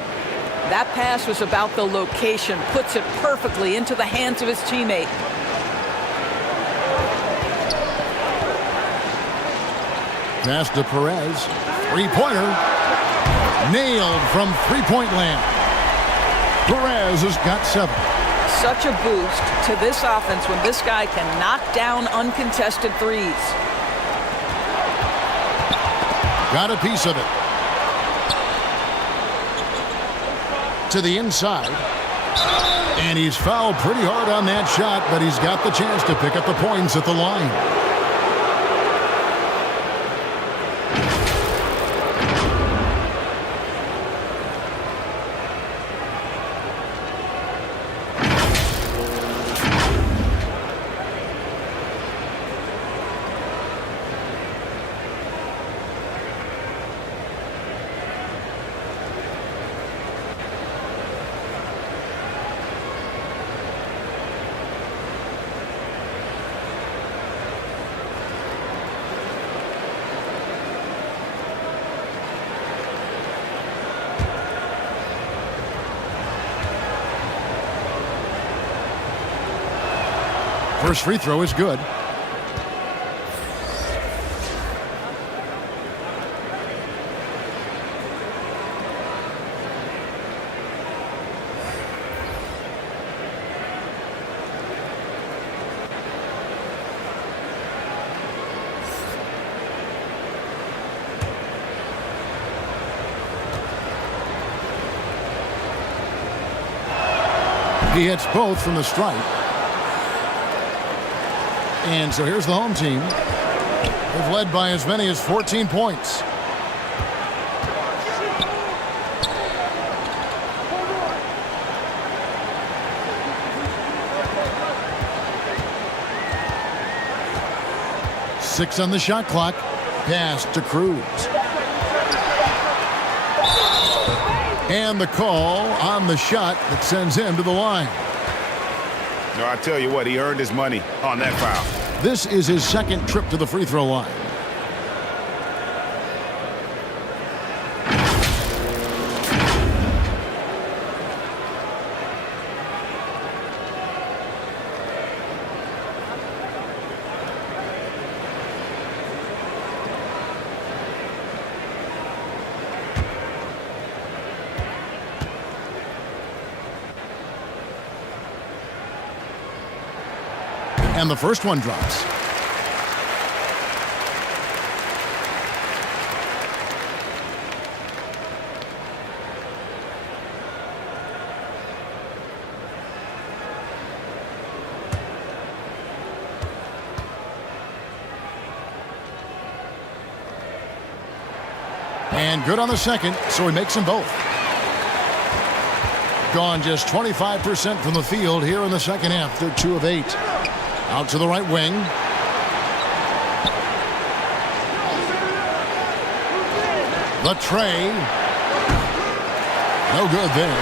That pass was about the location. Puts it perfectly into the hands of his teammate. Pass to Perez. Three-pointer. Nailed from three-point land. Perez has got 7. Such a boost to this offense when this guy can knock down uncontested threes. Got a piece of it. To the inside. And he's fouled pretty hard on that shot, but he's got the chance to pick up the points at the line. First free throw is good. He hits both from the stripe. And so here's the home team. They've led by as many as 14 points. Six on the shot clock. Pass to Cruz. And the call on the shot that sends him to the line. No, I tell you what, he earned his money on that foul. This is his second trip to the free throw line. And the first one drops. And good on the second, so he makes them both. Gone just 25% from the field here in the second half. They're 2 of 8. Out to the right wing. The tray. No good there.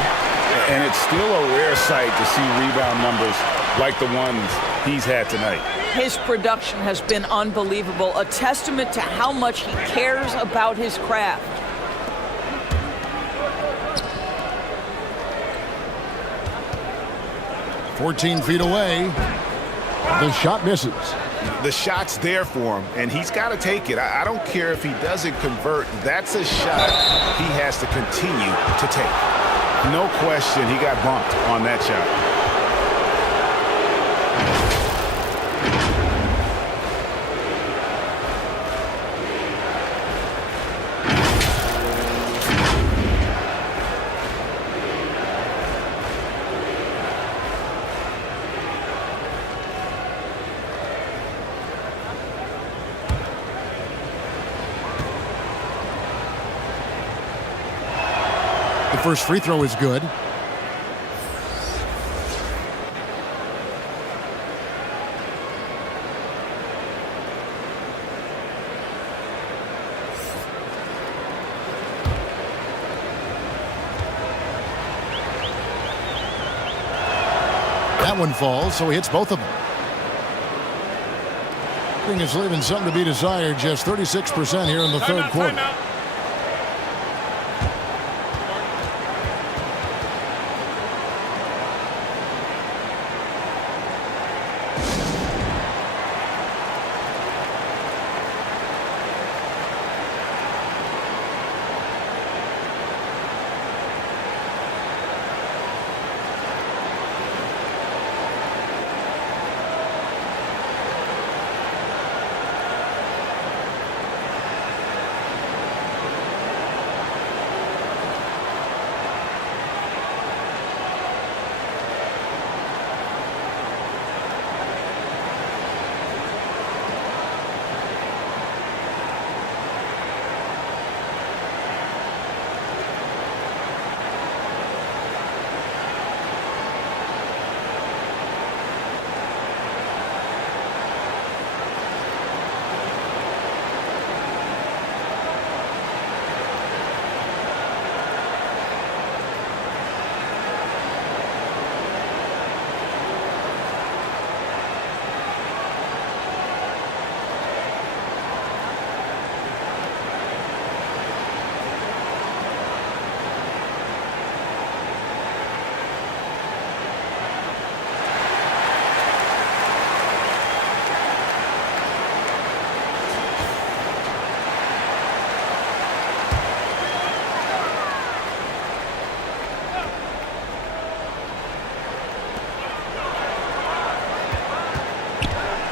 And it's still a rare sight to see rebound numbers like the ones he's had tonight. His production has been unbelievable, a testament to how much he cares about his craft. "14 feet away. The shot misses. The shot's there for him, and he's got to take it. I don't care if he doesn't convert. That's a shot he has to continue to take. No question he got bumped on that shot. First free throw is good. That one falls, so he hits both of them. I think it's leaving something to be desired. Just 36% here in the third quarter.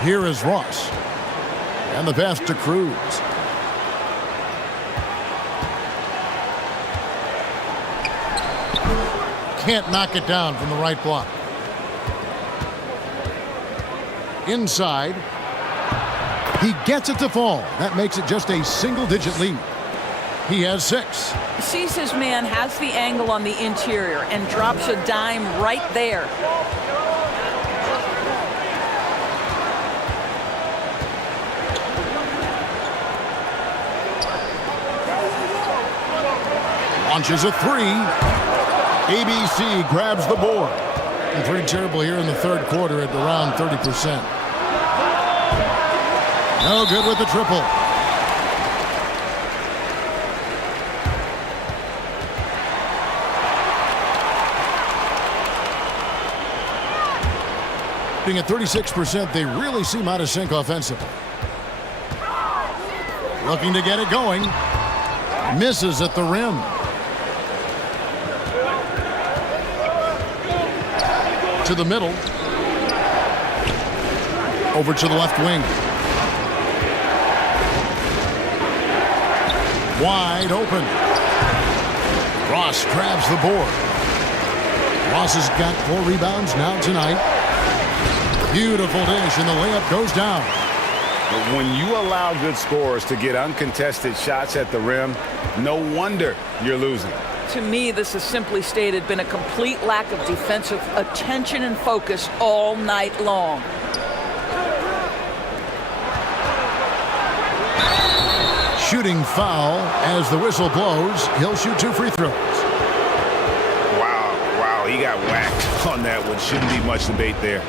Here is Ross. And the pass to Cruz. Can't knock it down from the right block. Inside. He gets it to fall. That makes it just a single-digit lead. He has 6. Sees his man, has the angle on the interior, and drops a dime right there. Launches a three. ABC grabs the board. And pretty terrible here in the third quarter at around 30%. No good with the triple. Being at 36%, they really seem out of sync offensively. Looking to get it going. Misses at the rim. To the middle. Over to the left wing. Wide open. Ross grabs the board. Ross has got 4 rebounds now tonight. Beautiful dish, and the layup goes down. But when you allow good scorers to get uncontested shots at the rim, no wonder you're losing. To me, this has simply stated been a complete lack of defensive attention and focus all night long. Shooting foul as the whistle blows. He'll shoot 2 free throws. Wow, he got whacked on that one. Shouldn't be much debate there.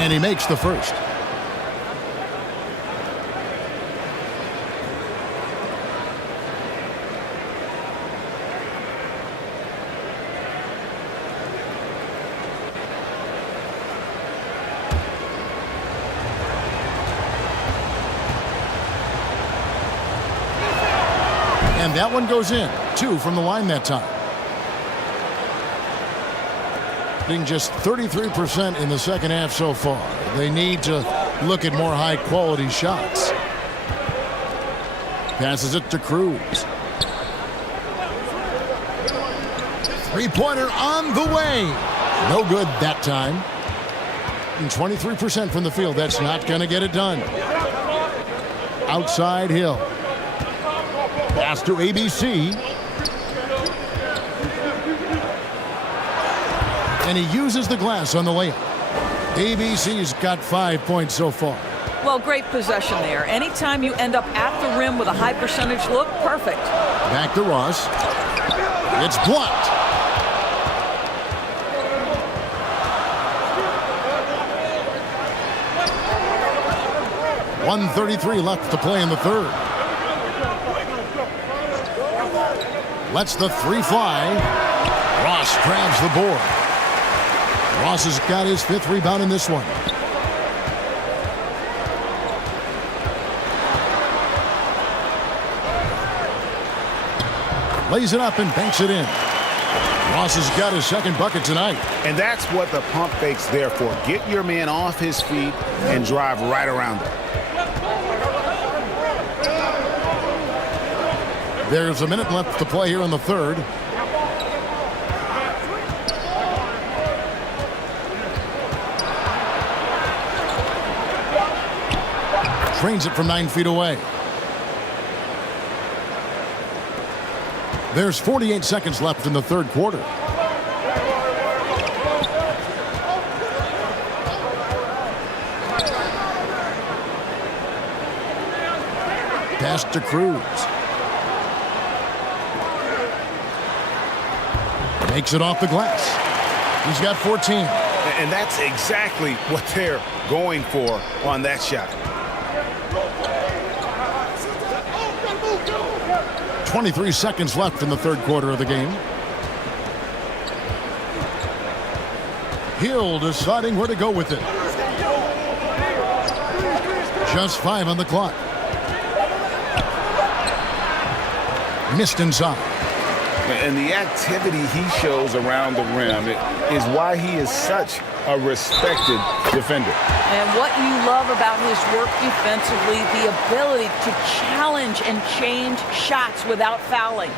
And he makes the first. And that one goes in. 2 from the line that time. Just 33% in the second half so far. They need to look at more high-quality shots. Passes it to Cruz. Three-pointer on the way. No good that time. And 23% from the field. That's not going to get it done. Outside Hill. Pass to ABC. And he uses the glass on the layup. ABC's got 5 points so far. Well, great possession there. Anytime you end up at the rim with a high percentage look, perfect. Back to Ross. It's blocked. .133 left to play in the third. Lets the 3 fly. Ross grabs the board. Ross has got his 5th rebound in this one. Lays it up and banks it in. Ross has got his 2nd bucket tonight. And that's what the pump fake's there for. Get your man off his feet and drive right around him. There's a minute left to play here in the third. Trains it from 9 feet away. There's 48 seconds left in the third quarter. Pass to Cruz. Makes it off the glass. He's got 14. And that's exactly what they're going for on that shot. 23 seconds left in the third quarter of the game. Hill deciding where to go with it. Just 5 on the clock. Missed inside. And the activity he shows around the rim is why he is such a respected defender. And what you love about his work defensively, the ability to challenge and change shots without fouling.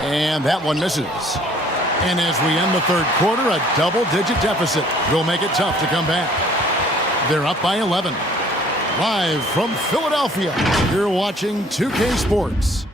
And that one misses. And as we end the third quarter, a double-digit deficit will make it tough to come back. They're up by 11. Live from Philadelphia, you're watching 2K Sports.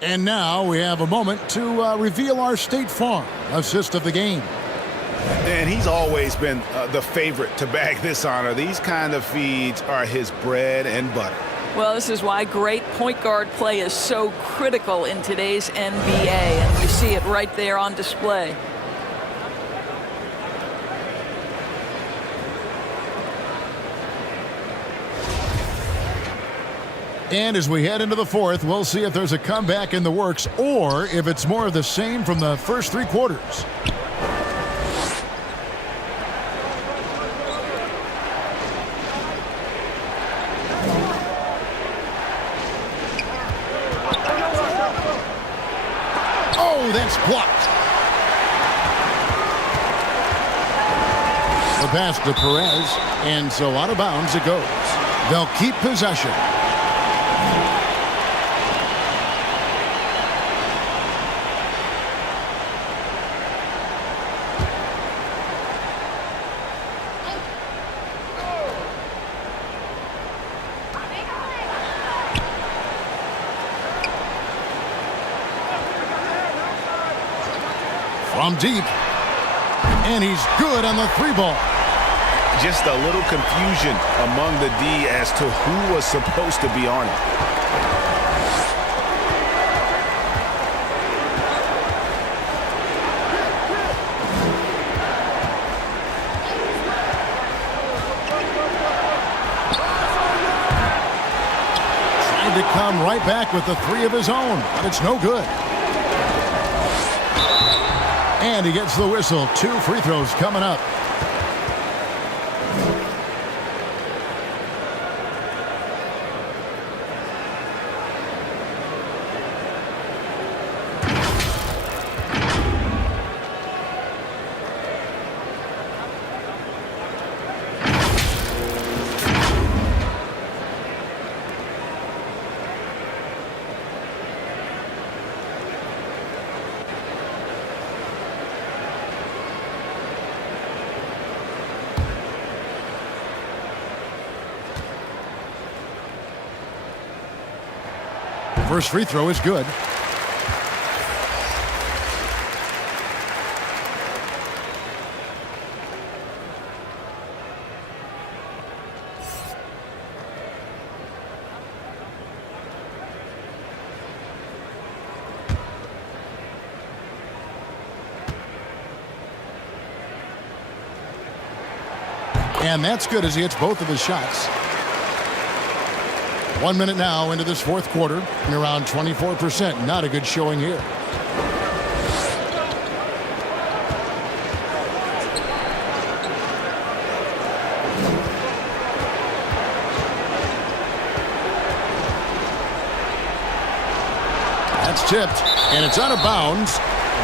And now we have a moment to reveal our State Farm assist of the game. And he's always been the favorite to bag this honor. These kind of feeds are his bread and butter. Well, this is why great point guard play is so critical in today's NBA, and you see it right there on display. And as we head into the fourth, we'll see if there's a comeback in the works or if it's more of the same from the first three quarters. Oh, that's blocked. The pass to Perez, and so out of bounds it goes. They'll keep possession. From deep, and he's good on the three ball. Just a little confusion among the D as to who was supposed to be on it. Trying to come right back with the three of his own, but it's no good. And he gets the whistle. 2 free throws coming up. First free throw is good. And that's good as he hits both of his shots. 1 minute now into this fourth quarter, and around 24%. Not a good showing here. That's tipped, and it's out of bounds.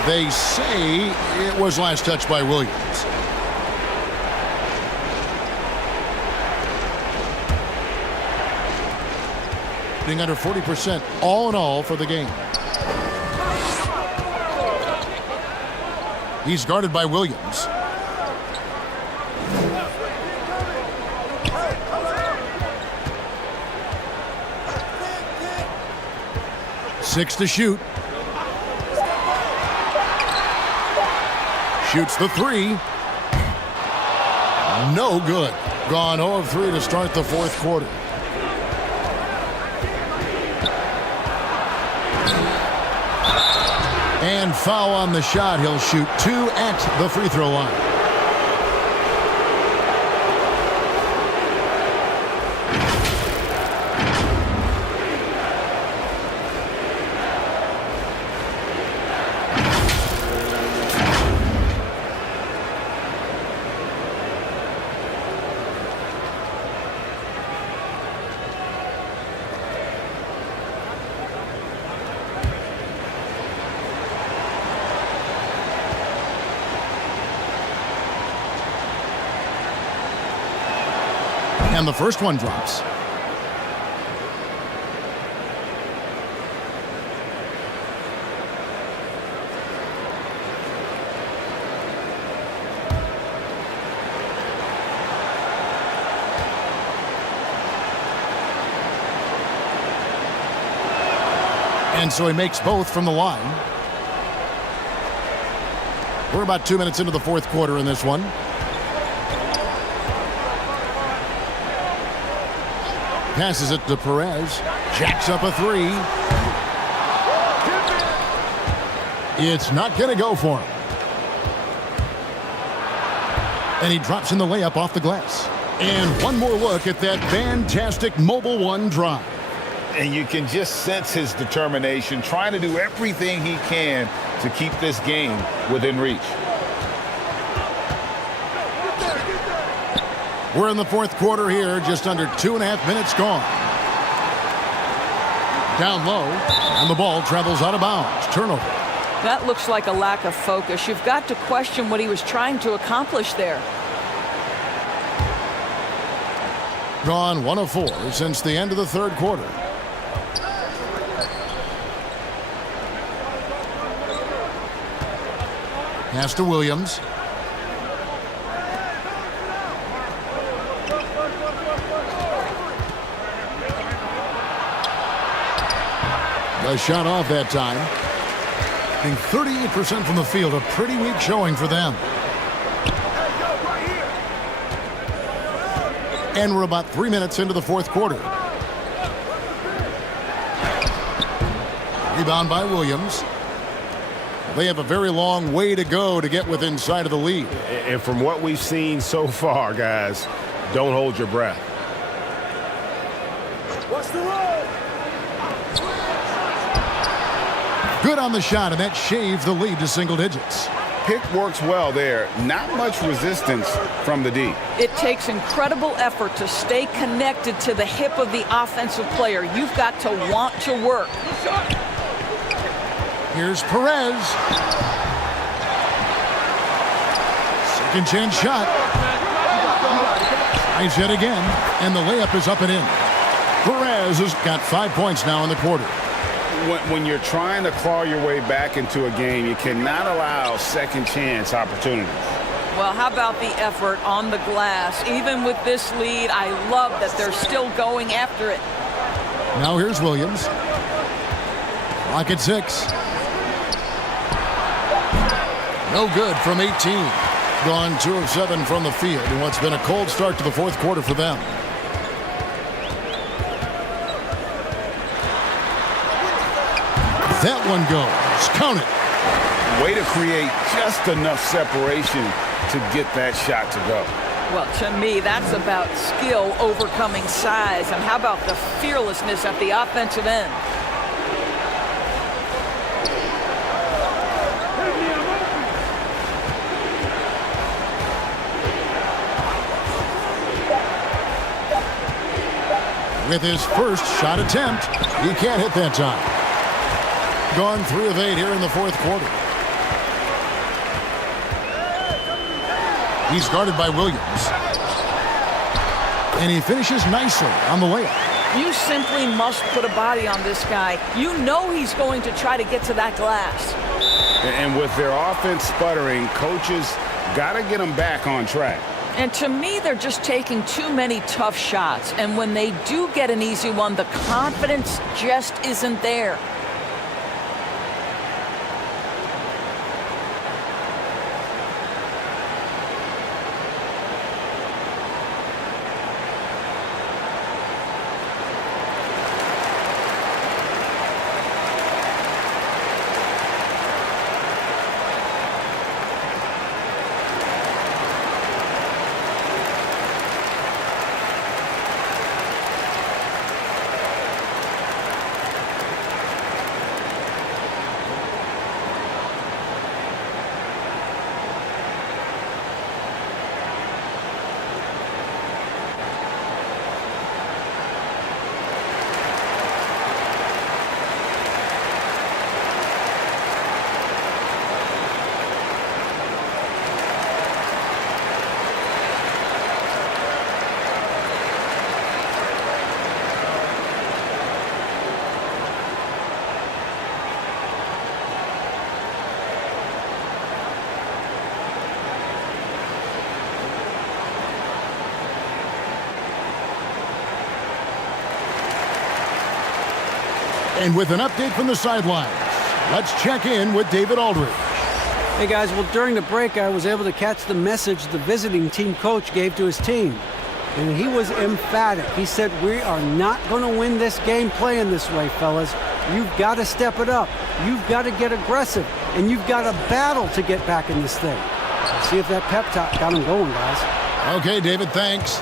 They say it was last touched by Williams. Under 40% all in all for the game. He's guarded by Williams. Six to shoot. Shoots the three. No good. Gone 0 of 3 to start the fourth quarter. And foul on the shot. He'll shoot 2 at the free throw line. And the first one drops. And so he makes both from the line. We're about 2 minutes into the fourth quarter in this one. Passes it to Perez. Jacks up a three. It's not going to go for him. And he drops in the layup off the glass. And one more look at that fantastic Mobile One drive. And you can just sense his determination, trying to do everything he can to keep this game within reach. We're in the fourth quarter here, just under 2.5 minutes gone. Down low, and the ball travels out of bounds. Turnover. That looks like a lack of focus. You've got to question what he was trying to accomplish there. Gone 1 of 4 since the end of the third quarter. Pass to Williams. The shot off that time. And 38% from the field, a pretty weak showing for them. And we're about 3 minutes into the fourth quarter. Rebound by Williams. They have a very long way to go to get within sight of the lead. And from what we've seen so far, guys, don't hold your breath. What's the roll? Good on the shot, and that shaves the lead to single digits. Pick works well there. Not much resistance from the D. It takes incredible effort to stay connected to the hip of the offensive player. You've got to want to work. Here's Perez. Second chance shot. Nice hit again, and the layup is up and in. Perez has got 5 points now in the quarter. When you're trying to claw your way back into a game, you cannot allow second chance opportunities. Well, how about the effort on the glass? Even with this lead, I love that they're still going after it. Now here's Williams. Clock at 6. No good from 18. Gone 2 of 7 from the field in what's been a cold start to the fourth quarter for them. That one goes. Count it. Way to create just enough separation to get that shot to go. Well, to me, that's about skill overcoming size. And how about the fearlessness at the offensive end? With his first shot attempt, he can't hit that time. Gone 3 of 8 here in the fourth quarter. He's guarded by Williams. And he finishes nicely on the layup. You simply must put a body on this guy. You know he's going to try to get to that glass. And with their offense sputtering, coaches got to get them back on track. And to me, they're just taking too many tough shots. And when they do get an easy one, the confidence just isn't there. And with an update from the sidelines, let's check in with David Aldridge. Hey guys, well during the break I was able to catch the message the visiting team coach gave to his team. And he was emphatic. He said, we are not going to win this game playing this way, fellas. You've got to step it up. You've got to get aggressive. And you've got to battle to get back in this thing. See if that pep talk got him going, guys. Okay, David, thanks.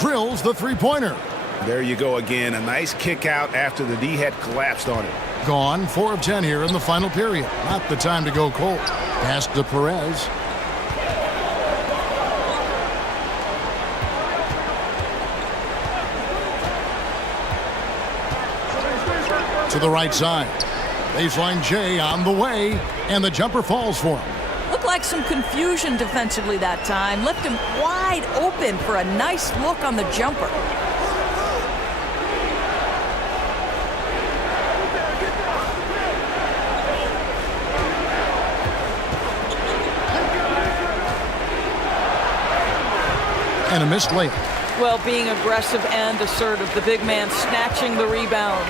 Drills the three-pointer. There you go again. A nice kick out after the D had collapsed on it. Gone, 4 of 10 here in the final period. Not the time to go cold. Pass to Perez. To the right side. Baseline J on the way, and the jumper falls for him. Looked like some confusion defensively that time. Left him wide open for a nice look on the jumper. And a missed layup. Well, being aggressive and assertive. The big man snatching the rebound.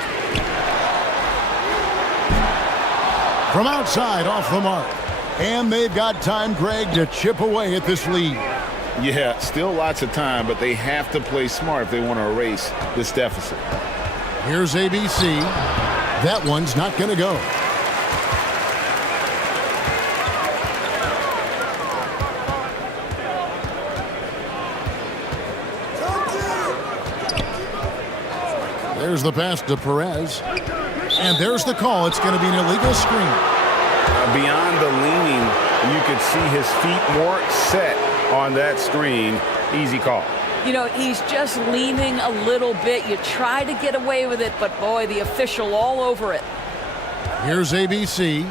From outside, off the mark. And they've got time, Greg, to chip away at this lead. Yeah, still lots of time, but they have to play smart if they want to erase this deficit. Here's ABC. That one's not going to go. There's the pass to Perez. And there's the call. It's going to be an illegal screen. Beyond the leaning, you could see his feet more set on that screen. Easy call. You know, he's just leaning a little bit. You try to get away with it, but boy, the official all over it. Here's ABC.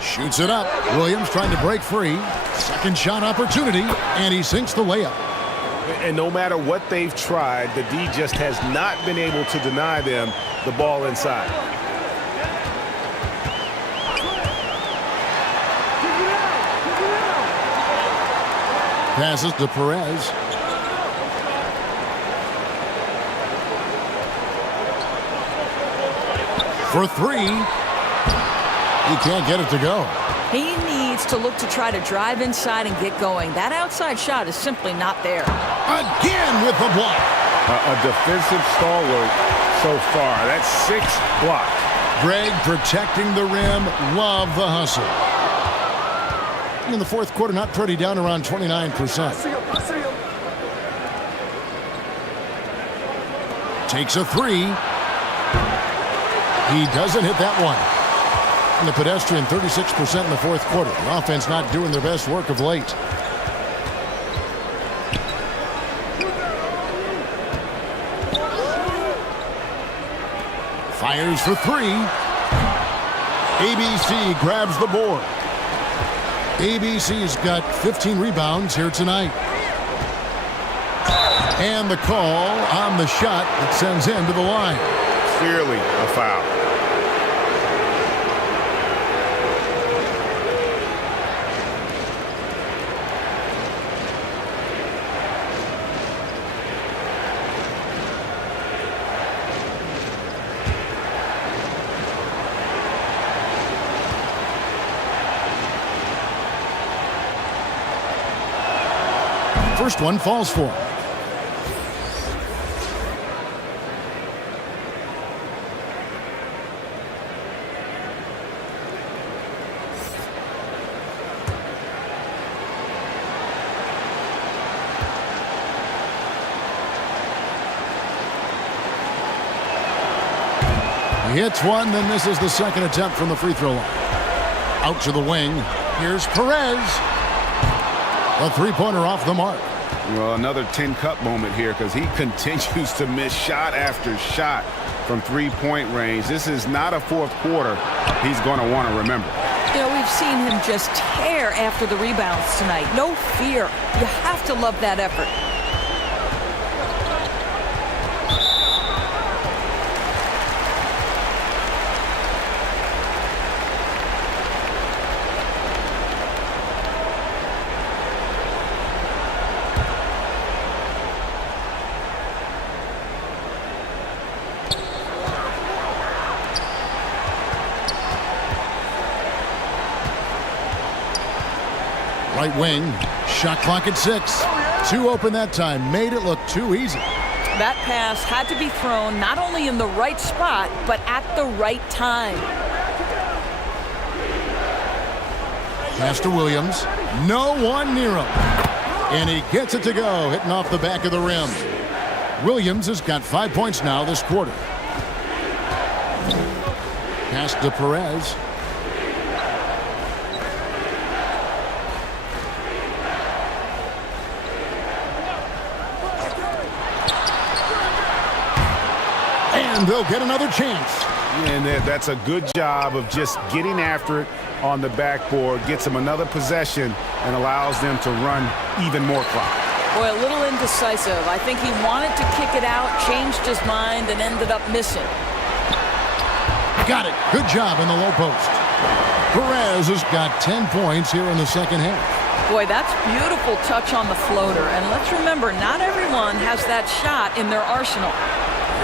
Shoots it up. Williams trying to break free. Second shot opportunity, and he sinks the layup. And no matter what they've tried, the D just has not been able to deny them the ball inside. Passes to Perez. For three. He can't get it to go. He needs to look to try to drive inside and get going. That outside shot is simply not there. Again with the block. A defensive stalwart so far. That's 6 blocks. Greg protecting the rim. Love the hustle. In the fourth quarter, not pretty, down around 29%. Takes a three. He doesn't hit that one. And the pedestrian 36% in the fourth quarter. The offense not doing their best work of late. Fires for three. ABC grabs the board. ABC's got 15 rebounds here tonight. And the call on the shot that sends him to the line. Clearly a foul. First one falls for him. He hits one, then misses the second attempt from the free throw line. Out to the wing. Here's Perez. A three-pointer off the mark. Well, another tin cup moment here because he continues to miss shot after shot from three-point range. This is not a fourth quarter he's going to want to remember. You know, we've seen him just tear after the rebounds tonight. No fear. You have to love that effort. Right wing. Shot clock at 6. Too open that time. Made it look too easy. That pass had to be thrown not only in the right spot, but at the right time. Pass to Williams. No one near him. And he gets it to go, hitting off the back of the rim. Williams has got 5 points now this quarter. Pass to Perez. And they'll get another chance. And that's a good job of just getting after it on the backboard, gets them another possession, and allows them to run even more clock. Boy, a little indecisive. I think he wanted to kick it out, changed his mind, and ended up missing. Got it. Good job in the low post. Perez has got 10 points here in the second half. Boy, that's beautiful touch on the floater. And let's remember, not everyone has that shot in their arsenal.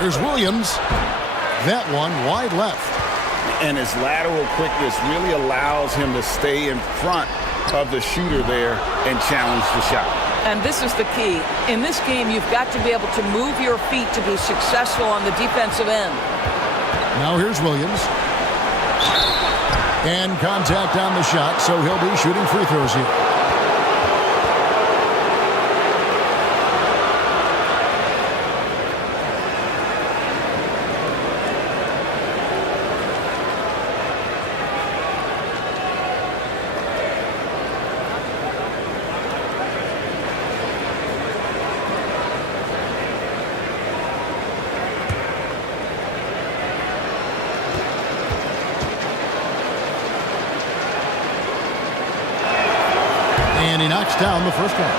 Here's Williams. That one wide left. And his lateral quickness really allows him to stay in front of the shooter there and challenge the shot. And this is the key. In this game, you've got to be able to move your feet to be successful on the defensive end. Now here's Williams. And contact on the shot, so he'll be shooting free throws here. And he knocks down the first one.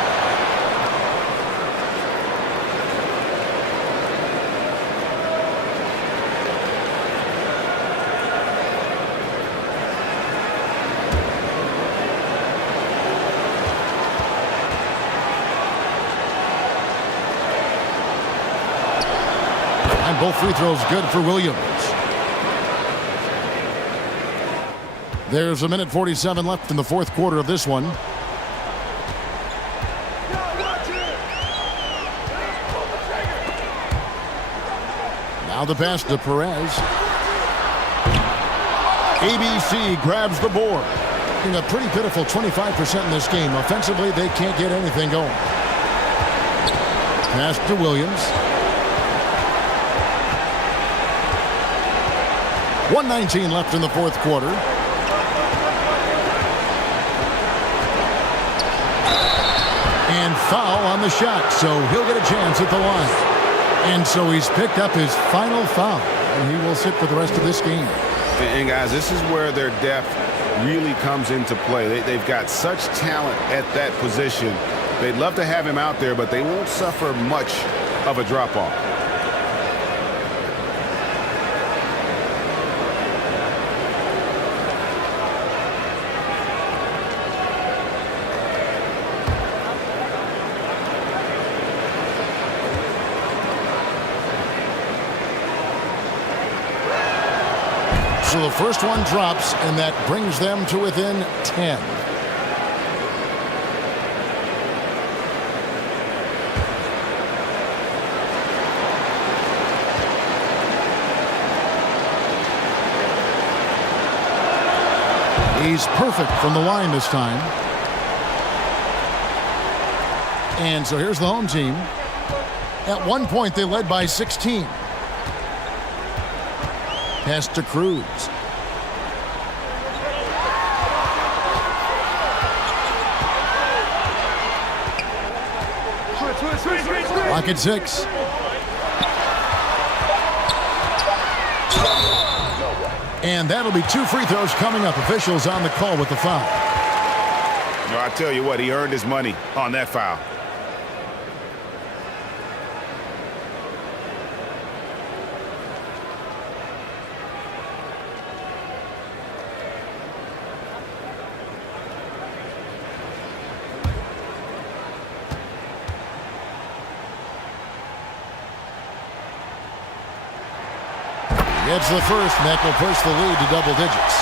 And both free throws good for Williams. There's a minute 47 left in the fourth quarter of this one. Now the pass to Perez. ABC grabs the board. A pretty pitiful 25% in this game. Offensively, they can't get anything going. Pass to Williams. 1:19 left in the fourth quarter. And foul on the shot, so he'll get a chance at the line. And so he's picked up his final foul, and he will sit for the rest of this game. And guys, this is where their depth really comes into play. They've got such talent at that position. They'd love to have him out there, but they won't suffer much of a drop-off. So the first one drops, and that brings them to within 10. He's perfect from the line this time. And so here's the home team. At one point, they led by 16. Pass to Cruz. Clock at 6. And that'll be 2 free throws coming up. Officials on the call with the foul. No, I tell you what, he earned his money on that foul. Gets the first, and that will push the lead to double digits.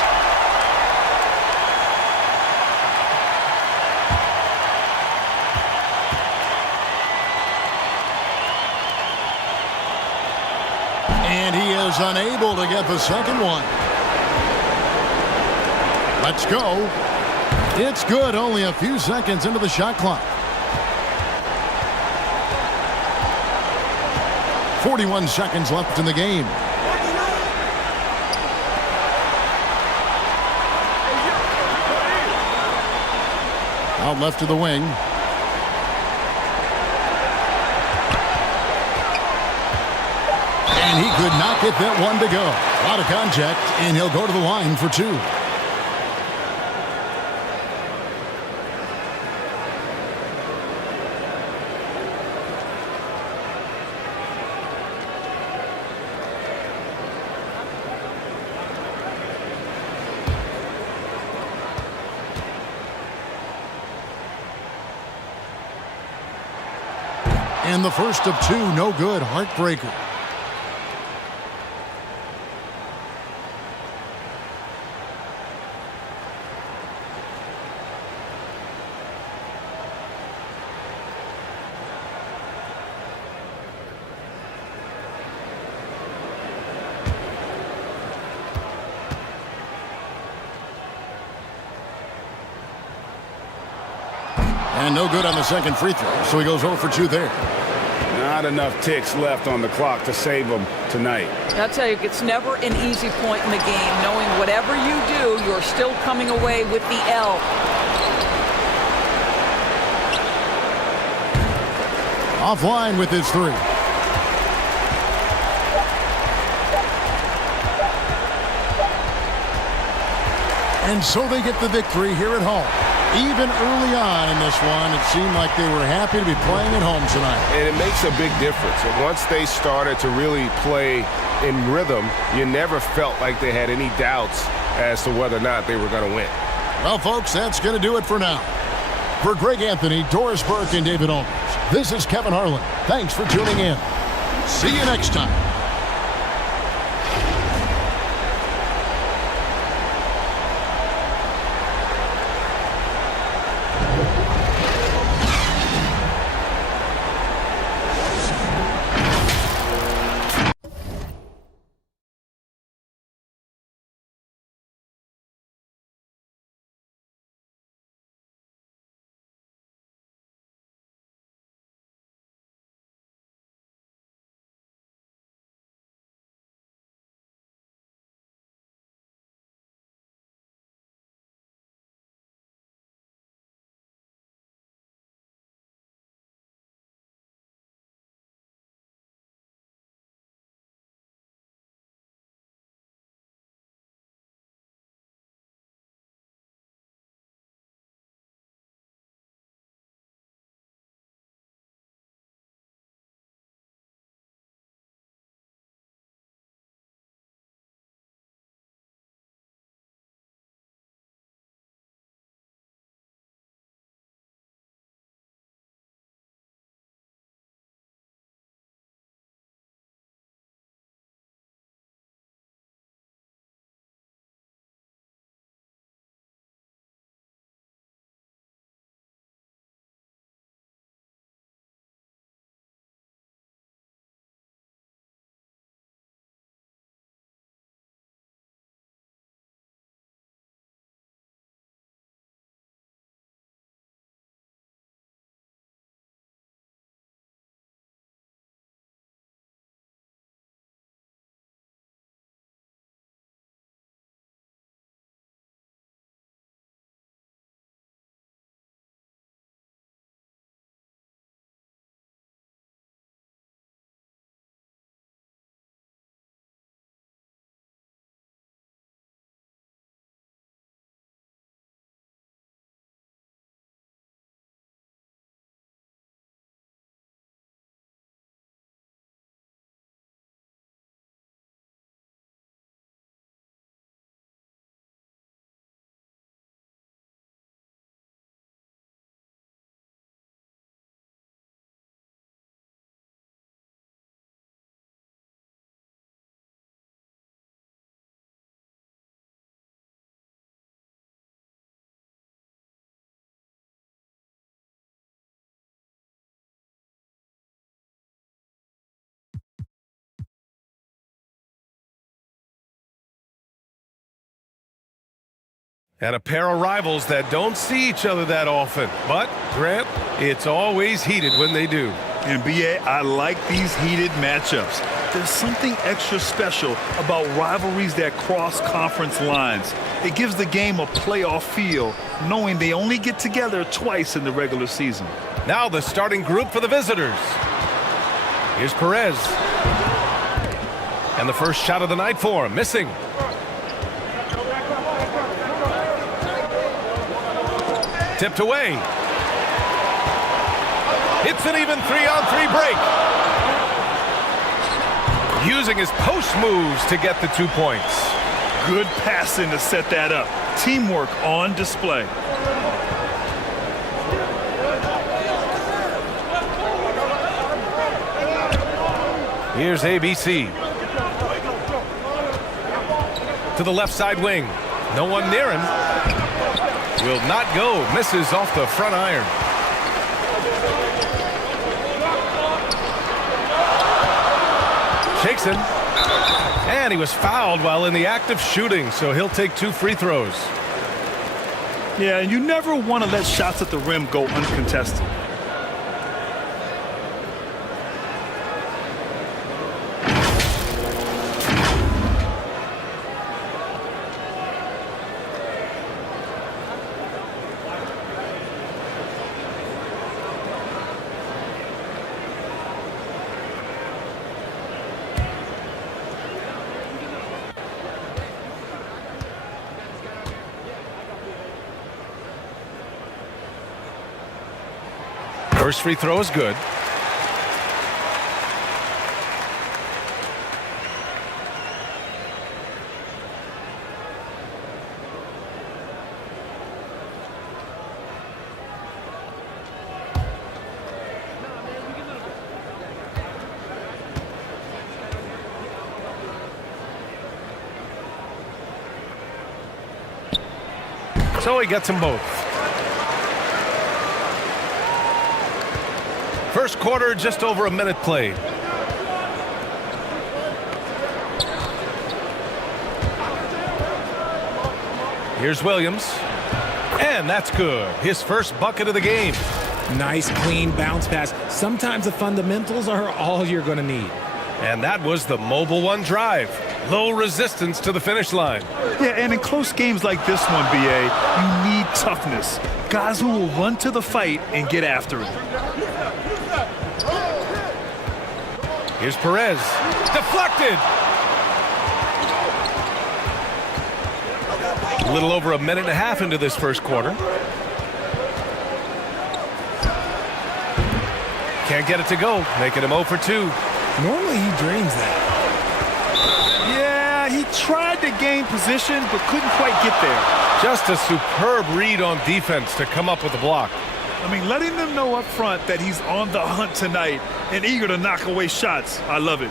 And he is unable to get the second one. Let's go. It's good, only a few seconds into the shot clock. 41 seconds left in the game. Out left to the wing. And he could not get that one to go. Out of contact, and he'll go to the line for two. And the first of two, no good, heartbreaker. And no good on the second free throw, so he goes 0 for 2 there. Not enough ticks left on the clock to save them tonight. I'll tell you, it's never an easy point in the game, knowing whatever you do, you're still coming away with the L. Offline with his three. And so they get the victory here at home. Even early on in this one, it seemed like they were happy to be playing at home tonight. And it makes a big difference. And once they started to really play in rhythm, you never felt like they had any doubts as to whether or not they were going to win. Well, folks, that's going to do it for now. For Greg Anthony, Doris Burke, and David Olmers, this is Kevin Harlan. Thanks for tuning in. See you next time. And a pair of rivals that don't see each other that often. But, Grant, it's always heated when they do. And BA, I like these heated matchups. There's something extra special about rivalries that cross conference lines. It gives the game a playoff feel, knowing they only get together twice in the regular season. Now the starting group for the visitors. Here's Perez. And the first shot of the night for him, missing. Tipped away. It's an even 3-on-3 break. Using his post moves to get the 2 points. Good passing to set that up. Teamwork on display. Here's ABC. To the left side wing. No one near him. Will not go. Misses off the front iron. Shakes him. And he was fouled while in the act of shooting, so he'll take 2 free throws. Yeah, and you never want to let shots at the rim go uncontested. First free throw is good. So he gets them both. First quarter, just over a minute played. Here's Williams. And that's good. His first bucket of the game. Nice, clean bounce pass. Sometimes the fundamentals are all you're going to need. And that was the Mobile One drive. Low resistance to the finish line. Yeah, and in close games like this one, BA, you need toughness. Guys who will run to the fight and get after it. Here's Perez. Deflected. A little over a minute and a half into this first quarter. Can't get it to go, making him 0 for 2. Normally he dreams that. Yeah, he tried to gain position, but couldn't quite get there. Just a superb read on defense to come up with the block. I mean, letting them know up front that he's on the hunt tonight and eager to knock away shots. I love it.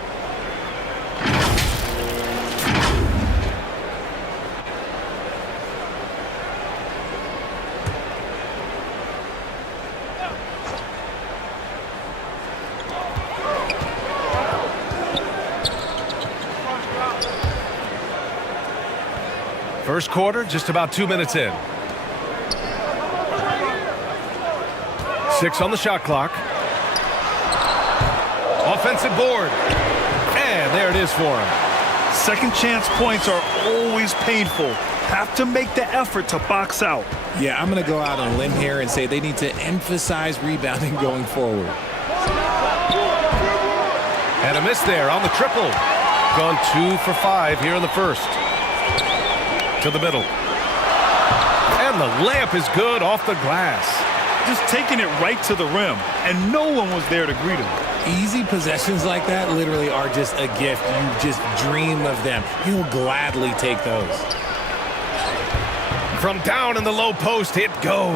First quarter, just about 2 minutes in. 6 on the shot clock. Offensive board. And there it is for him. Second chance points are always painful. Have to make the effort to box out. Yeah, I'm going to go out on a limb here and say they need to emphasize rebounding going forward. And a miss there on the triple. Gone 2 for 5 here in the first. To the middle. And the layup is good off the glass. Just taking it right to the rim, and no one was there to greet him. Easy possessions like that literally are just a gift. You just dream of them. You'll gladly take those. From down in the low post, it goes.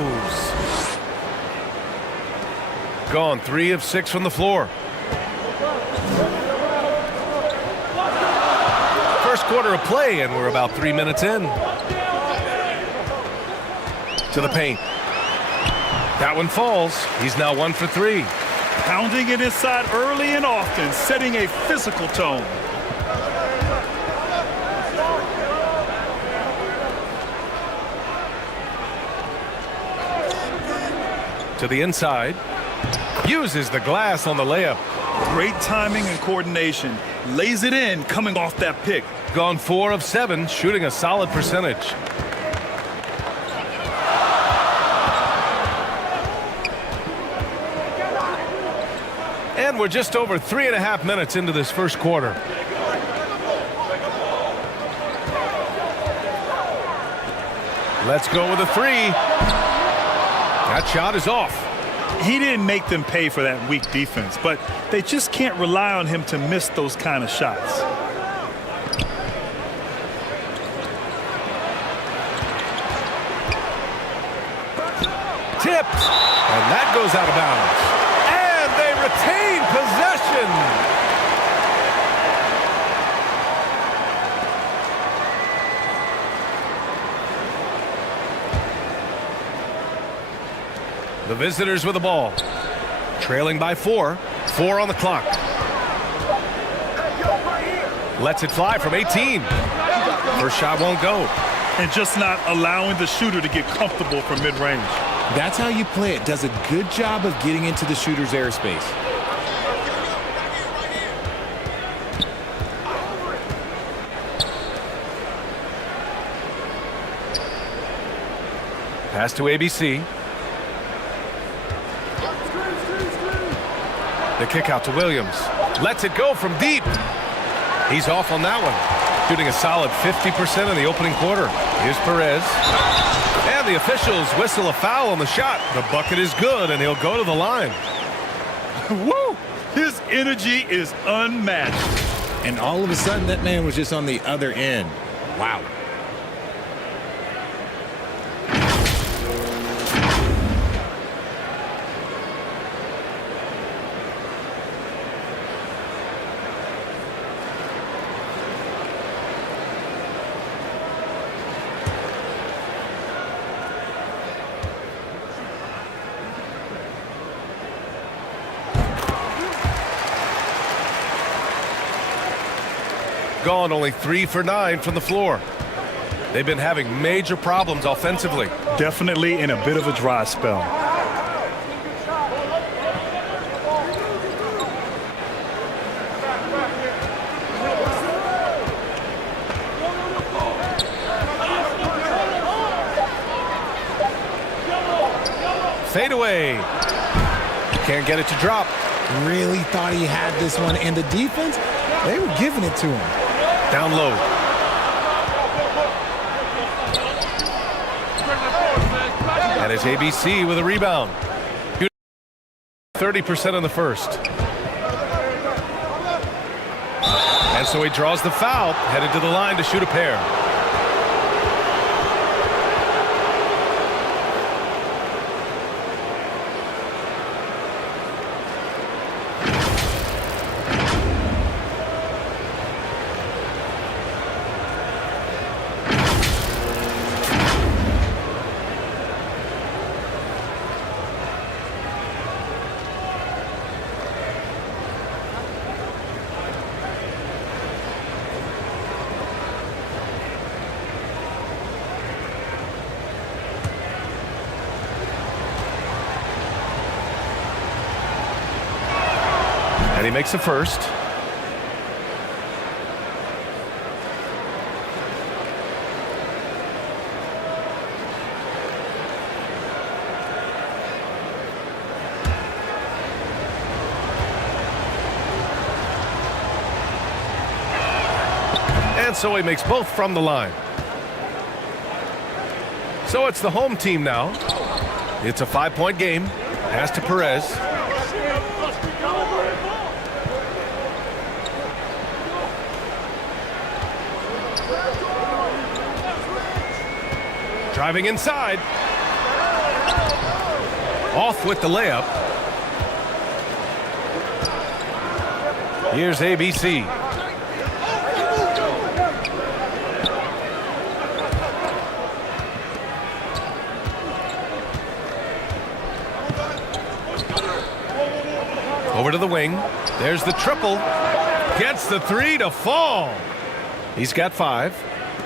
Gone 3 of 6 from the floor. First quarter of play, and we're about 3 minutes in. To the paint. That one falls. He's now 1 for 3. Pounding it inside early and often, setting a physical tone. To the inside. Uses the glass on the layup. Great timing and coordination. Lays it in coming off that pick. Gone 4 of 7, shooting a solid percentage. And we're just over 3.5 minutes into this first quarter. Let's go with a 3. That shot is off. He didn't make them pay for that weak defense, but they just can't rely on him to miss those kind of shots. Tipped, and that goes out of bounds. And they retain possession. The visitors with the ball. Trailing by 4. 4 on the clock. Lets it fly from 18. First shot won't go. And just not allowing the shooter to get comfortable from mid-range. That's how you play it. Does a good job of getting into the shooter's airspace. Pass to ABC. The kick out to Williams. Lets it go from deep. He's off on that one. Shooting a solid 50% in the opening quarter. Here's Perez. And the officials whistle a foul on the shot. The bucket is good, and he'll go to the line. Woo! His energy is unmatched. And all of a sudden, that man was just on the other end. Wow. Gone only 3 for 9 from the floor. They've been having major problems offensively. Definitely in a bit of a dry spell. Fade away. Can't get it to drop. Really thought he had this one, and the defense, they were giving it to him. Down low. And it's ABC with a rebound. 30% in the first. And so he draws the foul, headed to the line to shoot a pair. And he makes a first. And so he makes both from the line. So it's the home team now. It's a 5-point game. Pass to Perez. Driving inside. Off with the layup. Here's ABC. Over to the wing. There's the triple. Gets the 3 to fall. He's got 5.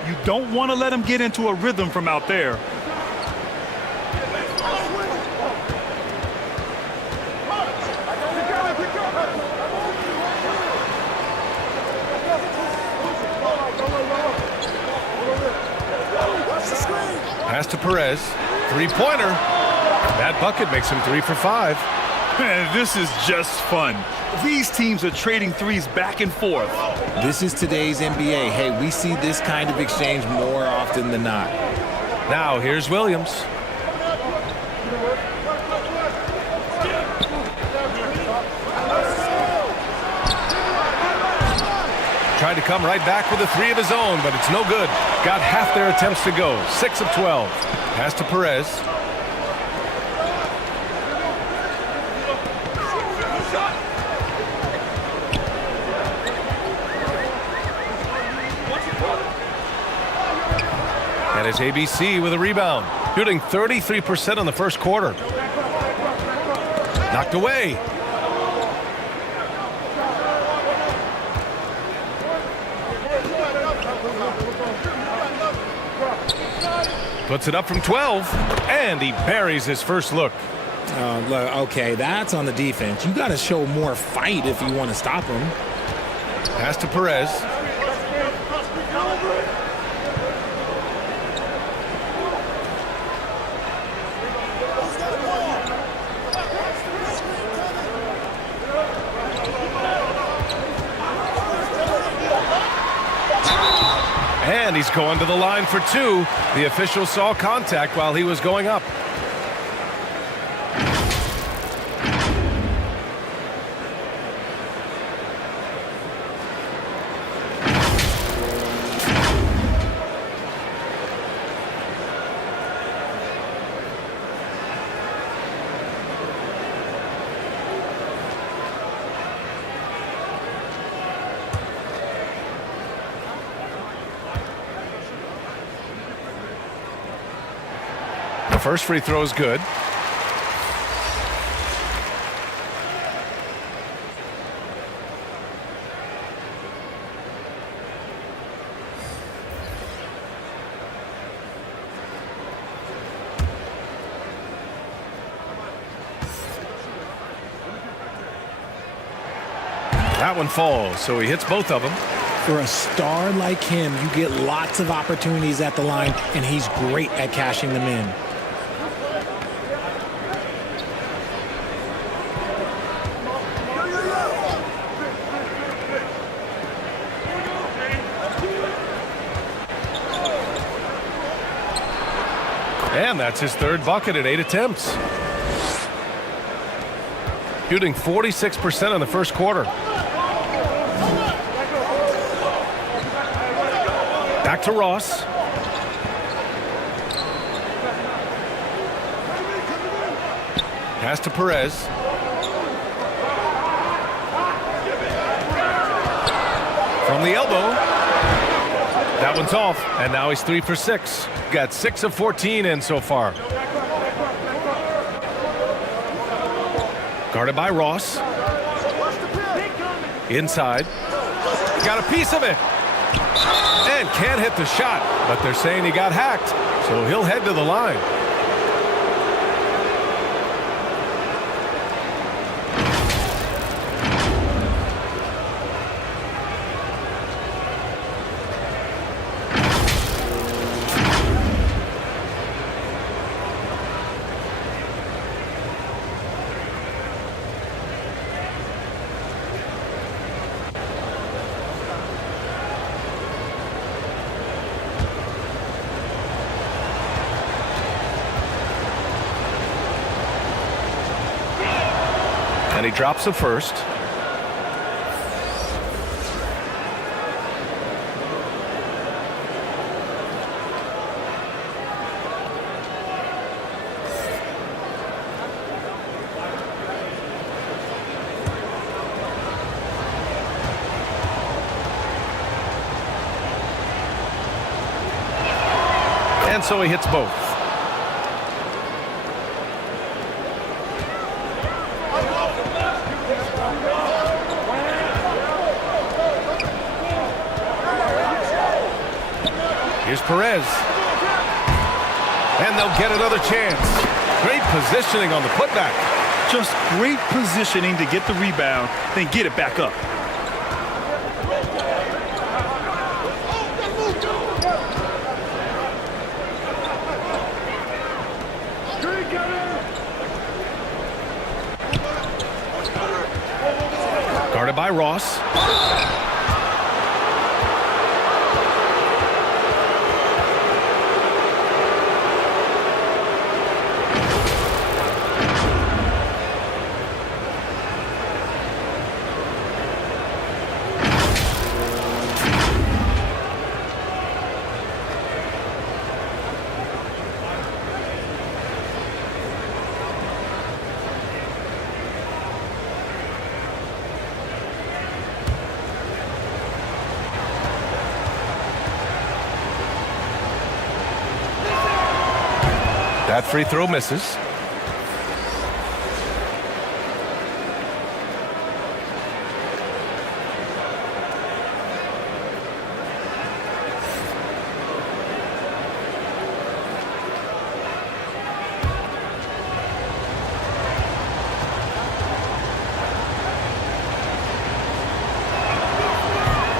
You don't want to let him get into a rhythm from out there. Pass to Perez. Three-pointer. That bucket makes him 3 for 5. Man, this is just fun. These teams are trading threes back and forth. This is today's NBA. Hey, we see this kind of exchange more often than not. Now here's Williams. Tried to come right back with a 3 of his own, but it's no good. Got half their attempts to go. 6 of 12. Pass to Perez. And it's ABC with a rebound. Shooting 33% in the first quarter. Knocked away. Puts it up from 12, and he buries his first look. Okay, that's on the defense. You got to show more fight if you want to stop him. Pass to Perez. And he's going to the line for 2. The official saw contact while he was going up. The first free throw is good. That one falls, so he hits both of them. For a star like him, you get lots of opportunities at the line, and he's great at cashing them in. And that's his third bucket at 8 attempts. Shooting 46% in the first quarter. Back to Ross. Pass to Perez. From the elbow. That one's off, and now he's 3 for 6. Got 6 of 14 in so far. Guarded by Ross. Inside. Got a piece of it. And can't hit the shot, but they're saying he got hacked, so he'll head to the line. And he drops the first. And so he hits both. Here's Perez. And they'll get another chance. Great positioning on the putback. Just great positioning to get the rebound, then get it back up. by Ross. That free throw misses.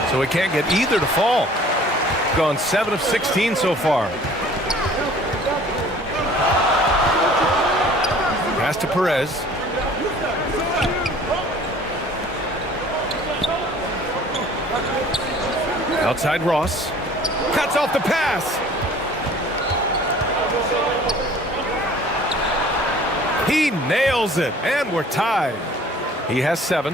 So he can't get either to fall. Gone 7 of 16 so far. Pass to Perez. Outside Ross. Cuts off the pass. He nails it, and we're tied. He has 7.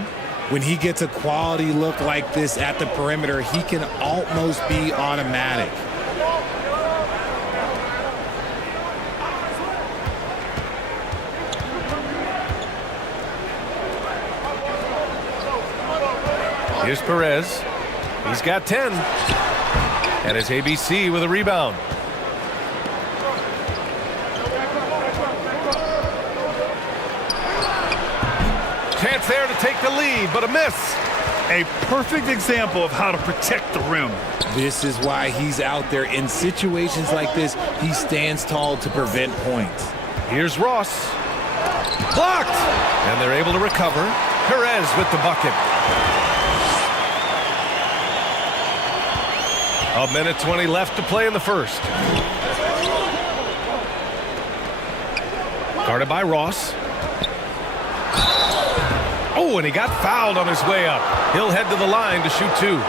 When he gets a quality look like this at the perimeter, he can almost be automatic. Here's Perez. He's got 10. And it's ABC with a rebound. Chance there to take the lead, but a miss. A perfect example of how to protect the rim. This is why he's out there. In situations like this, he stands tall to prevent points. Here's Ross. Blocked! And they're able to recover. Perez with the bucket. A minute 20 left to play in the first. Guarded by Ross. Oh, and he got fouled on his way up. He'll head to the line to shoot 2.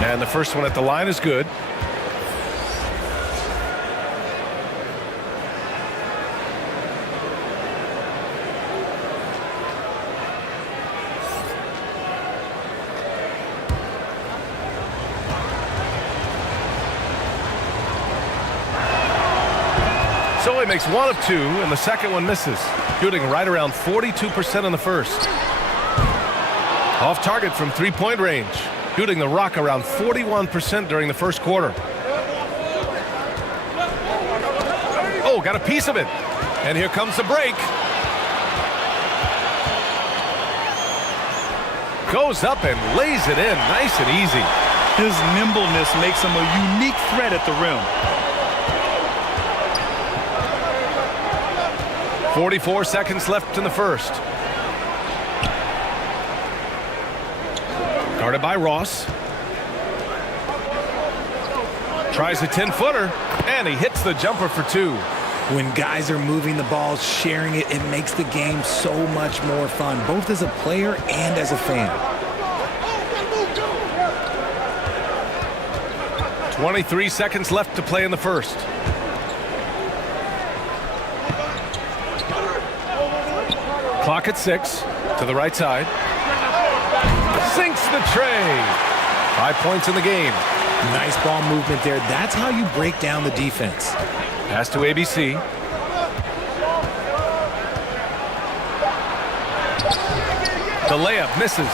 And the first one at the line is good. So he makes 1 of 2, and the second one misses. Shooting right around 42% in the first. Off target from three-point range. Shooting the rock around 41% during the first quarter. Oh, got a piece of it. And here comes the break. Goes up and lays it in nice and easy. His nimbleness makes him a unique threat at the rim. 44 seconds left in the first. Guarded by Ross. Tries a 10-footer, and he hits the jumper for 2. When guys are moving the ball, sharing it, it makes the game so much more fun, both as a player and as a fan. 23 seconds left to play in the first. Clock at 6. To the right side. Sinks the tray. 5 points in the game. Nice ball movement there. That's how you break down the defense. Pass to ABC. The layup misses.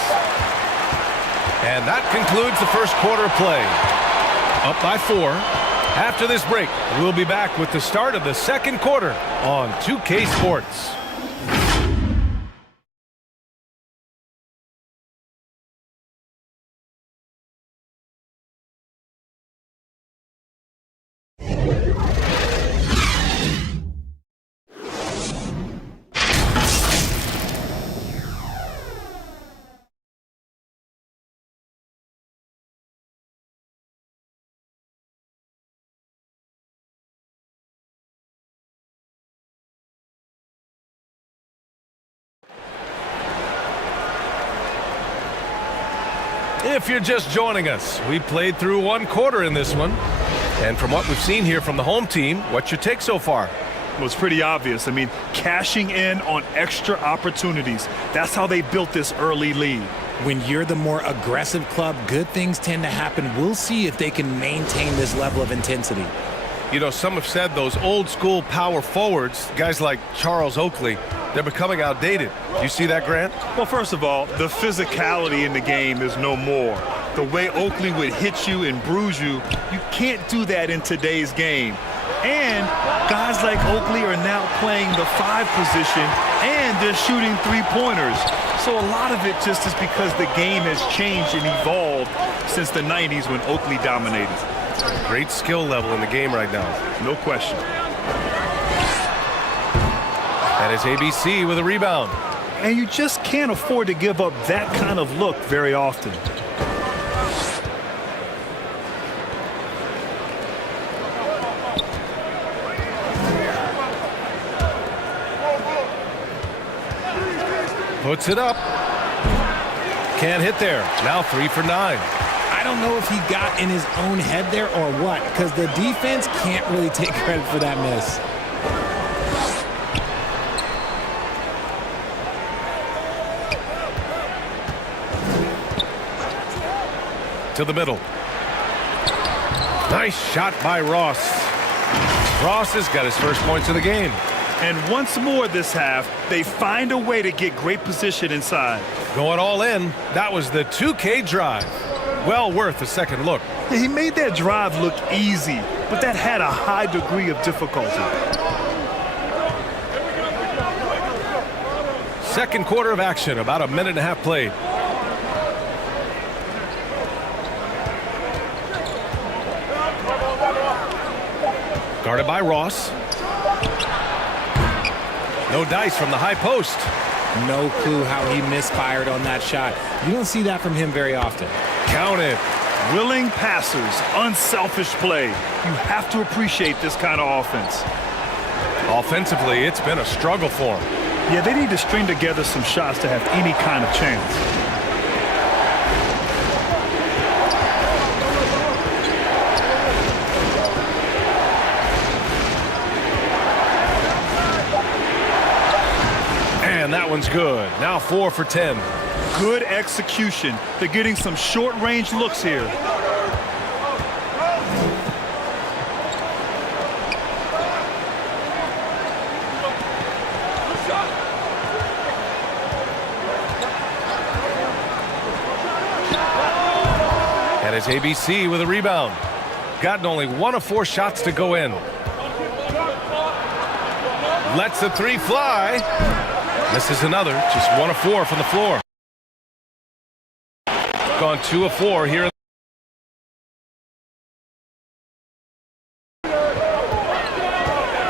And that concludes the first quarter of play. Up by 4. After this break, we'll be back with the start of the second quarter on 2K Sports. If you're just joining us, we played through one quarter in this one. And from what we've seen here from the home team, what's your take so far? Well, it's pretty obvious. I mean, cashing in on extra opportunities. That's how they built this early lead. When you're the more aggressive club, good things tend to happen. We'll see if they can maintain this level of intensity. You know, some have said those old school power forwards, guys like Charles Oakley, they're becoming outdated. Do you see that, Grant? Well, first of all, the physicality in the game is no more. The way Oakley would hit you and bruise you, you can't do that in today's game. And guys like Oakley are now playing the 5 position, and they're shooting 3-pointers. So a lot of it just is because the game has changed and evolved since the 90s when Oakley dominated. Great skill level in the game right now. No question. That is ABC with a rebound. And you just can't afford to give up that kind of look very often. Puts it up. Can't hit there. Now 3 for 9. I don't know if he got in his own head there or what, because the defense can't really take credit for that miss. To the middle. Nice shot by Ross. Ross has got his first points of the game. And once more this half, they find a way to get great position inside. Going all in, that was the 2K drive. Well worth a second look. Yeah, he made that drive look easy, but that had a high degree of difficulty. Second quarter of action, about a minute and a half played. Guarded by Ross. No dice from the high post. No clue how he misfired on that shot. You don't see that from him very often. Counted. Willing passers, unselfish play. You have to appreciate this kind of offense. Offensively, it's been a struggle for him. Yeah, they need to string together some shots to have any kind of chance. And that one's good. Now 4 for 10. Good execution. They're getting some short-range looks here. And it's ABC with a rebound. Gotten only 1 of 4 shots to go in. Lets the 3 fly. Misses another. Just 1 of 4 from the floor. Gone 2 of 4 here.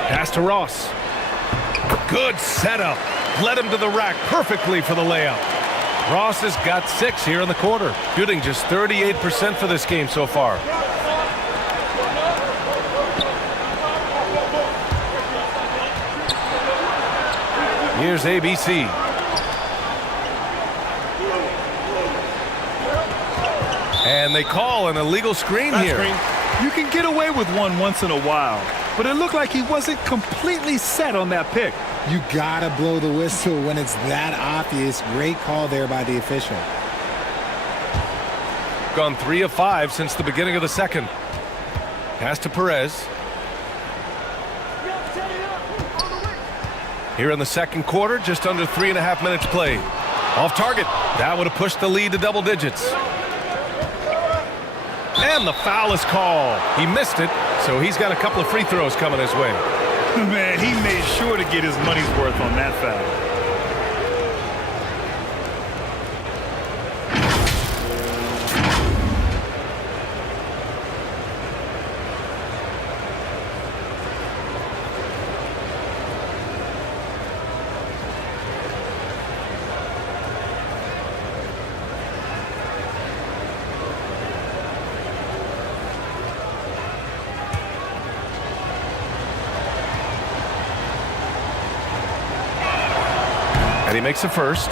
Pass to Ross. Good setup. Led him to the rack perfectly for the layup. Ross has got 6 here in the quarter. Shooting just 38% for this game so far. Here's ABC. And they call an illegal screen here. You can get away with one once in a while, but it looked like he wasn't completely set on that pick. You gotta blow the whistle when it's that obvious. Great call there by the official. Gone 3 of 5 since the beginning of the second. Pass to Perez. Here in the second quarter, just under 3.5 minutes played. Off target. That would have pushed the lead to double digits. And the foul is called. He missed it, so he's got a couple of free throws coming his way. Man, he made sure to get his money's worth on that foul. And he makes the first.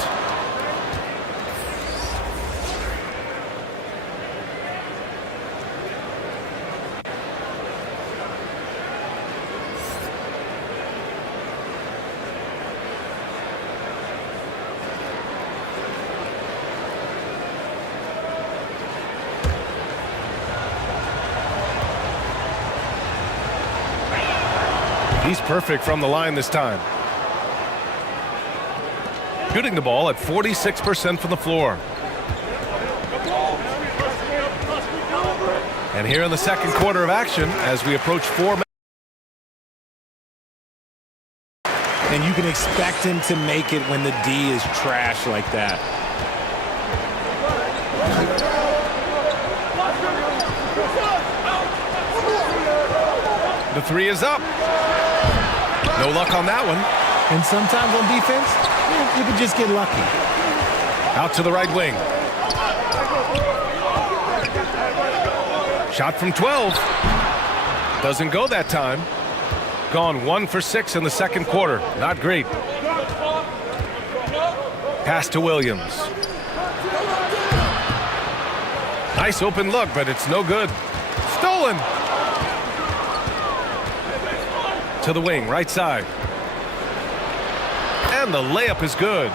He's perfect from the line this time. Shooting the ball at 46% from the floor. And here in the second quarter of action, as we approach 4 minutes. And you can expect him to make it when the D is trash like that. The three is up. No luck on that one. And sometimes on defense, you can just get lucky. Out to the right wing. Shot from 12. Doesn't go that time. Gone 1 for 6 in the second quarter. Not great. Pass to Williams. Nice open look, but it's no good. Stolen. To the wing, right side. And the layup is good.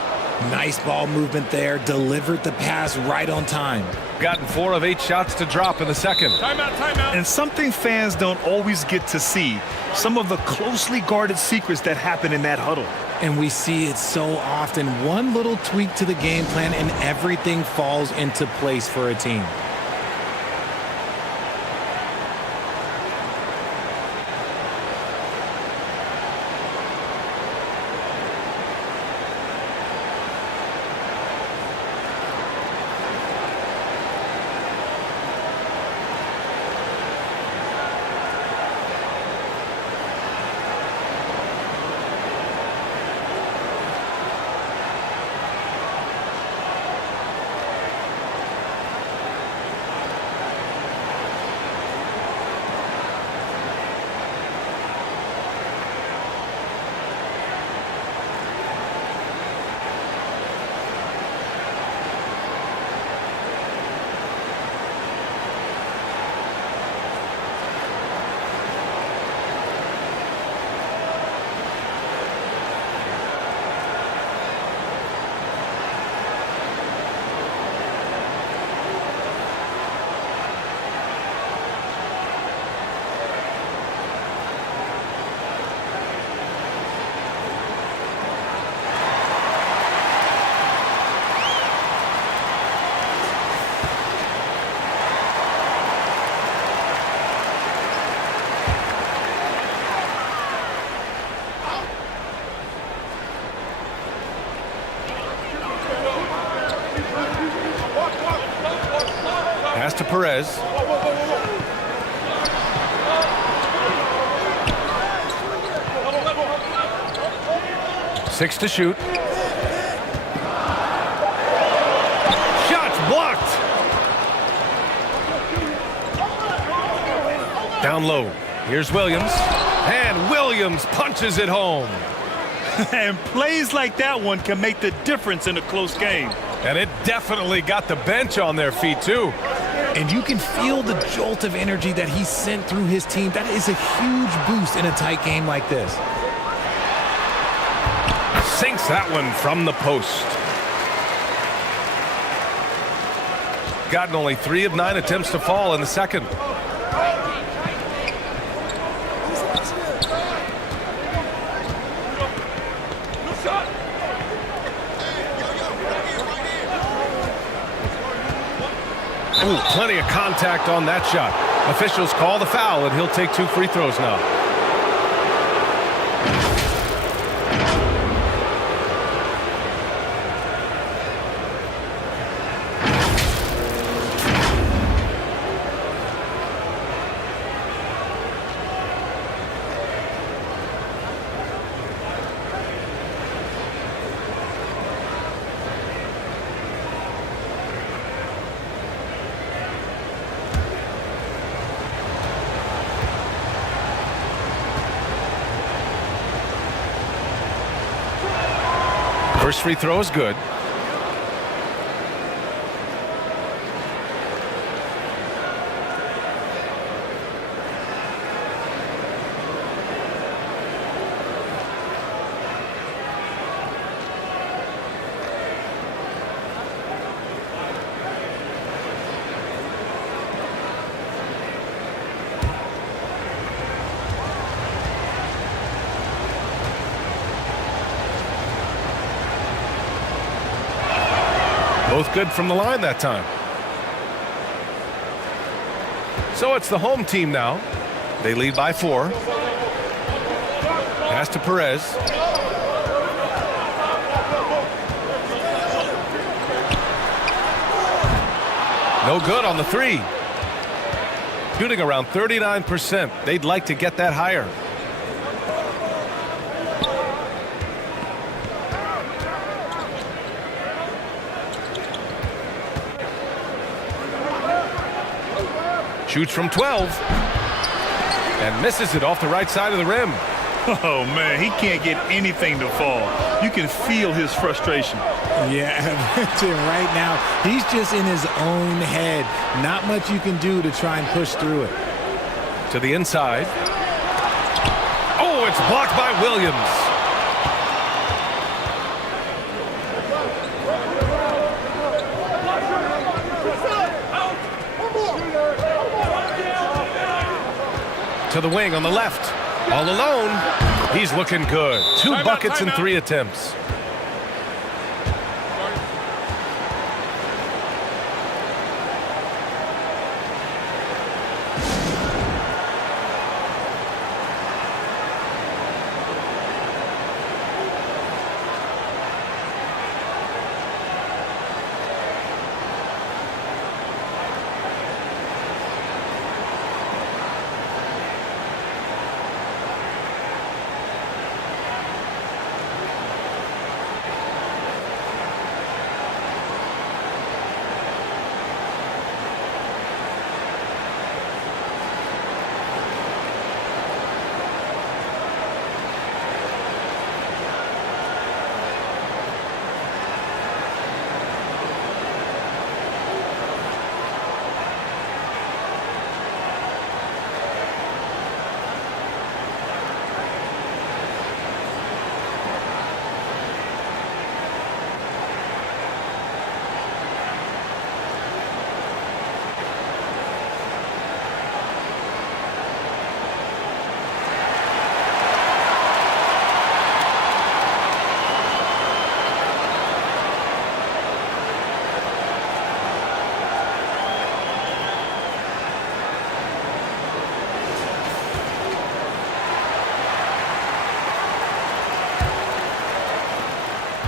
Nice ball movement there. Delivered the pass right on time. Gotten 4 of 8 shots to drop in the second. Timeout, timeout. And something fans don't always get to see. Some of the closely guarded secrets that happen in that huddle. And we see it so often. One little tweak to the game plan and everything falls into place for a team. Pass to Perez. Six to shoot. Shots blocked. Down low. Here's Williams. And Williams punches it home. And plays like that one can make the difference in a close game. And it definitely got the bench on their feet, too. And you can feel the jolt of energy that he sent through his team. That is a huge boost in a tight game like this. Sinks that one from the post. Gotten only 3 of 9 attempts to fall in the second. Ooh, plenty of contact on that shot. Officials call the foul, and he'll take 2 free throws now. First free throw is good. Both good from the line that time. So it's the home team now. They lead by 4. Pass to Perez. No good on the 3. Shooting around 39%. They'd like to get that higher. Shoots from 12 and misses it off the right side of the rim. Oh, man, he can't get anything to fall. You can feel his frustration. Yeah, right now, he's just in his own head. Not much you can do to try and push through it. To the inside. Oh, it's blocked by Williams. To the wing on the left. All alone. He's looking good. 2 buckets in 3 attempts.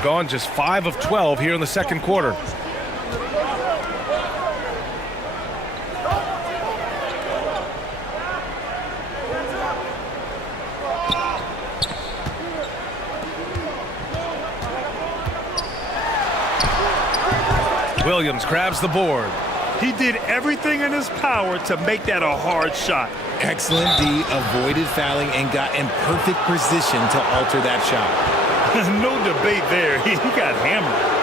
Gone just 5 of 12 here in the second quarter. Williams grabs the board. He did everything in his power to make that a hard shot. Excellent D, avoided fouling and got in perfect position to alter that shot. No debate there. He got hammered.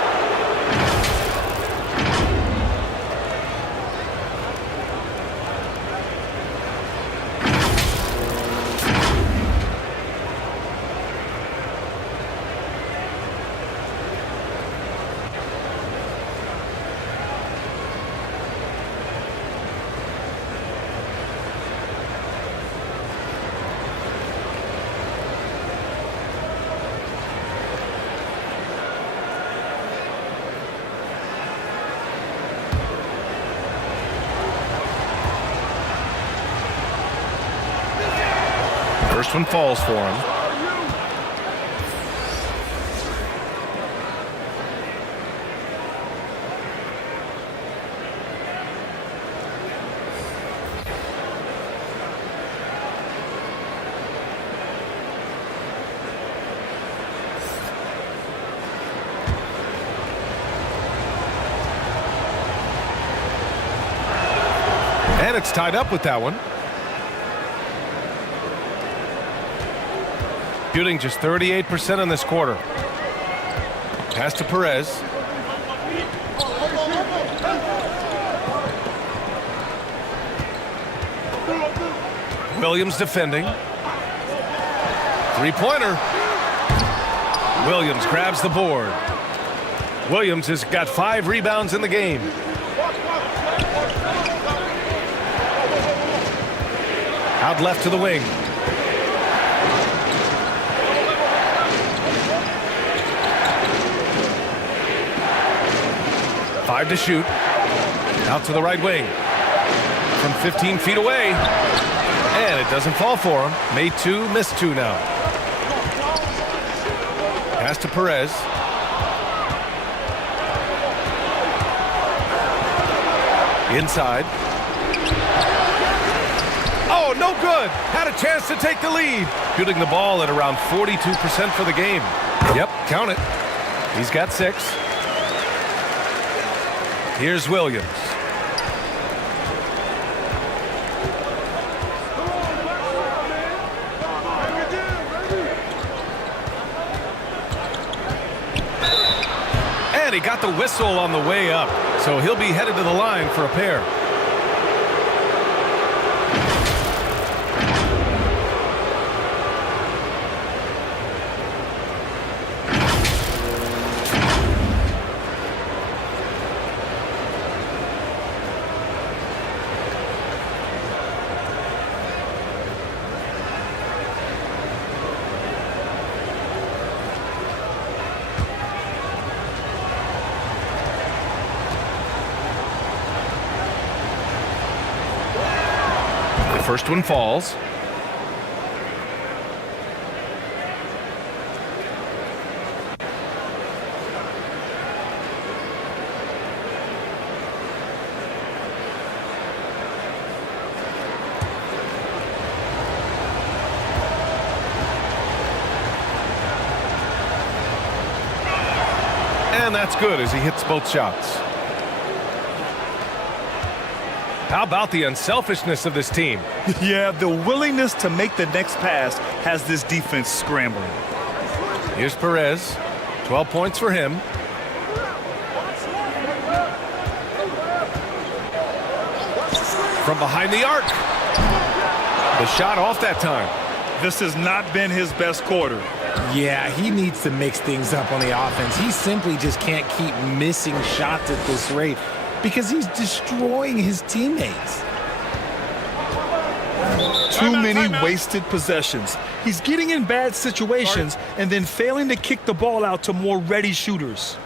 First one falls for him. And it's tied up with that one. Shooting just 38% in this quarter. Pass to Perez. Williams defending. Three-pointer. Williams grabs the board. Williams has got 5 rebounds in the game. Out left to the wing. 5 to shoot. Out to the right wing. From 15 feet away. And it doesn't fall for him. Made 2, missed 2 now. Pass to Perez. Inside. Oh, no good. Had a chance to take the lead. Shooting the ball at around 42% for the game. Yep, count it. He's got 6. Here's Williams. And he got the whistle on the way up, so he'll be headed to the line for a pair. First one falls. And that's good as he hits both shots. How about the unselfishness of this team? Yeah, the willingness to make the next pass has this defense scrambling. Here's Perez. 12 points for him. From behind the arc. The shot off that time. This has not been his best quarter. Yeah, he needs to mix things up on the offense. He simply just can't keep missing shots at this rate, because he's destroying his teammates. Too many wasted possessions. He's getting in bad situations and then failing to kick the ball out to more ready shooters.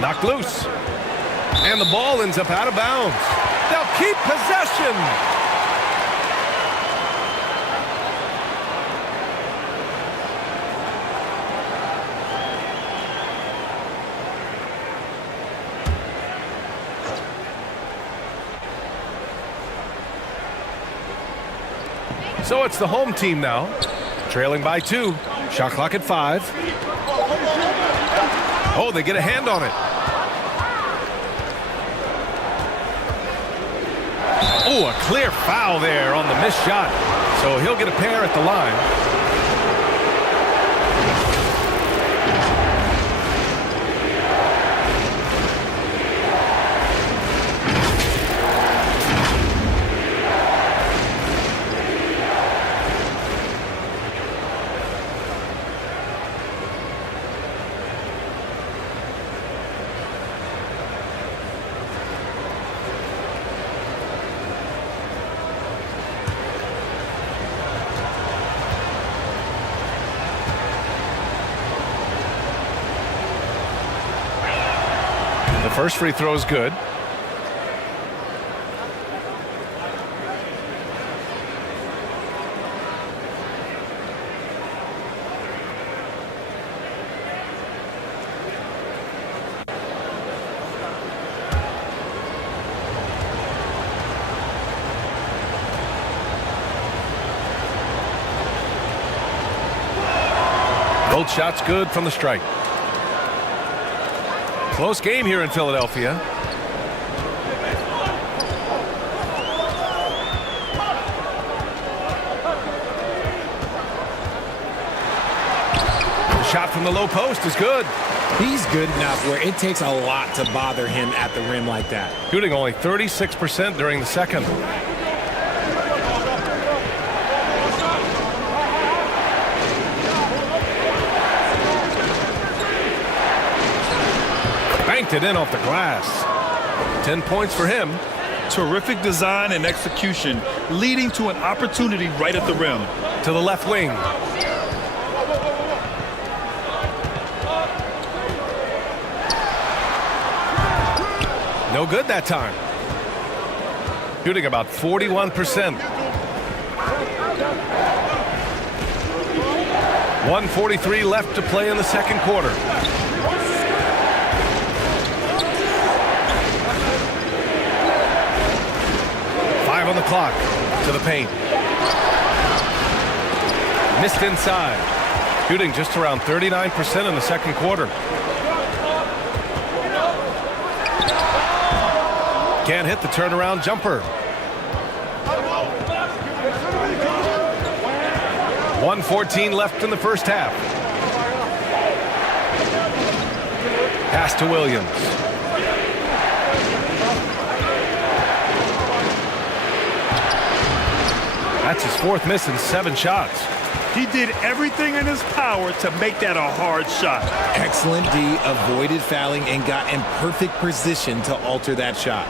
Knocked loose. And the ball ends up out of bounds. They'll keep possession. So it's the home team now, trailing by 2. Shot clock at 5. Oh, they get a hand on it. Oh, a clear foul there on the missed shot. So he'll get a pair at the line. The first free throw is good. Both shots good from the strike. Close game here in Philadelphia. The shot from the low post is good. He's good enough where it takes a lot to bother him at the rim like that. Shooting only 36% during the second. Banked it in off the glass. 10 points for him. Terrific design and execution, leading to an opportunity right at the rim. To the left wing. No good that time. Shooting about 41%. 1:43 left to play in the second quarter. On the clock. To the paint. Missed inside. Shooting just around 39% in the second quarter. Can't hit the turnaround jumper. 1:14 left in the first half. Pass to Williams. That's his fourth miss in 7 shots. He did everything in his power to make that a hard shot. Excellent D, avoided fouling and got in perfect position to alter that shot.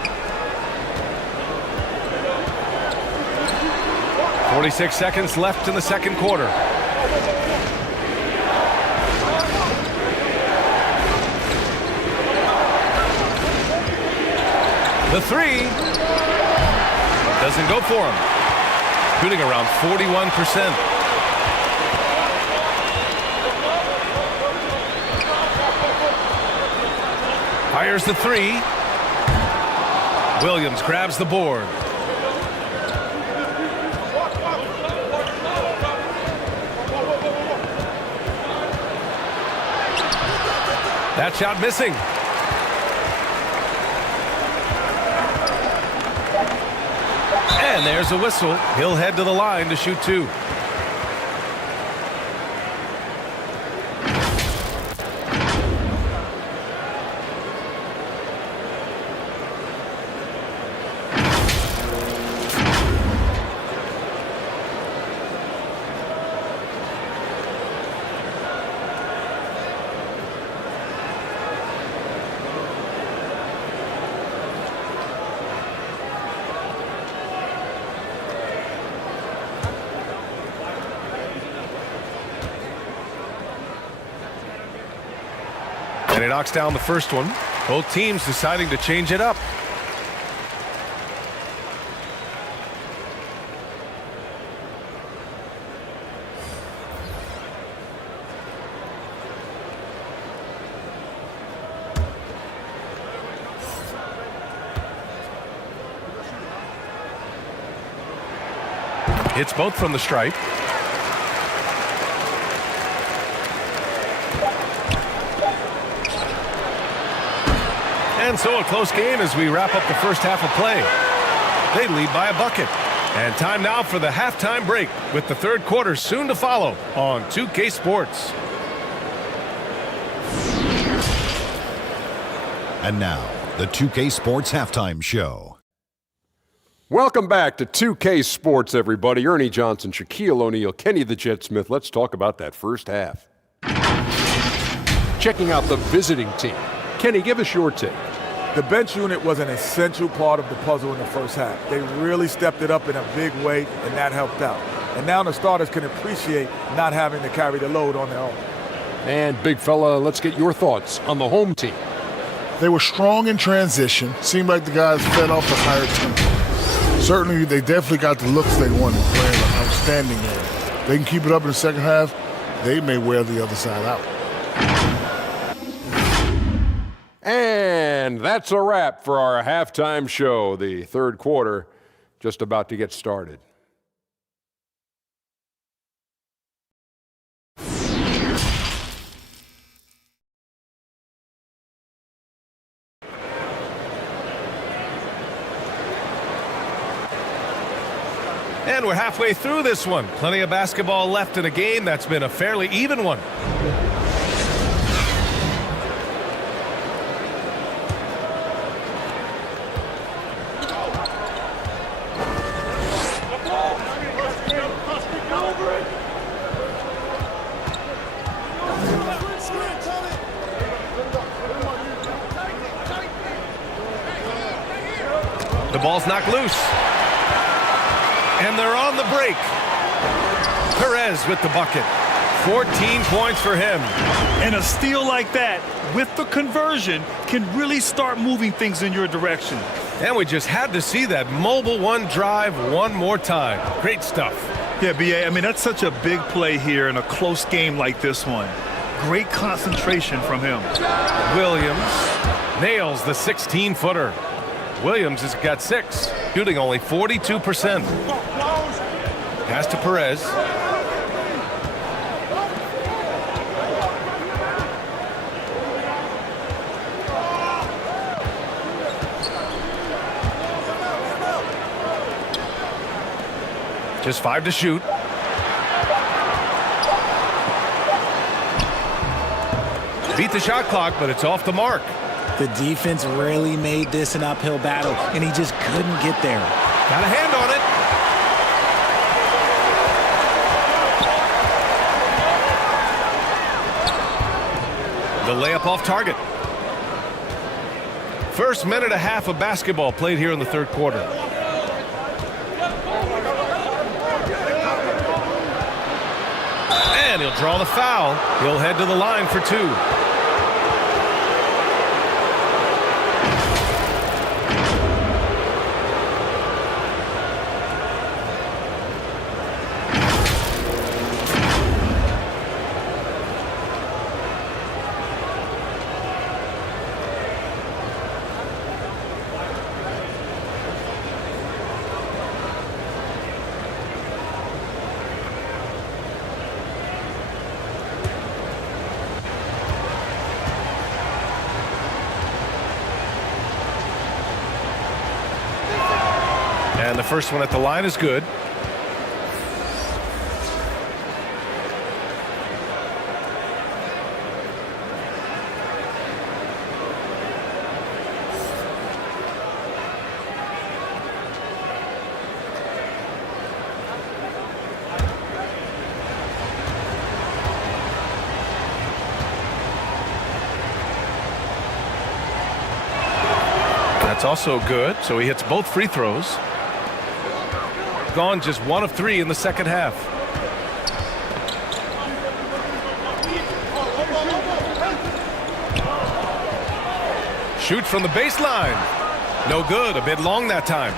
46 seconds left in the second quarter. The three doesn't go for him. Shooting around 41%. Fires the three. Williams grabs the board. That shot missing. And there's a whistle. He'll head to the line to shoot 2. And he knocks down the first one. Both teams deciding to change it up. Hits both from the stripe. And so a close game as we wrap up the first half of play. They lead by a bucket. And time now for the halftime break with the third quarter soon to follow on 2K Sports. And now, the 2K Sports Halftime Show. Welcome back to 2K Sports, everybody. Ernie Johnson, Shaquille O'Neal, Kenny the Jet Smith. Let's talk about that first half. Checking out the visiting team. Kenny, give us your take. The bench unit was an essential part of the puzzle in the first half. They really stepped it up in a big way, and that helped out. And now the starters can appreciate not having to carry the load on their own. And big fella, let's get your thoughts on the home team. They were strong in transition. Seemed like the guys fed off the higher tempo. Certainly, they definitely got the looks they wanted, playing an outstanding game. They can keep it up in the second half, they may wear the other side out. And that's a wrap for our halftime show. The third quarter just about to get started. And we're halfway through this one. Plenty of basketball left in a game that's been a fairly even one. The ball's knocked loose. And they're on the break. Perez with the bucket. 14 points for him. And a steal like that, with the conversion, can really start moving things in your direction. And we just had to see that mobile one drive one more time. Great stuff. Yeah, BA, I mean, that's such a big play here in a close game like this one. Great concentration from him. Williams nails the 16-footer. Williams has got 6, shooting only 42%. Pass to Perez. Just 5 to shoot. Beat the shot clock, but it's off the mark. The defense really made this an uphill battle, and he just couldn't get there. Got a hand on it. The layup off target. First minute and a half of basketball played here in the third quarter. And he'll draw the foul. He'll head to the line for 2. And the first one at the line is good. That's also good, so he hits both free throws. Gone just 1 of 3 in the second half. Shoots from the baseline. No good, a bit long that time.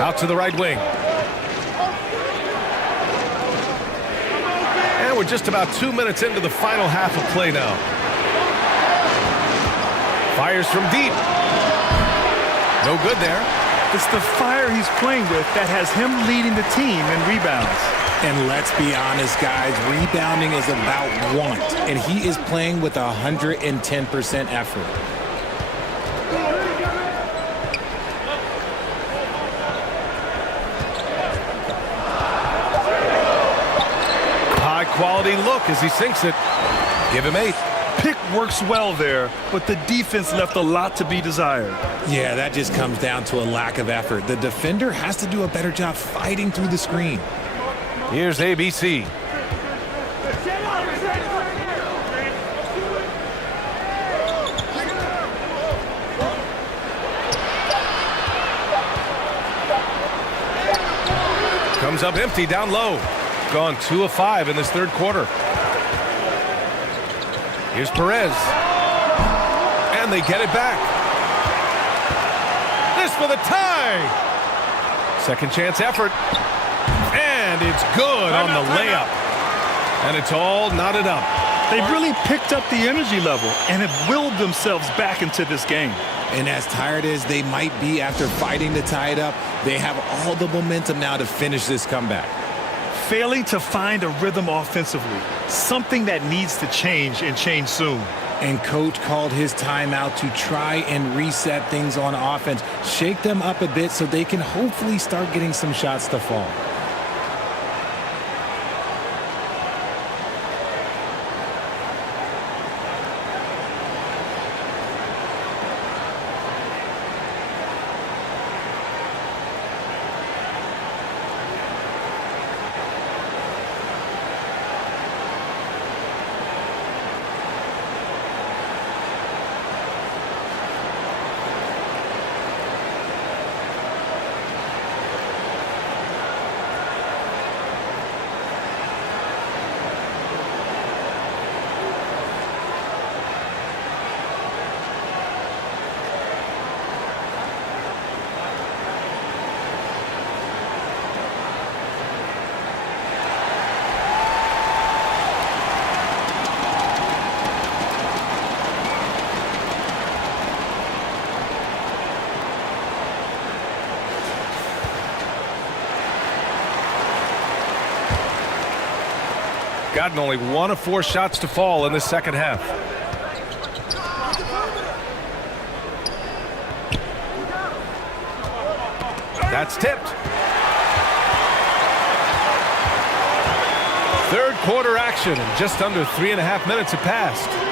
Out to the right wing. And we're just about 2 minutes into the final half of play now. Fires from deep. No good there. It's the fire he's playing with that has him leading the team in rebounds. And let's be honest, guys, rebounding is about want, and he is playing with 110% effort. High quality look as he sinks it. Give him 8. Pick works well there, but the defense left a lot to be desired. Yeah, that just comes down to a lack of effort. The defender has to do a better job fighting through the screen. Here's ABC. Comes up empty down low. Gone 2 of 5 in this third quarter. Here's Perez. And they get it back. This for the tie. Second chance effort. And it's good on the layup. And it's all knotted up. They've really picked up the energy level and have willed themselves back into this game. And as tired as they might be after fighting to tie it up, they have all the momentum now to finish this comeback. Failing to find a rhythm offensively, something that needs to change and change soon. And coach called his timeout to try and reset things on offense, shake them up a bit so they can hopefully start getting some shots to fall. Gotten only 1 of 4 shots to fall in the second half. That's tipped. Third quarter action, and just under 3.5 minutes have passed.